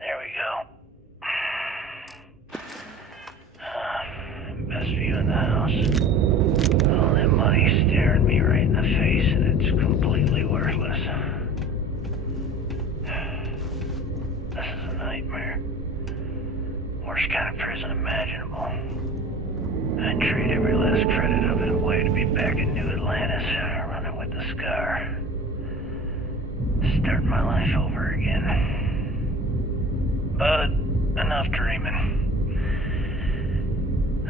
There we go. Best view in the house. All that money staring me right in the face, and it's completely worthless. This is a nightmare. Worst kind of prison imaginable. I'd trade every last credit of it away to be back in New Atlantis, running with the Scar. Start my life over again. But enough dreaming.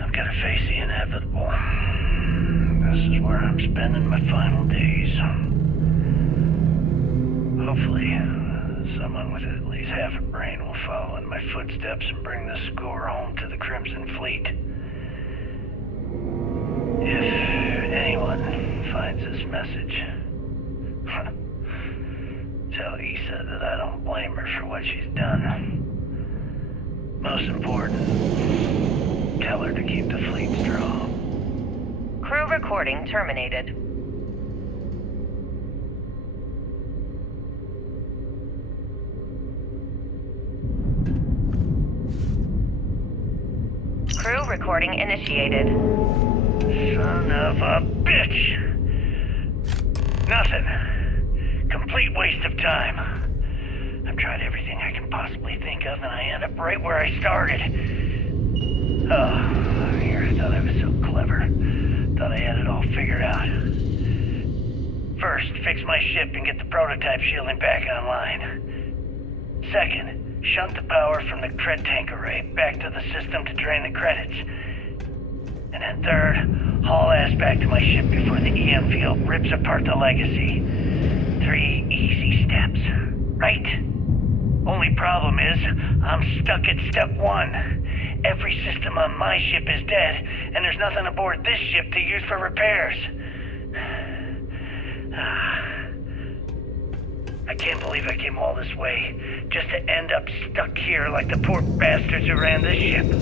I've got to face the inevitable. This is where I'm spending my final days. Hopefully, someone with at least half a brain will follow in my footsteps and bring the score home to the Crimson Fleet. If anyone finds this message, tell Issa that I don't blame her for what she's done. Most important, tell her to keep the fleet strong. Crew recording terminated. Crew recording initiated. Son of a bitch! Nothing. Complete waste of time. I've tried everything I can possibly think of, and I end up right where I started. Oh, here, I thought I was so clever. Thought I had it all figured out. First, fix my ship and get the prototype shielding back online. Second, shunt the power from the cred tank array back to the system to drain the credits. And then third, haul ass back to my ship before the EM field rips apart the legacy. 3 easy steps, right? Only problem is, I'm stuck at step 1. Every system on my ship is dead, and there's nothing aboard this ship to use for repairs. I can't believe I came all this way, just to end up stuck here like the poor bastards who ran this ship.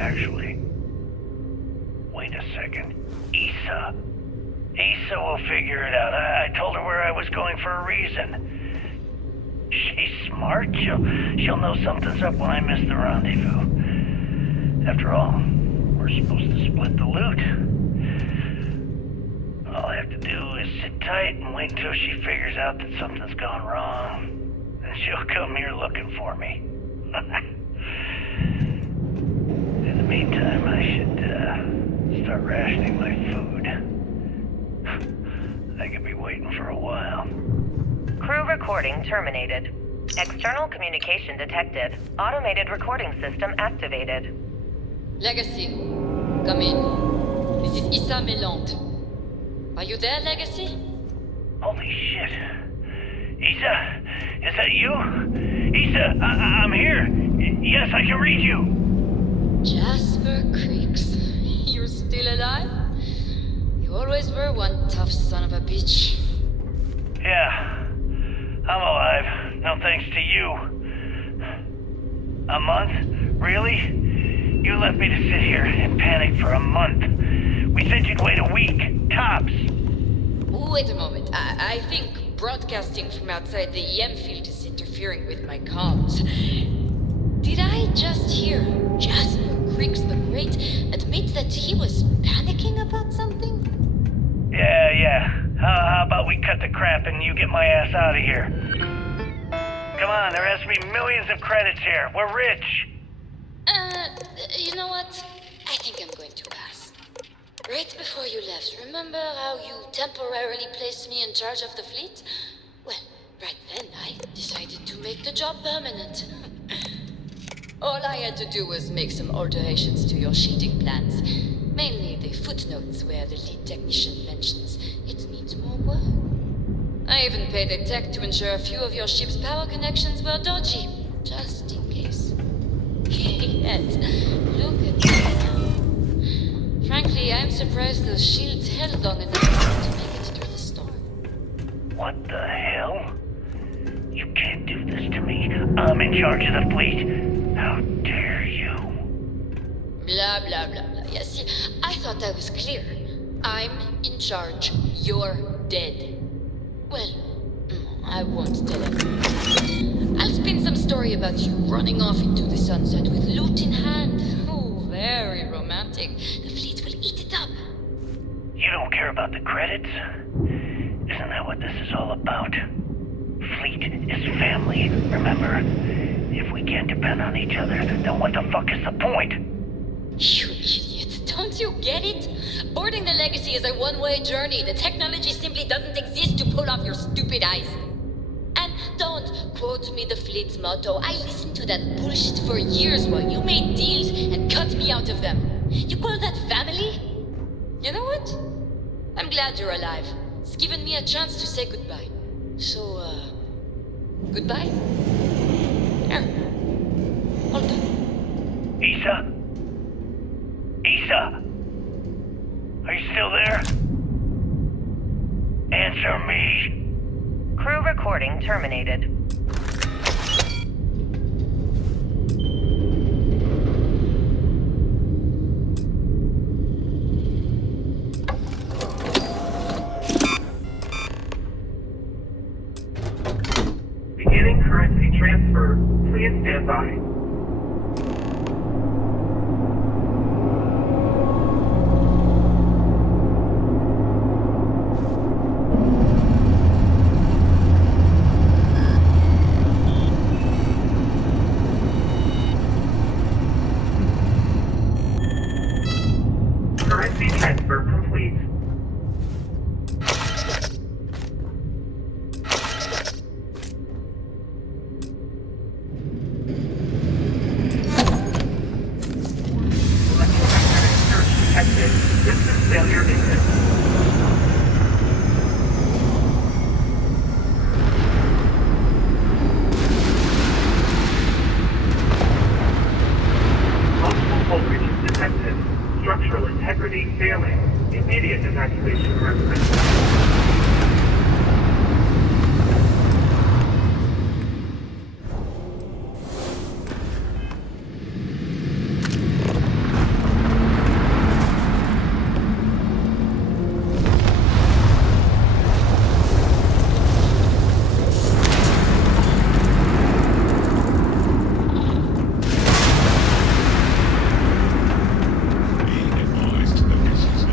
Actually, wait a second. Issa will figure it out. I told her where I was going for a reason. She's smart. She'll know something's up when I miss the rendezvous. After all, we're supposed to split the loot. All I have to do is sit tight and wait until she figures out that something's gone wrong. And she'll come here looking for me. In the meantime, I should start rationing my food. I could be waiting for a while. Crew recording terminated. External communication detected. Automated recording system activated. Legacy, come in. This is Issa Meland. Are you there, Legacy? Holy shit. Issa, is that you? Issa, I'm here. Yes, I can read you. Jasper Creeks, you're still alive? You always were one tough son of a bitch. Yeah, I'm alive. No thanks to you. A month? Really? You left me to sit here and panic for a month. We said you'd wait a week, tops. Wait a moment. I think broadcasting from outside the EM field is interfering with my comms. Did I just hear Jasper Creeks the Great admit that he was panicking about something? Yeah. How about we cut the crap and you get my ass out of here? Come on, there has to be millions of credits here. We're rich. You know what? Right before you left, remember how you temporarily placed me in charge of the fleet? Well, right then I decided to make the job permanent. All I had to do was make some alterations to your shielding plans. Mainly the footnotes where the lead technician mentions it needs more work. I even paid a tech to ensure a few of your ship's power connections were dodgy, just in case. Yet, look at me now. Frankly, I'm surprised those shields held long enough to make it through the storm. What the hell? You can't do this to me. I'm in charge of the fleet. How dare you? Blah, blah, blah, blah. Yeah, see, I thought I was clear. I'm in charge. You're dead. Well, I won't tell everyone. I'll spin some story about you running off into the sunset with loot in hand. Oh, very romantic. The fleet will eat it up. You don't care about the credits? Isn't that what this is all about? Fleet is family, remember? If we can't depend on each other, then what the fuck is the point? You idiot. Don't you get it? Boarding the Legacy is a one-way journey. The technology simply doesn't exist to pull off your stupid eyes. And don't quote me the fleet's motto. I listened to that bullshit for years while you made deals and cut me out of them. You call that family? You know what? I'm glad you're alive. It's given me a chance to say goodbye. So, goodbye? Here. Hold on. Issa? Issa? Are you still there? Answer me. Crew recording terminated. Beginning currency transfer. Please stand by. Currency transfer complete. Electromagnetic surge detected. System failure imminent. Multiple voltages detected. Structural integrity failing. Immediate evacuation recommended. Be advised that this is an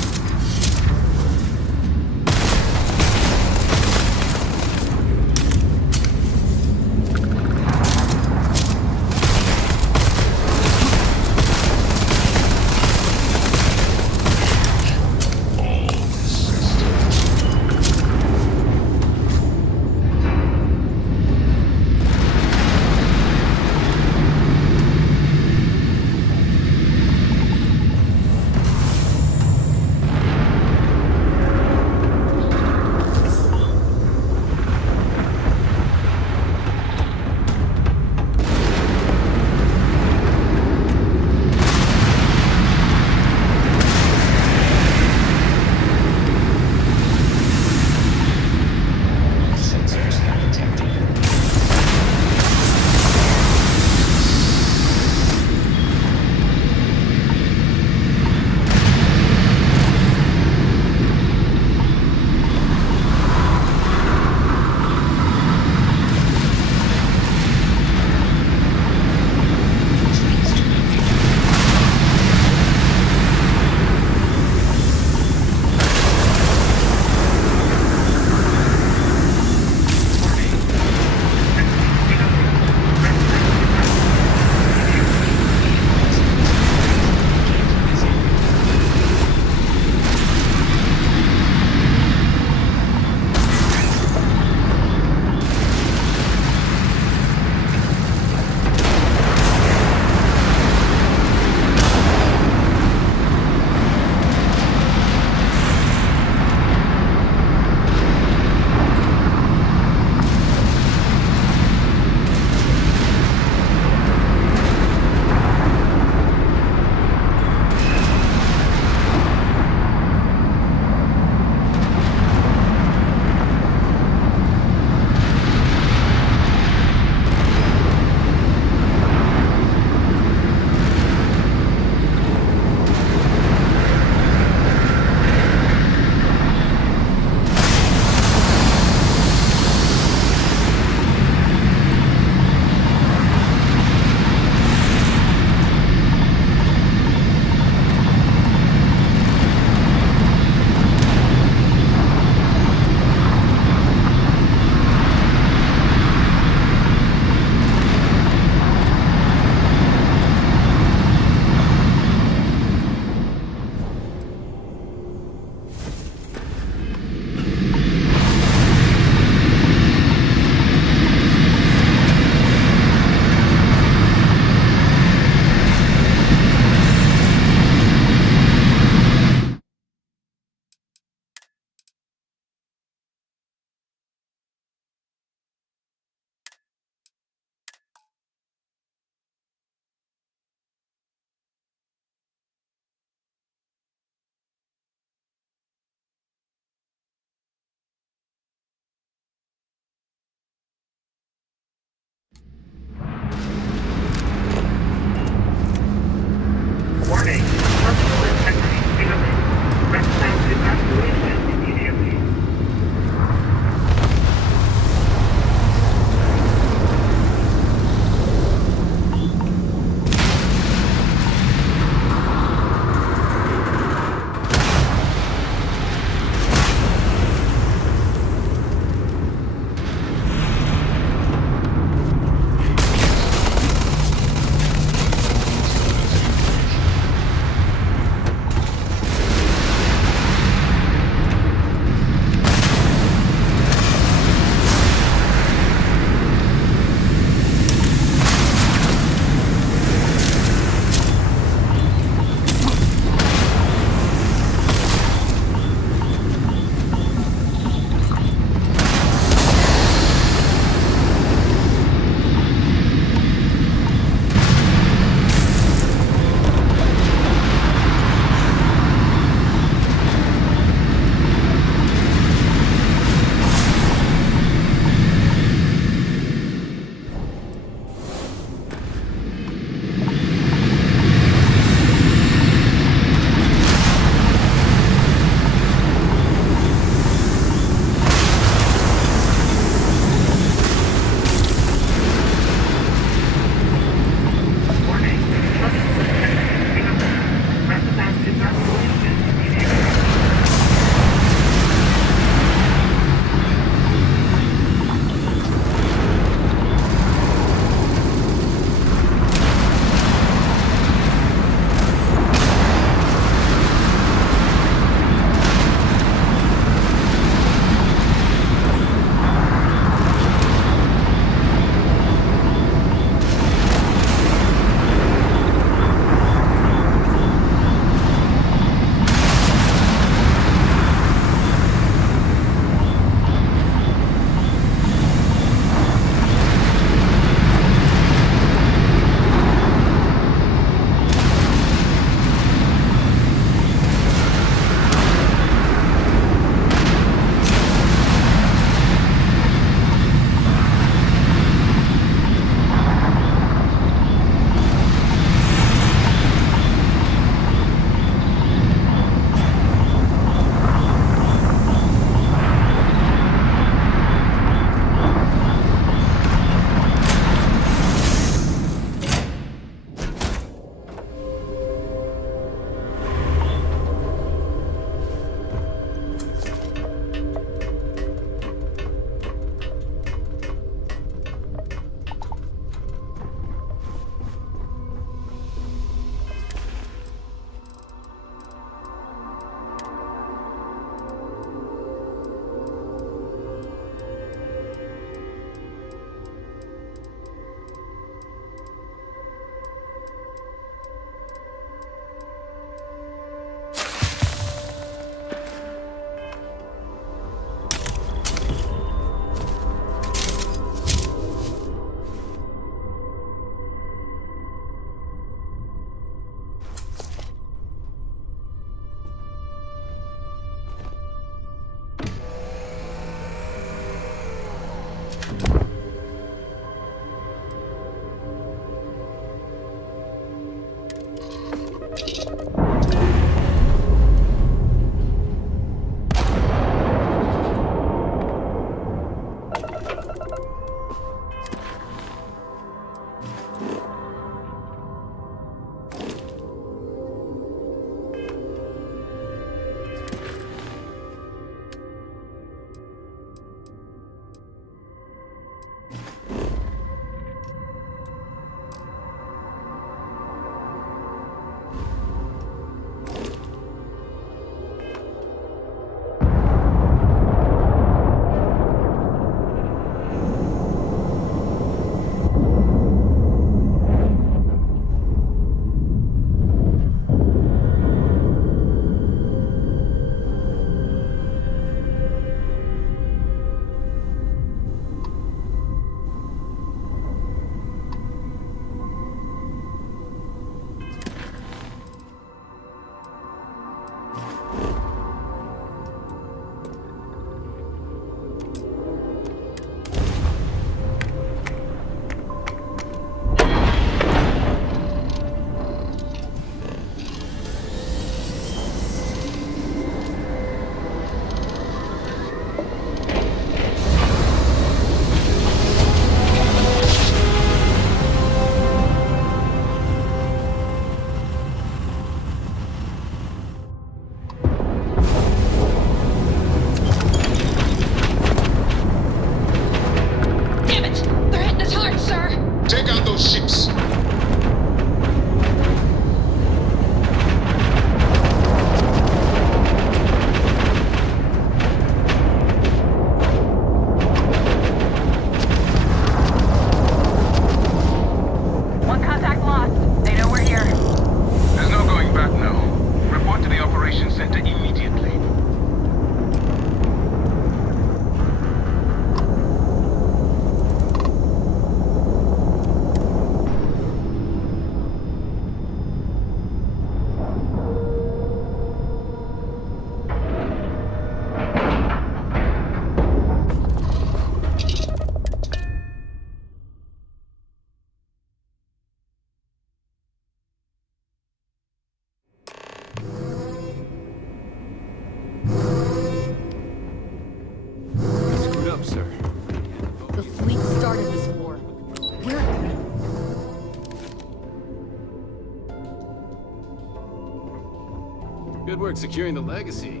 Good work securing the legacy.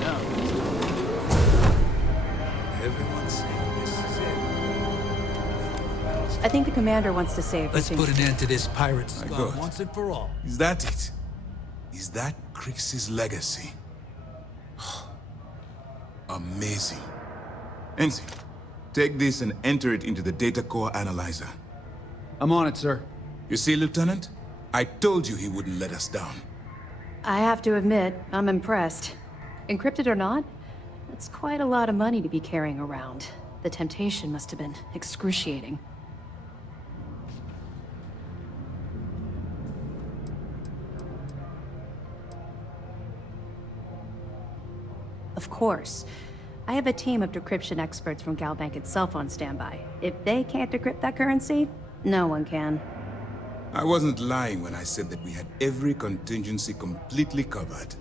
Now, Everyone's saying this is it. I think the commander wants to say a few Let's things. put an end to this pirate My scum God. once and for all. Is that it? Is that Crix's legacy? Amazing. Ensign, take this and enter it into the data core analyzer. I'm on it, sir. You see, Lieutenant? I told you he wouldn't let us down. I have to admit, I'm impressed. Encrypted or not, that's quite a lot of money to be carrying around. The temptation must have been excruciating. Of course. I have a team of decryption experts from Galbank itself on standby. If they can't decrypt that currency, no one can. I wasn't lying when I said that we had every contingency completely covered.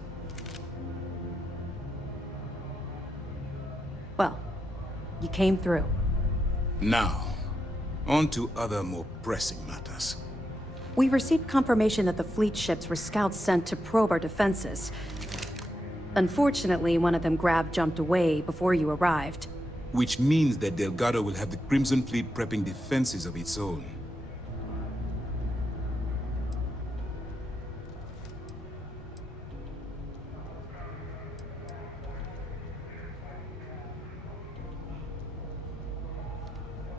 Well, you came through. Now, on to other more pressing matters. We received confirmation that the fleet ships were scouts sent to probe our defenses. Unfortunately, one of them jumped away before you arrived. Which means that Delgado will have the Crimson Fleet prepping defenses of its own.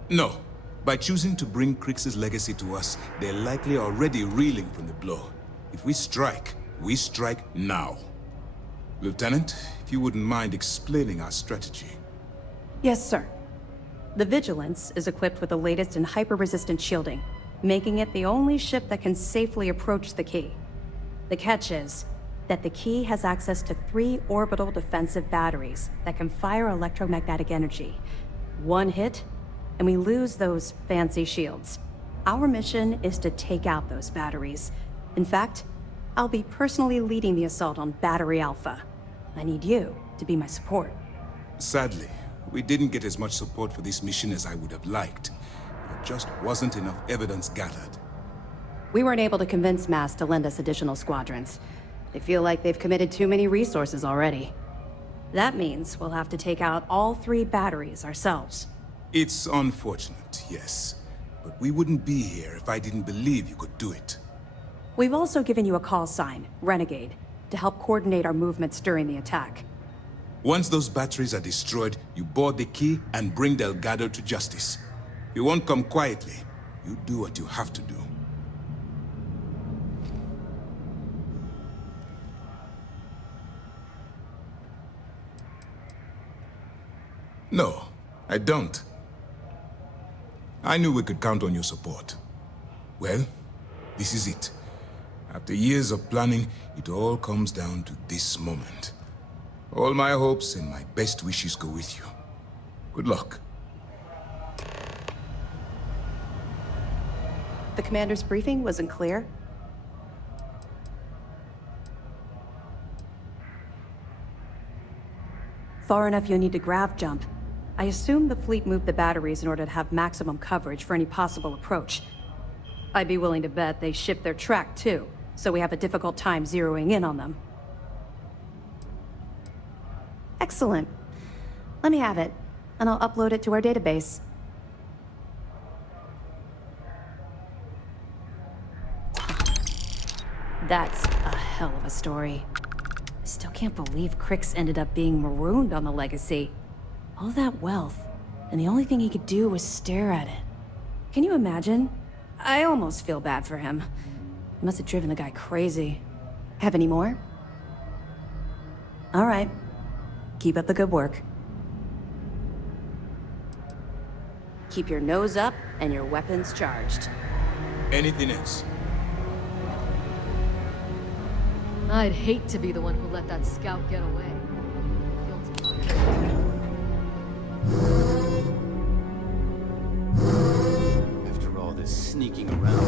No. By choosing to bring Crix's legacy to us, they're likely already reeling from the blow. If we strike now. Lieutenant, if you wouldn't mind explaining our strategy. Yes, sir. The Vigilance is equipped with the latest in hyper-resistant shielding, making it the only ship that can safely approach the key. The catch is that the key has access to 3 orbital defensive batteries that can fire electromagnetic energy. One hit, and we lose those fancy shields. Our mission is to take out those batteries. In fact, I'll be personally leading the assault on Battery Alpha. I need you to be my support. Sadly, we didn't get as much support for this mission as I would have liked. There just wasn't enough evidence gathered. We weren't able to convince MAS to lend us additional squadrons. They feel like they've committed too many resources already. That means we'll have to take out all 3 batteries ourselves. It's unfortunate, yes. But we wouldn't be here if I didn't believe you could do it. We've also given you a call sign, Renegade, to help coordinate our movements during the attack. Once those batteries are destroyed, you board the key and bring Delgado to justice. You won't come quietly. You do what you have to do. No, I don't. I knew we could count on your support. Well, this is it. After years of planning, it all comes down to this moment. All my hopes and my best wishes go with you. Good luck. The commander's briefing wasn't clear. Far enough you'll need to grav jump. I assume the fleet moved the batteries in order to have maximum coverage for any possible approach. I'd be willing to bet they shipped their track too, so we have a difficult time zeroing in on them. Excellent. Let me have it, and I'll upload it to our database. That's a hell of a story. I still can't believe Crix ended up being marooned on the Legacy. All that wealth, and the only thing he could do was stare at it. Can you imagine? I almost feel bad for him. Must have driven the guy crazy. Have any more? All right. Keep up the good work. Keep your nose up and your weapons charged. Anything else? I'd hate to be the one who let that scout get away. After all this sneaking around,